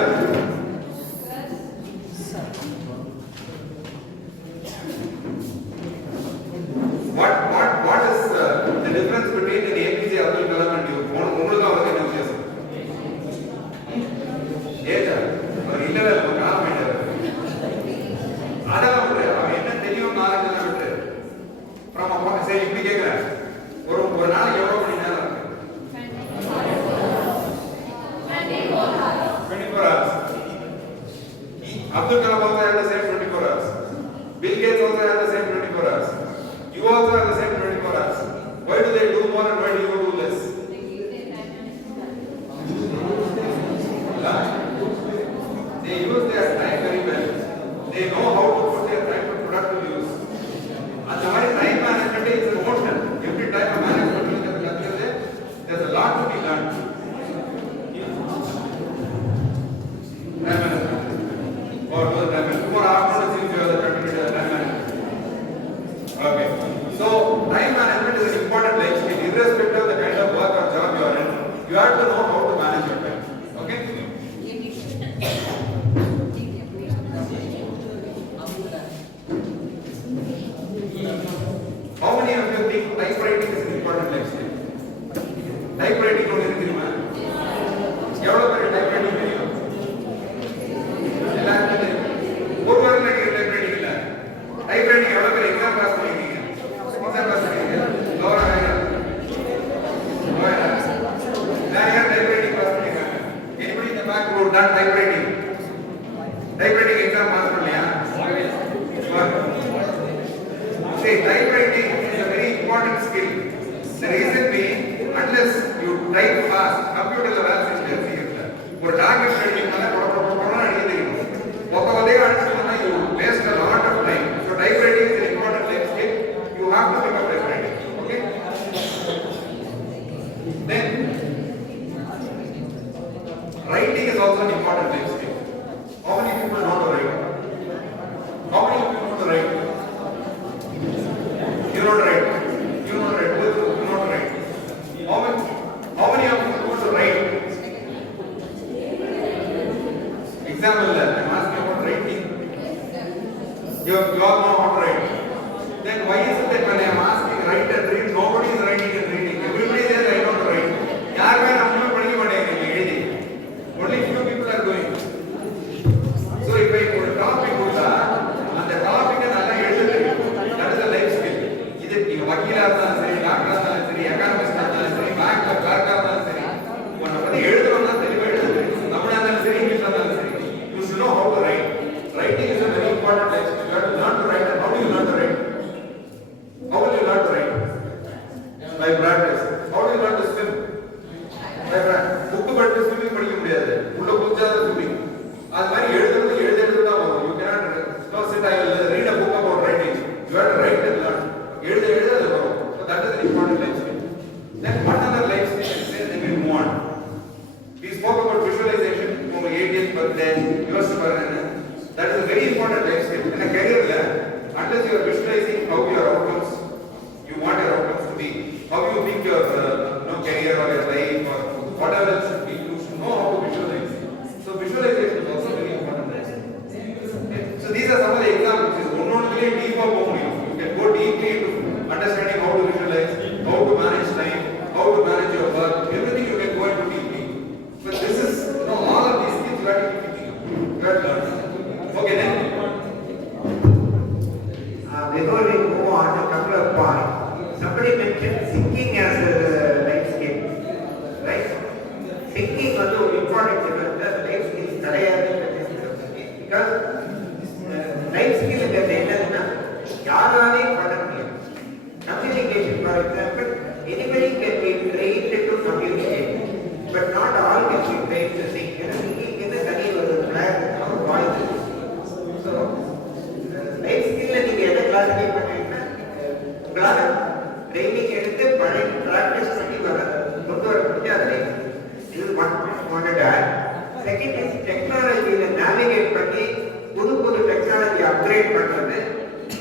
type fast, computerல வேலை செஞ்சு சீக்கிரத்துல ஒரு டார்கெட் ஷெட்யூல் பண்ணா போட அடிக்க தெரியும். மொத்தவதே அடிச்சோம்னா you waste a lot of time. So typewriting is an important life skill. You have to pick up typewriting. Okay? Then writing is also an important life skill. How many people know to write? How many of you know to write? You know to write. You know to write. You know to write. How many of you know to write? Example, I'm asking about writing. You all know how to write. Then why is it that when I am asking write and read, nobody is writing and reading? Everybody says I know to write. யாருமே நம்மளும் படிக்க மாட்டேங்கிறீங்க எழுதி. Only few people are going. So if I put a topic கொடுத்தா அந்த டாபிக்கை நல்லா எழுத தெரியும். That is a life skill. இது நீங்க வக்கீலா இருந்தாலும் சரி, டாக்டரா இருந்தாலும் சரி, எக்கானமிஸ்டா இருந்தாலும் சரி, பேங்க்ல கிளர்க்கா இருந்தாலும் சரி, உன்னை பத்தி எழுதணும்னா தெளிவா எழுத தெரியும். தமிழா இருந்தாலும் சரி, இங்கிலீஷா இருந்தாலும் சரி. You should know how to write. Writing is a very important life skill. You have to learn to write. And how do you learn to write? How will you learn to write? By practice. How do you learn to swim? By practice. Book படித்து swimming படிக்க முடியாது. உள்ள புடிச்சாத swimming. அது மாதிரி எழுதுறது தான் வரும். You cannot sit. I will read a book about writing. You have to write and learn. எழுத அது வரும். So that is an important life skill. Then one other life skill is say then we move on. We spoke about visualization. உங்க 80th birthday, yours birthday. That is a very important life skill. In a career, unless you are visualizing how your outcomes, you want your outcomes to be, how you think your career or your life or whatever it should be, you should know how to visualize. So visualization is also very important. Okay. So these are some of the examples. One only deep of you can go deeply into understanding how to visualize, how to manage time, how to manage your work, everything you can go into deeply. But this is, all of these things you have to be thinking. You have to learn. Okay then. Before we move on, a couple of points. Somebody mentioned thinking as a life skill, right? Thinking was an important life skill because life skill is என்னன்னா யாராலையும் பண்ண முடியும். Communication, for example, anybody can be trained to communicate, but not all can be trained to think. Thinking is a தனி ஒரு plan or voice. So life skill நீங்க எதை classify பண்ணீங்கன்னா உங்களால ட்ரைனிங் எடுத்து பழைய பிராக்டிஸ் பண்ணி கொண்டு வர முடியாது. இது ஒன் டேட். செகண்ட் இஸ் டெக்னாலஜியில நேவிகேட் பண்ணி புது டெக்னாலஜி அப்கிரேட் பண்றது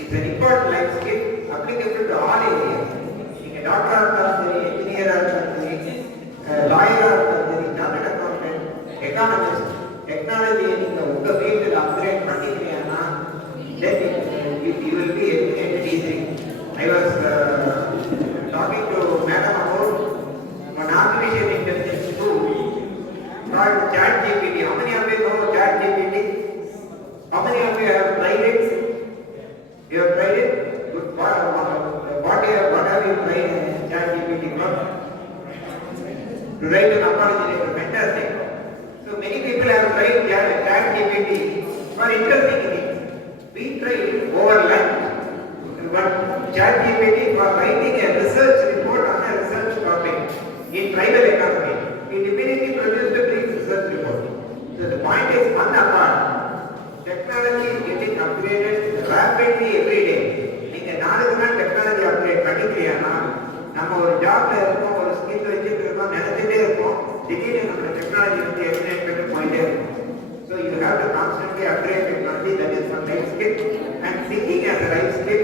it's an important life skill applicable to all areas. நீங்க டாக்டரா இருந்தாலும் சரி, என்ஜினியரா இருந்தாலும் சரி, லாயரா இருந்தாலும் சரி, சார்ட்டர்ட் அக்கௌண்டன்ட், எக்கானமிஸ்ட், டெக்னாலஜியை நீங்க உங்க ஃபீல்டில் upgrade பண்ணிக்கிறீங்கன்னா then you will be educated easily. I was talking to Madam about an artificial intelligence tool called ChatGPT. How many of you know ChatGPT? How many of you have tried it? You have tried it? What have you tried ChatGPT from? To write an apology letter. Fantastic. So many people have tried ChatGPT for interesting in it. We tried over lunch, but ChatGPT for writing a research report on a research topic in tribal economy. It immediately produced a brief research report. So the point is one apart. Technology is getting upgraded rapidly every day. நீங்க நாளுக்கு நாள் technology upgrade பண்ணிக்கிறீங்கன்னா நம்ம ஒரு ஜாப்ல இருக்கோம், ஒரு skill வச்சுட்டு இருக்கோம், நினைச்சிட்டே இருக்கோம், திடீர்னு நம்ம டெக்னாலஜி வந்து எக்ஸ்பிளைன் பண்ணி போயிட்டே இருக்கும். So you have to constantly upgrade technology. That is one life skill. And thinking as a life skill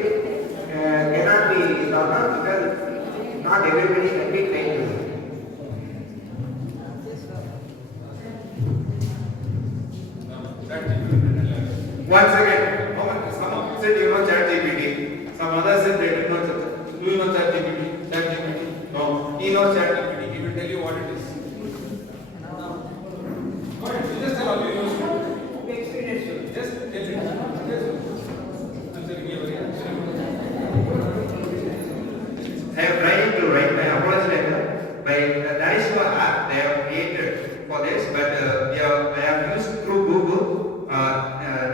cannot be thought of because not everybody can be trained to it. Once again, some said you know ChatGPT, some others said they did not. Do you know ChatGPT? ChatGPT? No. He knows ChatGPT. He will tell you what it is. Just tell all you know. Just tell it. I'm telling you. I am trying to write my apology letter by there is no app they have created for this, but I have used through Google.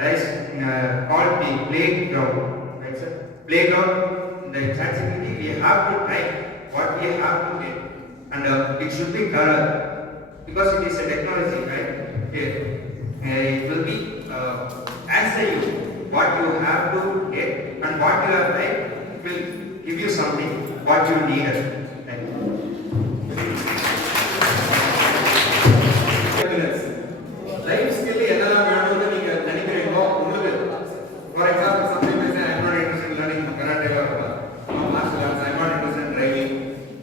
There is called the playground. Right, sir? Playground. The ChatGPT we have to type what we have to get. and it should be thorough because it is a technology, right? Okay. It will be answer you what you have to get and what you have like. It will give you something what you needed. Thank you. Life skill என்னெல்லாம் வேணும்னு நீங்க நினைக்கிறீங்களோ உங்களுக்கு for example something like I am not interested in learning karate or martial arts, I am not interested in driving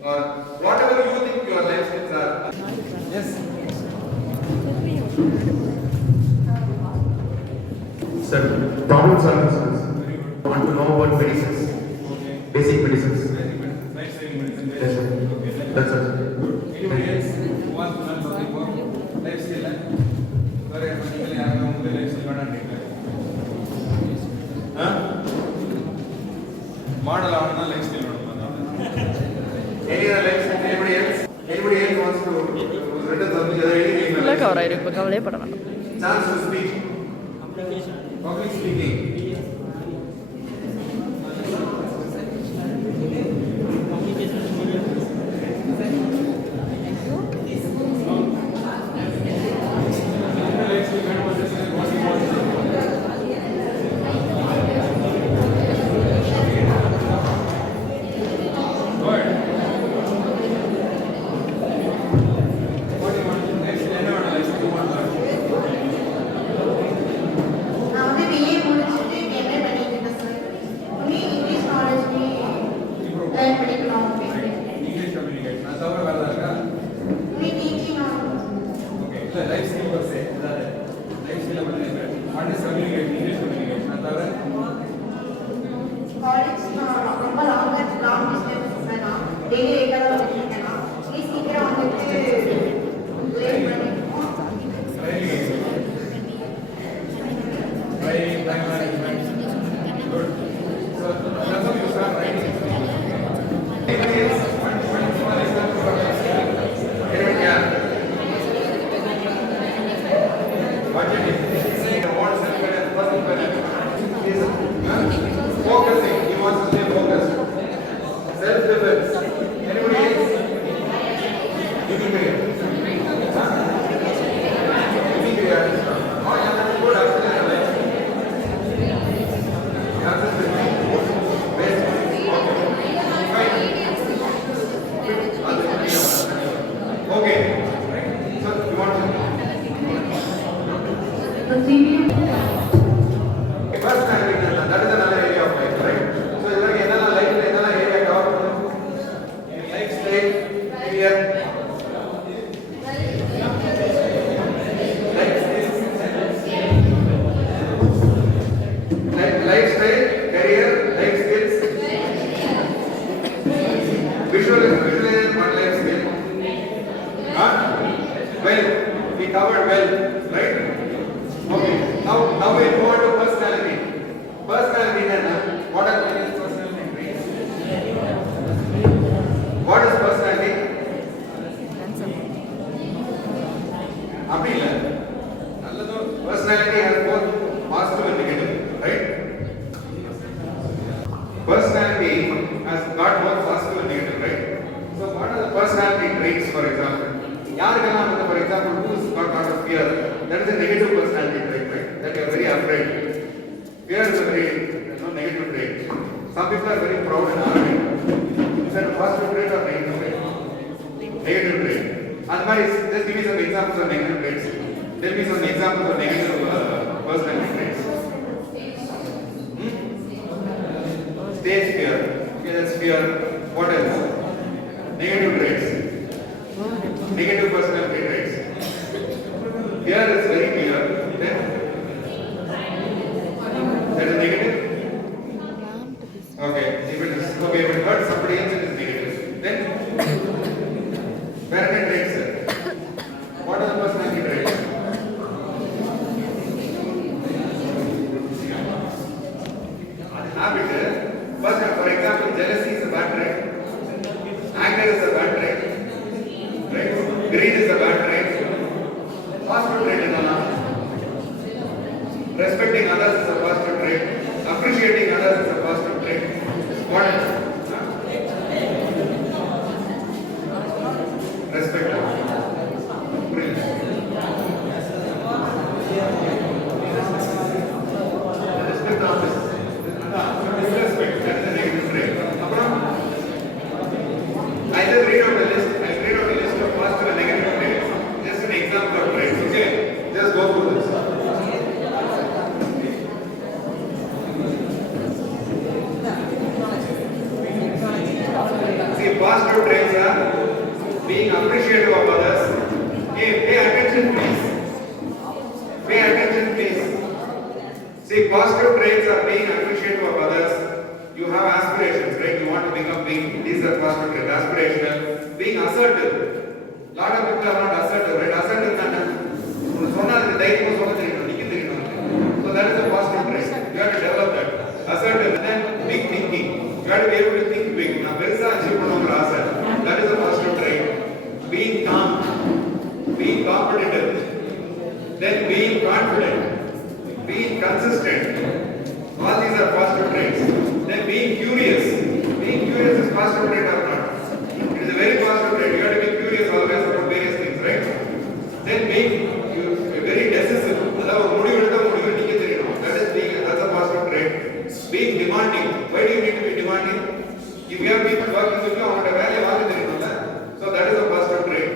or whatever you think your life skills are. Yes. Sir, problem solving skills. I want to know about medicines. Okay. Basic medicines. Life saving medicine. Yes, sir. Okay. That's all. Anybody else who wants to learn something more? Life skill, eh? Sorry, particularly I have a life skill and huh? Model on life skill. Any other life skill? Anybody else? Anybody else wants to written something other anything? இல்லை கவராயிரும் இப்போ கவலையப்பட வேண்டாம். Chance to speak. Public speaking. நான் வந்து BA முடிச்சுட்டு MA பண்ணிட்டு இருக்கேன் sir. இன்னும் English knowledge learn பண்ணிக்கணும் அப்படின்னு. English communication. அது தவிர வேற ஏதாவது இருக்கா? இன்னும் டீச்சிங் Okay. இல்ல லைஃப் ஸ்கில் per se. அதாவது லைஃப் ஸ்கில் வந்து what is communication? English communication. அது தவிர காலேஜ் நான் ரொம்ப லாங் டிஸ்டன்ஸ் வேணாம். டெய்லி 8 ஹவர் வந்துட்டு இருக்கேன். ப்ளீஸ் சீக்கிரம் வந்துட்டு லேர்ன் பண்ணிக்கணும். writing, time management. Good. So that's how you start writing. Anybody else? One small example for life skill. Anybody? Yeah. Budget is saying about self-finance, personal finance. Is focusing. He wants to stay focused. Self-defense. Anybody else? Mimicry. Huh? Mimicry artist. Oh, yeah, that's good. Actually, I like it. Answer is best. Okay. So you want to personality, that is another area of life, right? So it's like another life, another area cover. Lifestyle, career, lifestyle, career, life skills. Visualize one life skill. Huh? Well, we covered well, right? Okay. Now we move on to personality. Personality, what are various personality traits? What is personality? அப்படி இல்ல. நல்லதோ personality has both positive and negative, right? Personality has got both positive and negative, right? So what are the personality traits, for example? யாருக்கெல்லாம் வந்து, for example, who's got lot of fear? That is a negative personality trait, right? That you are very afraid. Fear is a very negative trait. Some people are very proud and arrogant. Is that a positive trait or negative trait? Negative trait. Otherwise, just give me some examples of negative traits. Tell me some examples of negative personality traits. Stage fear. Okay, that's fear. What else? Negative traits. Negative personality traits. Fear is very clear. Then that is negative. Okay, if it is, so we have heard somebody else, it is negative. Then paranoid traits. What are the personality traits? Habit. First, for example, jealousy is a bad trait. Anger is a bad trait. Right? Greed is a bad trait. Positive trait is another. Respecting others is a positive trait. Appreciating others is a positive trait. What else? being appreciative of others. Hey, pay attention please. Pay attention please. See, positive traits are being appreciative of others. You have aspirations, right? You want to become big. These are positive traits. Aspirational. Being assertive. Lot of people are not assertive, right? Assertive is so that is a positive trait. You have to develop that. Assertive. And then big thinking. You have to be able to think big. Now, that is a positive trait. Being calm. Being competitive. Then being confident. Being consistent. All these are positive traits. Then being curious. Being curious is positive trait or not? It is a very positive trait. You have to be curious always about various things, right? Then being very decisive. That's a positive trait. Being demanding. Why do you need to be demanding? If you have people working with you, so that is a positive trait.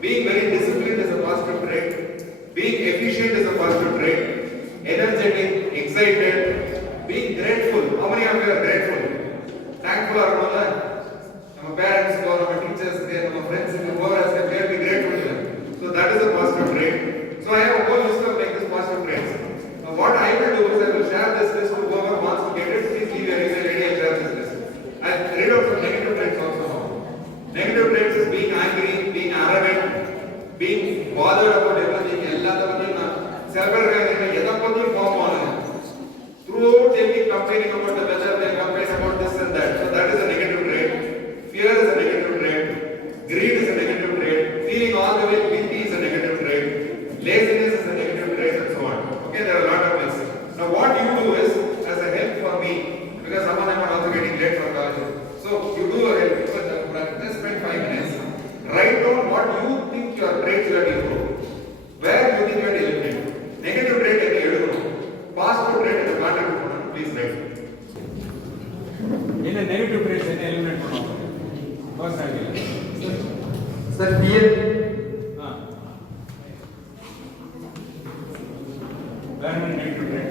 Being very disciplined is a positive trait. Being efficient is a positive trait. Energetic, excited, being grateful. How many of you are grateful? Thankful or not? Our parents, our teachers, our friends, whoever has been there, be grateful to them. So that is a positive trait. So I have a whole list of like this positive traits. Now what I will do is I will share this list to whoever wants to get it. Please leave your email ID and share this list. I read out some negative traits also now. Negative traits is being angry, being arrogant, being bothered about everything. Throughout they be complaining about the weather, they complain about this and that. So that is a negative trait. Fear is a negative trait. Greed is a negative trait. Feeling all the way guilty is a negative trait. Laziness is a negative trait and so on. Okay, there are a lot of this. Now what you do is, as a help for me, because some of them are also getting late for college. So you do a help, just spend 5 minutes. Write down what you think your traits you have to improve. Where you think you have to eliminate. Negative trait and positive trait and contribute. Please write. In a negative traits, eliminate personality. Sir, fear. Where negative trait?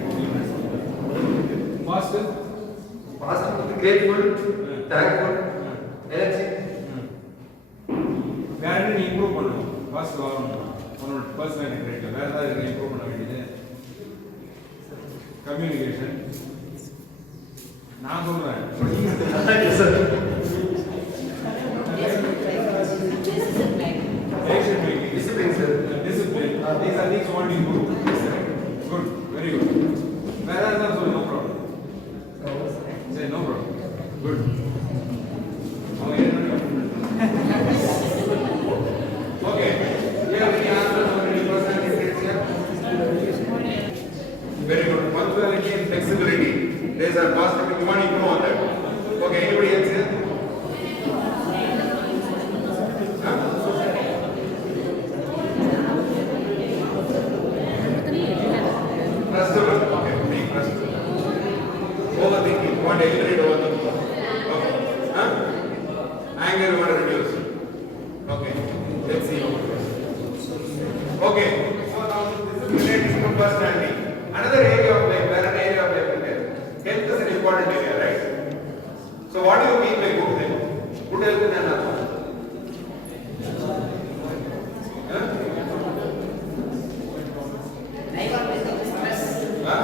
Positive. Positive, grateful, thankful, energy. Where improve பண்ணணும். Positive ஆகணும். உன்னோட personality trait. வேற ஏதாவது improve பண்ண வேண்டியது. Communication. நான் சொல்றேன். Discipline, sir. Discipline. These are things you want to improve. Good. Very good. Where are those? No problem. Say no problem. Good. Okay. Do you have any answers on any personality traits here? Very good. Punctuality and flexibility. These are positive. You want to improve on that. Okay. Anybody else here? Trustable. Okay. Being trustable. Overthinking. You want to eliminate overthinking. Okay. Anger you want to reduce. Okay. Let's see. Okay. So now this is related to personality. Another area of life, where an area of life is there. Health is an important area, right? So what do you mean by good health? Good health is another.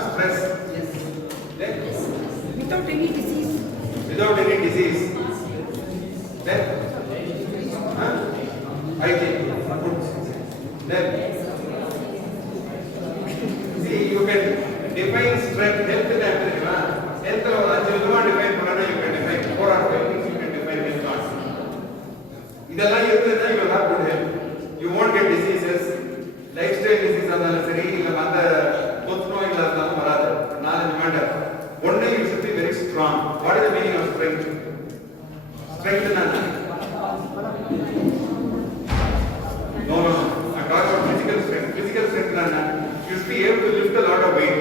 Stress. Yes. Then? Without any disease. Without any disease. Then? Hygiene. Food. Then? See, you can define strength, health in everything. Health or you want to define banana, you can define 4 or 5 things, you can define health not. இதெல்லாம் இருக்குதுன்னா you will have good health. You won't get diseases. Lifestyle disease இருந்தாலும் சரி, இல்ல மத்த தொற்றுநோய்கள் இருந்தாலும் வராது. 4 matter. One day you should be very strong. What is the meaning of strength? Strength is not. No. I talk about physical strength. Physical strength is not. You should be able to lift a lot of weight.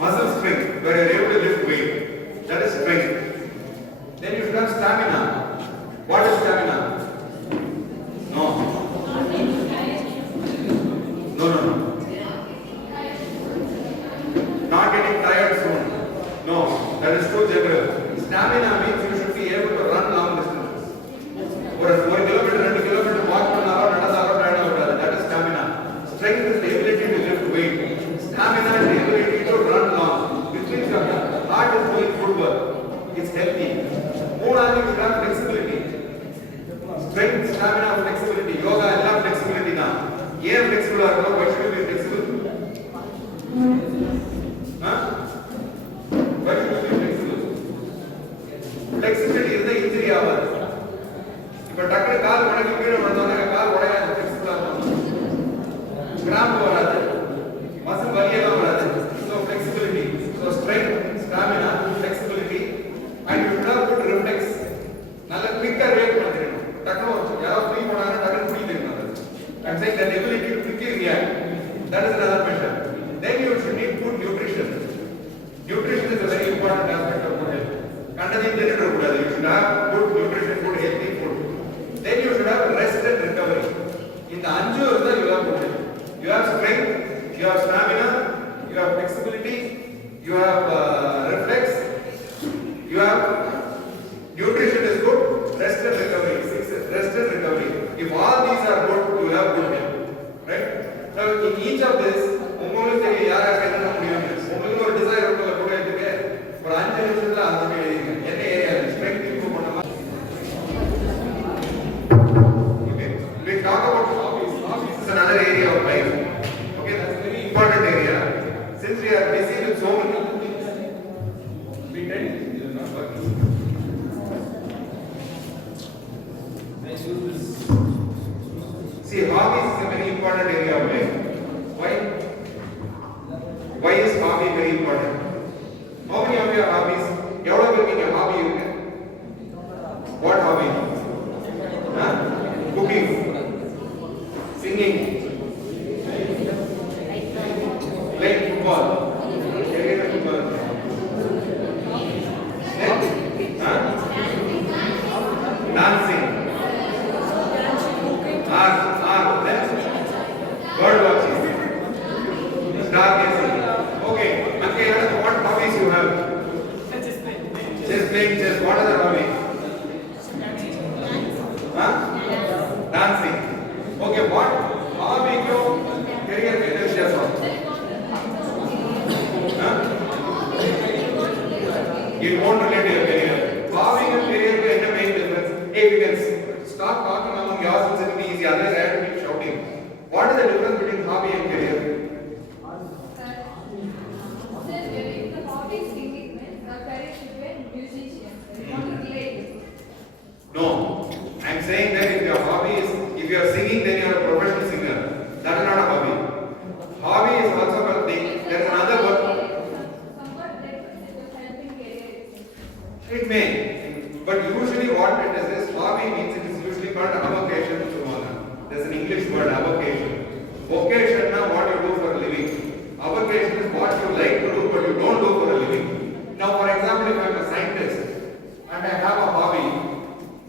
Muscle strength, where you are able to lift weight. That is strength. Then you should have stamina. What is stamina? No. Not getting tired soon. No, that is too general. Stamina means you should be able to run long distances. For a 4 kilometer, 2 kilometer. Strength, stamina, flexibility. Yoga எல்லாம் flexibility தான். ஏன் flexible ஆ இருக்கணும்? Why should we be flexible? Why should we be flexible? Flexibility இருந்தா injury ஆகாது. இப்ப டக்குனு கால் உடைஞ்சு கீழே விழுந்தோம்னா கால் உடையாது, flexible ஆ இருக்கும். கிராம்ப் வராது, மசில் வலியெல்லாம் வராது. So flexibility. So strength, stamina, flexibility, and you should have good reflex. நல்ல quicker react பண்ணிடணும். டக்குனு யாராவது ஃப்ரீ போனாங்கன்னா டக்குனு ஃப்ரீ தெரியும். I'm saying that ability to quickly react. That is another measure. Then you should need good nutrition. Nutrition is a very important aspect of good health. கண்டதையும் தெரிஞ்சிட கூடாது. You should have good nutrition, good healthy food. Then you should have rest and recovery. இந்த அஞ்சு இருந்தா you have good health. You have strength, you have stamina, you have flexibility, you have reflex, you have nutrition is good, rest and recovery. Rest and recovery. If all these are good, you have good health. Right? Now in each of this, உங்களுக்கு தெரியும் யார் யாருக்கு என்ன முடியும். உங்களுக்கு ஒரு desire இருக்குல்ல கூட இருக்கு. ஒரு 5 நிமிஷத்துல அந்த எழுதிங்க. என்ன ஏரியா ஸ்ட்ரெங்த் இம்ப்ரூவ் பண்ணலாம். Okay. We talk about hobbies. Hobbies is another area of life. Okay, that's a very important area. Since we are busy with so many things, we tend to not working. See, hobbies is a very important area of life. Why? Why is hobby very important? How many of your hobbies? எவ்வளவு பேருக்கு இங்க hobby இருக்கு? What hobby? Cooking, singing, playing football. Football. Dancing. Art, bird watching, stargazing. Okay, what hobbies you have? Chess playing chess. What other hobby? Dancing. Okay, what hobby you career ke share from? It won't relate to your career. Hobby and career ke enna main difference? Hey, we can start talking among yourselves. It will be easy. Otherwise, I have to keep shouting. What is the difference between hobby and career? Sir, if the hobby is singing, the career should be musician. Not relate. No, I am saying that if your hobby is, if you are singing, then you are a professional singer. That is not a hobby. Hobby is also a thing. There is another word. Somewhat different in helping career. It may, but usually what it is hobby means it is usually called avocation. There is an English word, avocation. Vocation now what you do for a living. Avocation is what you like to do but you don't do for a living. Now for example, if I am a scientist and I have a hobby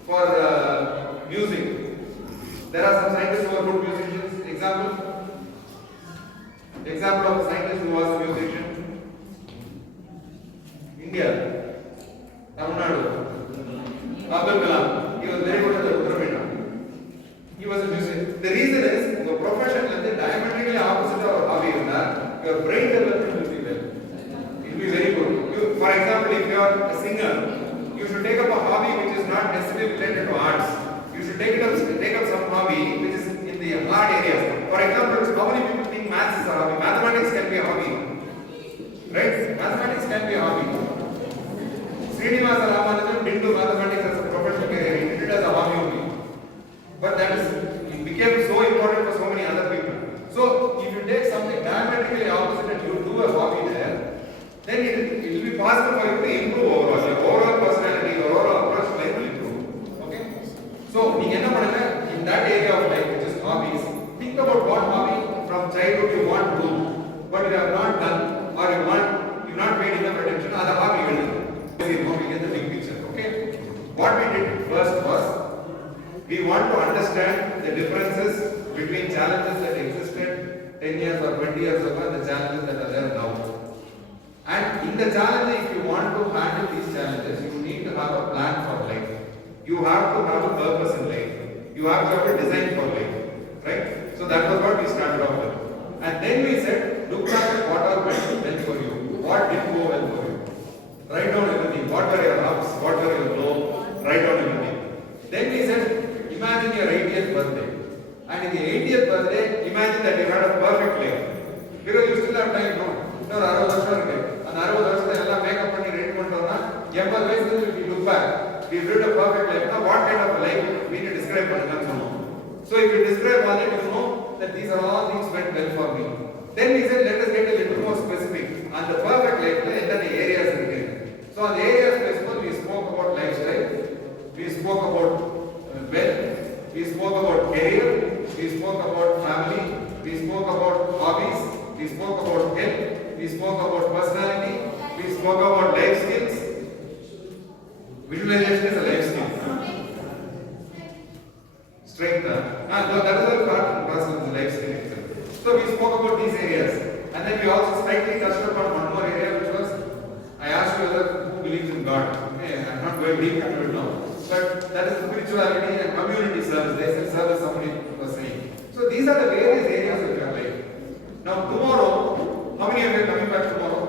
for music, there are some scientists who are good musicians. Example of a scientist who was a musician. India, Tamil Nadu, Abdul Kalam. He was very good at the Uttarapinda. He was a musician. The reason is the profession is diametrically opposite of our hobby. Your brain development will be well. It will be very good. For example, if you are a singer, you should take up a hobby which is not necessarily related to arts. You should take up some hobby which is in the hard areas. For example, how many people think maths is a hobby? Mathematics can be a hobby. Right? Mathematics can be a hobby. Srinivasa Ramanujan didn't do mathematics as a professional career. He did it as a hobby only. But it became so important for so many other people. So, if you take something diametrically opposite and you do a hobby there, then it will be possible for you to improve overall. Your overall personality, your overall approach to life will improve. Okay? So, in that area of life, which is hobbies, think about what hobby from childhood you want to do, but you have not done, or you've not paid enough attention, other hobby you will do. We get the big picture. Okay? What we did first was, we want to understand the differences between challenges that existed 10 years or 20 years ago and the challenges that are there now. And in the challenge, if you want to handle these challenges, you need to have a plan for life. You have to have a purpose in life. You have to have a design for life. Right? So that was what we started off with. And then we said, look back at what all went well for you. What didn't go well for you. Write down everything. What were your ups? What were your lows? Write down everything. Then we said, imagine birthday. And in the 80th birthday, imagine that you had a perfect life. Because you still have time, no? இன்னொரு 60 வருஷம் இருக்கு. அந்த 60 வருஷத்தை எல்லாம் makeup பண்ணி ready பண்ணிட்டோம்னா 80 வயசுல we look back. We lived a perfect life. Now what kind of a life we need to describe பண்ணுங்கன்னு சொன்னோம். So if you describe all that, you know that these are all things went well for me. Then we said let us get a little more specific. And the perfect life la endha areas irukku. So on the areas based we spoke about lifestyle, we spoke about wealth, we spoke about career, we spoke about family, we spoke about hobbies, we spoke about health, we spoke about personality, we spoke about life skills. Visualization is a life skill. Strength, no, that is all part and parcel of the life skill itself. So we spoke about these areas, and then we also slightly touched upon one more area, which was I asked you whether who believes in God. Okay, I'm not going deep into it now, but that is spirituality and community service. They said service, somebody was saying. So these are the various areas of your life. Now tomorrow, how many of you are coming back tomorrow?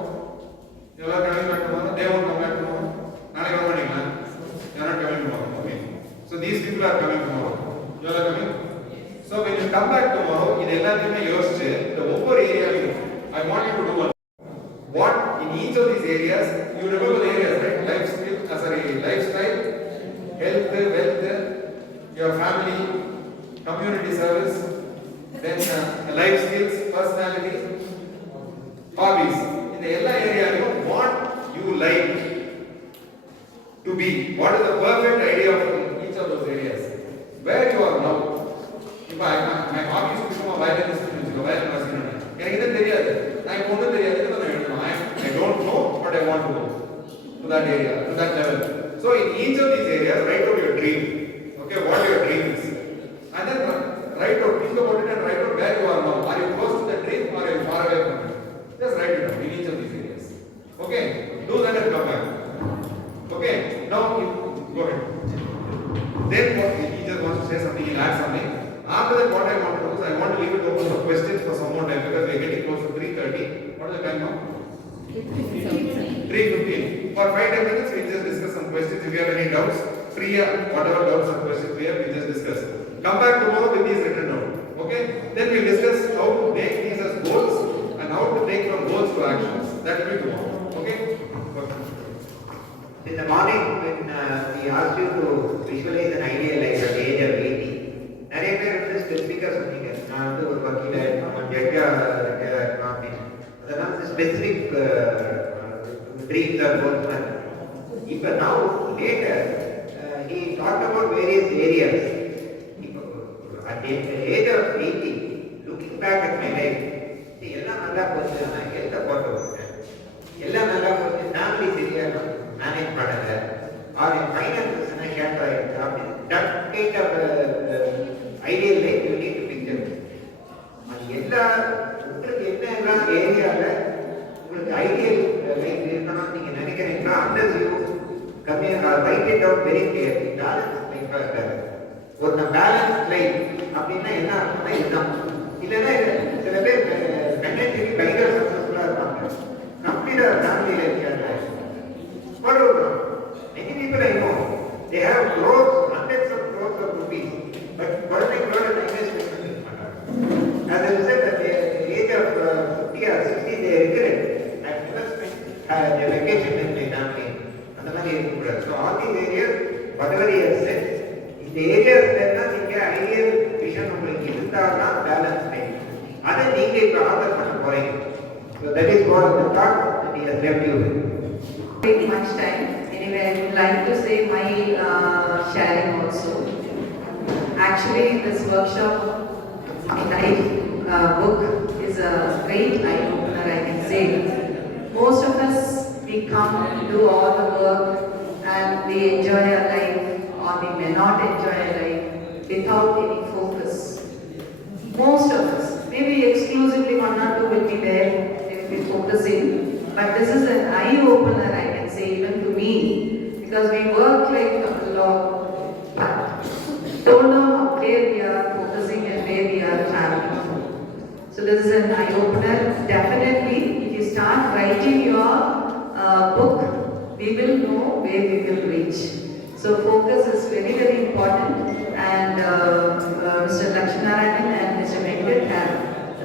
You are coming back tomorrow. They won't come back tomorrow. Nane come panninga. You are not coming tomorrow. Okay. So these people are coming tomorrow. You are coming. So when you come back tomorrow, in எல்லாத்தையுமே யோசிச்சு the ஒவ்வொரு ஏரியாவையும் I want you to do one. What in each of these areas, you remember the areas, right? Life skill, lifestyle, health, wealth, your family, community service, then life skills, personality, hobbies. In the எல்லா ஏரியாவையும் what you like to be. What is the perfect idea of each of those areas? Where you are now. If my hobby is to become a violinist, violin master. எனக்கு இது தெரியாது. நான் இப்போ ஒன்றும் தெரியாது. நான் எழுதணும். I don't know what I want to go to that area, to that level. So in each of these areas, write out your dream. Okay, what your dream is. And then write out, think about it and write out where you are now. Are you close to the dream or are you far away from it? Just write it down in each of these areas. Okay, do that and come back. Okay, now go ahead. Then what he just wants to say something, he'll add something. After that, what I want to do is I want to leave it open for questions for some more time because we are getting close to 3:30. What is the time now? 3:15. For 5-10 minutes, we just discuss some questions. If you have any doubts, free whatever doubts or questions we have, we just discuss. Come back tomorrow with these written down. Okay? Then we discuss how to take these as goals and how to take from goals to actions. That will be tomorrow. Okay? In the morning, when we asked you to visualize an ideal life at the age of 80, நிறைய பேர் வந்து ஸ்பெசிஃபிக்காக சொன்னீங்க. நான் வந்து ஒரு வக்கீலாக இருக்கணும், ஜட்ஜாக இருக்கணும் அப்படின்னு. அதெல்லாம் வந்து ஸ்பெசிஃபிக் ட்ரீம்ஸ் ஆர் கோல்ஸ் மாதிரி. இப்போ now later he talked about various areas. இப்போ at age of 80, looking back at my life, எல்லாம் நல்லா போச்சு, நான் ஹெல்த்தை போட்டு விட்டேன், எல்லாம் நல்லா போச்சு, ஃபேமிலி சரியாக மேனேஜ் பண்ணலை, ஆர் என் ஃபைனான்சஸ் என்ன ஷேர் ஆகிடுச்சு அப்படின்னு. That kind of ideal life you need to picture. அது எல்லா உங்களுக்கு என்னெல்லாம் ஏரியாவில் உங்களுக்கு ஐடியல் லைஃப் இருக்கணும்னு நீங்கள் நினைக்கிறீங்களா, unless you come write it out very clearly. Balance லைஃபாக இருக்காது. ஒரு பேலன்ஸ் லைஃப் அப்படின்னா என்ன அர்த்தம்னா இதுதான். இல்லைன்னா சில பேர் ஃபைனான்சியலி பயங்கர சக்ஸஸ்ஃபுல்லாக இருப்பாங்க, கம்ப்ளீட்டாக ஃபேமிலியில் இருக்காங்க. What about many people I know, they have crores, hundreds of crores of rupees, but குழந்தைங்களோட டைம் ஸ்பெண்ட் பண்ணிருக்க மாட்டாங்க. As a result, at the age of 50 or 60, they regret and never spent their vacation with their family. அந்த மாதிரி இருக்கக்கூடாது. So all these areas, whatever he has said, இந்த ஏரியாஸ்லாம் நீங்கள் ideal vision உங்களுக்கு இருந்தால் தான் பேலன்ஸ் லைஃப். அதை நீங்கள் இப்போ ஆர்டர் பண்ண போறீங்க. So that is what the thought that he has left you with. Take much time. Anyway, I would like to say my sharing also. Actually, this workshop, life book is a great eye opener, I can say. Most of us, we come, do all the work, and we enjoy our life, or we may not enjoy our life without any focus. Most of us, maybe exclusively 1 or 2 will be there, they will be focusing. But this is an eye-opener, I can say, even to me, because we work like a lot, but don't know where we are focusing and where we are traveling. So this is an eye-opener. Definitely, if you start writing your book, we will know where we will reach. So focus is very, very important, and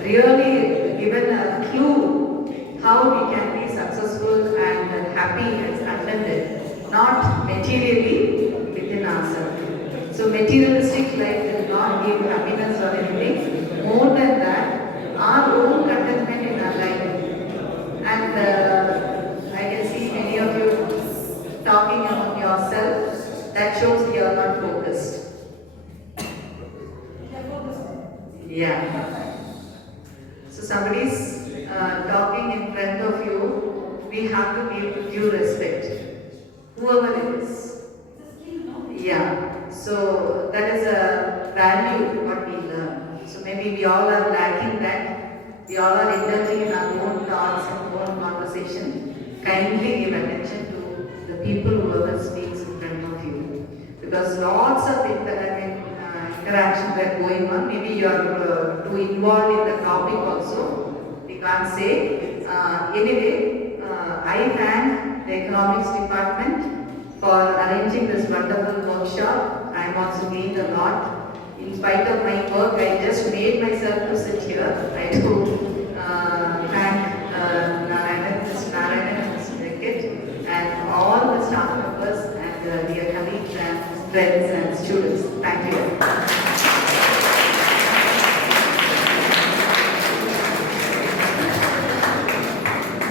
really given a clue how we can be successful and happy and contented, not materially within ourselves. So materialistic life will not give happiness or anything. More than that, our own contentment in our life. And I can see many of you talking among yourself. That shows you are not focused. Yeah. So somebody's talking in front of you, we have to give due respect. Whoever it is. Yeah. So that is a value what we learn. So maybe we all are lacking that. We all are indulging in our own thoughts and own conversation. Kindly give attention to the people whoever speaks in front of you. Because lots of interactions are going on. Maybe you are too involved in the topic also. We can't say. Anyway, I thank the economics department for arranging this wonderful workshop. I am also gained a lot. In spite of my work, I just made myself to sit here. I do thank Narayanan, Mr. Narayanan and Mr. Venkit and all the staff members and dear colleagues and friends and students. Thank you.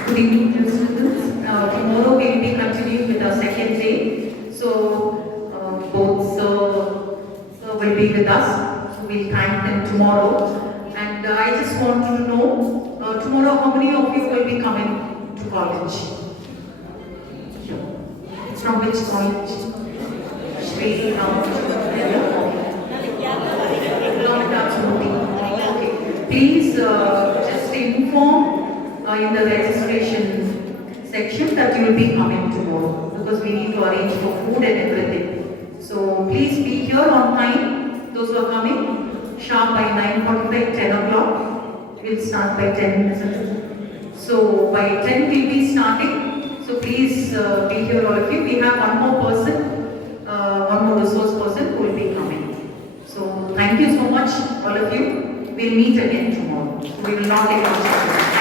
Good evening, dear students. Tomorrow we will be continuing with our second day. So both will be with us. So we'll thank them tomorrow. And I just want to know tomorrow how many of you will be coming to college? It's from which college? Shri Ram. Okay. Please just inform in the registration section that you will be coming tomorrow because we need to arrange for food and everything. So please be here on time. Those who are coming sharp by 9:45, 10 o'clock. We'll start by 10 minutes. So by 10 we'll be starting. So please be here all of you. We have one more person, one more resource person who will be coming. So thank you so much all of you. We'll meet again tomorrow. We will not take much time.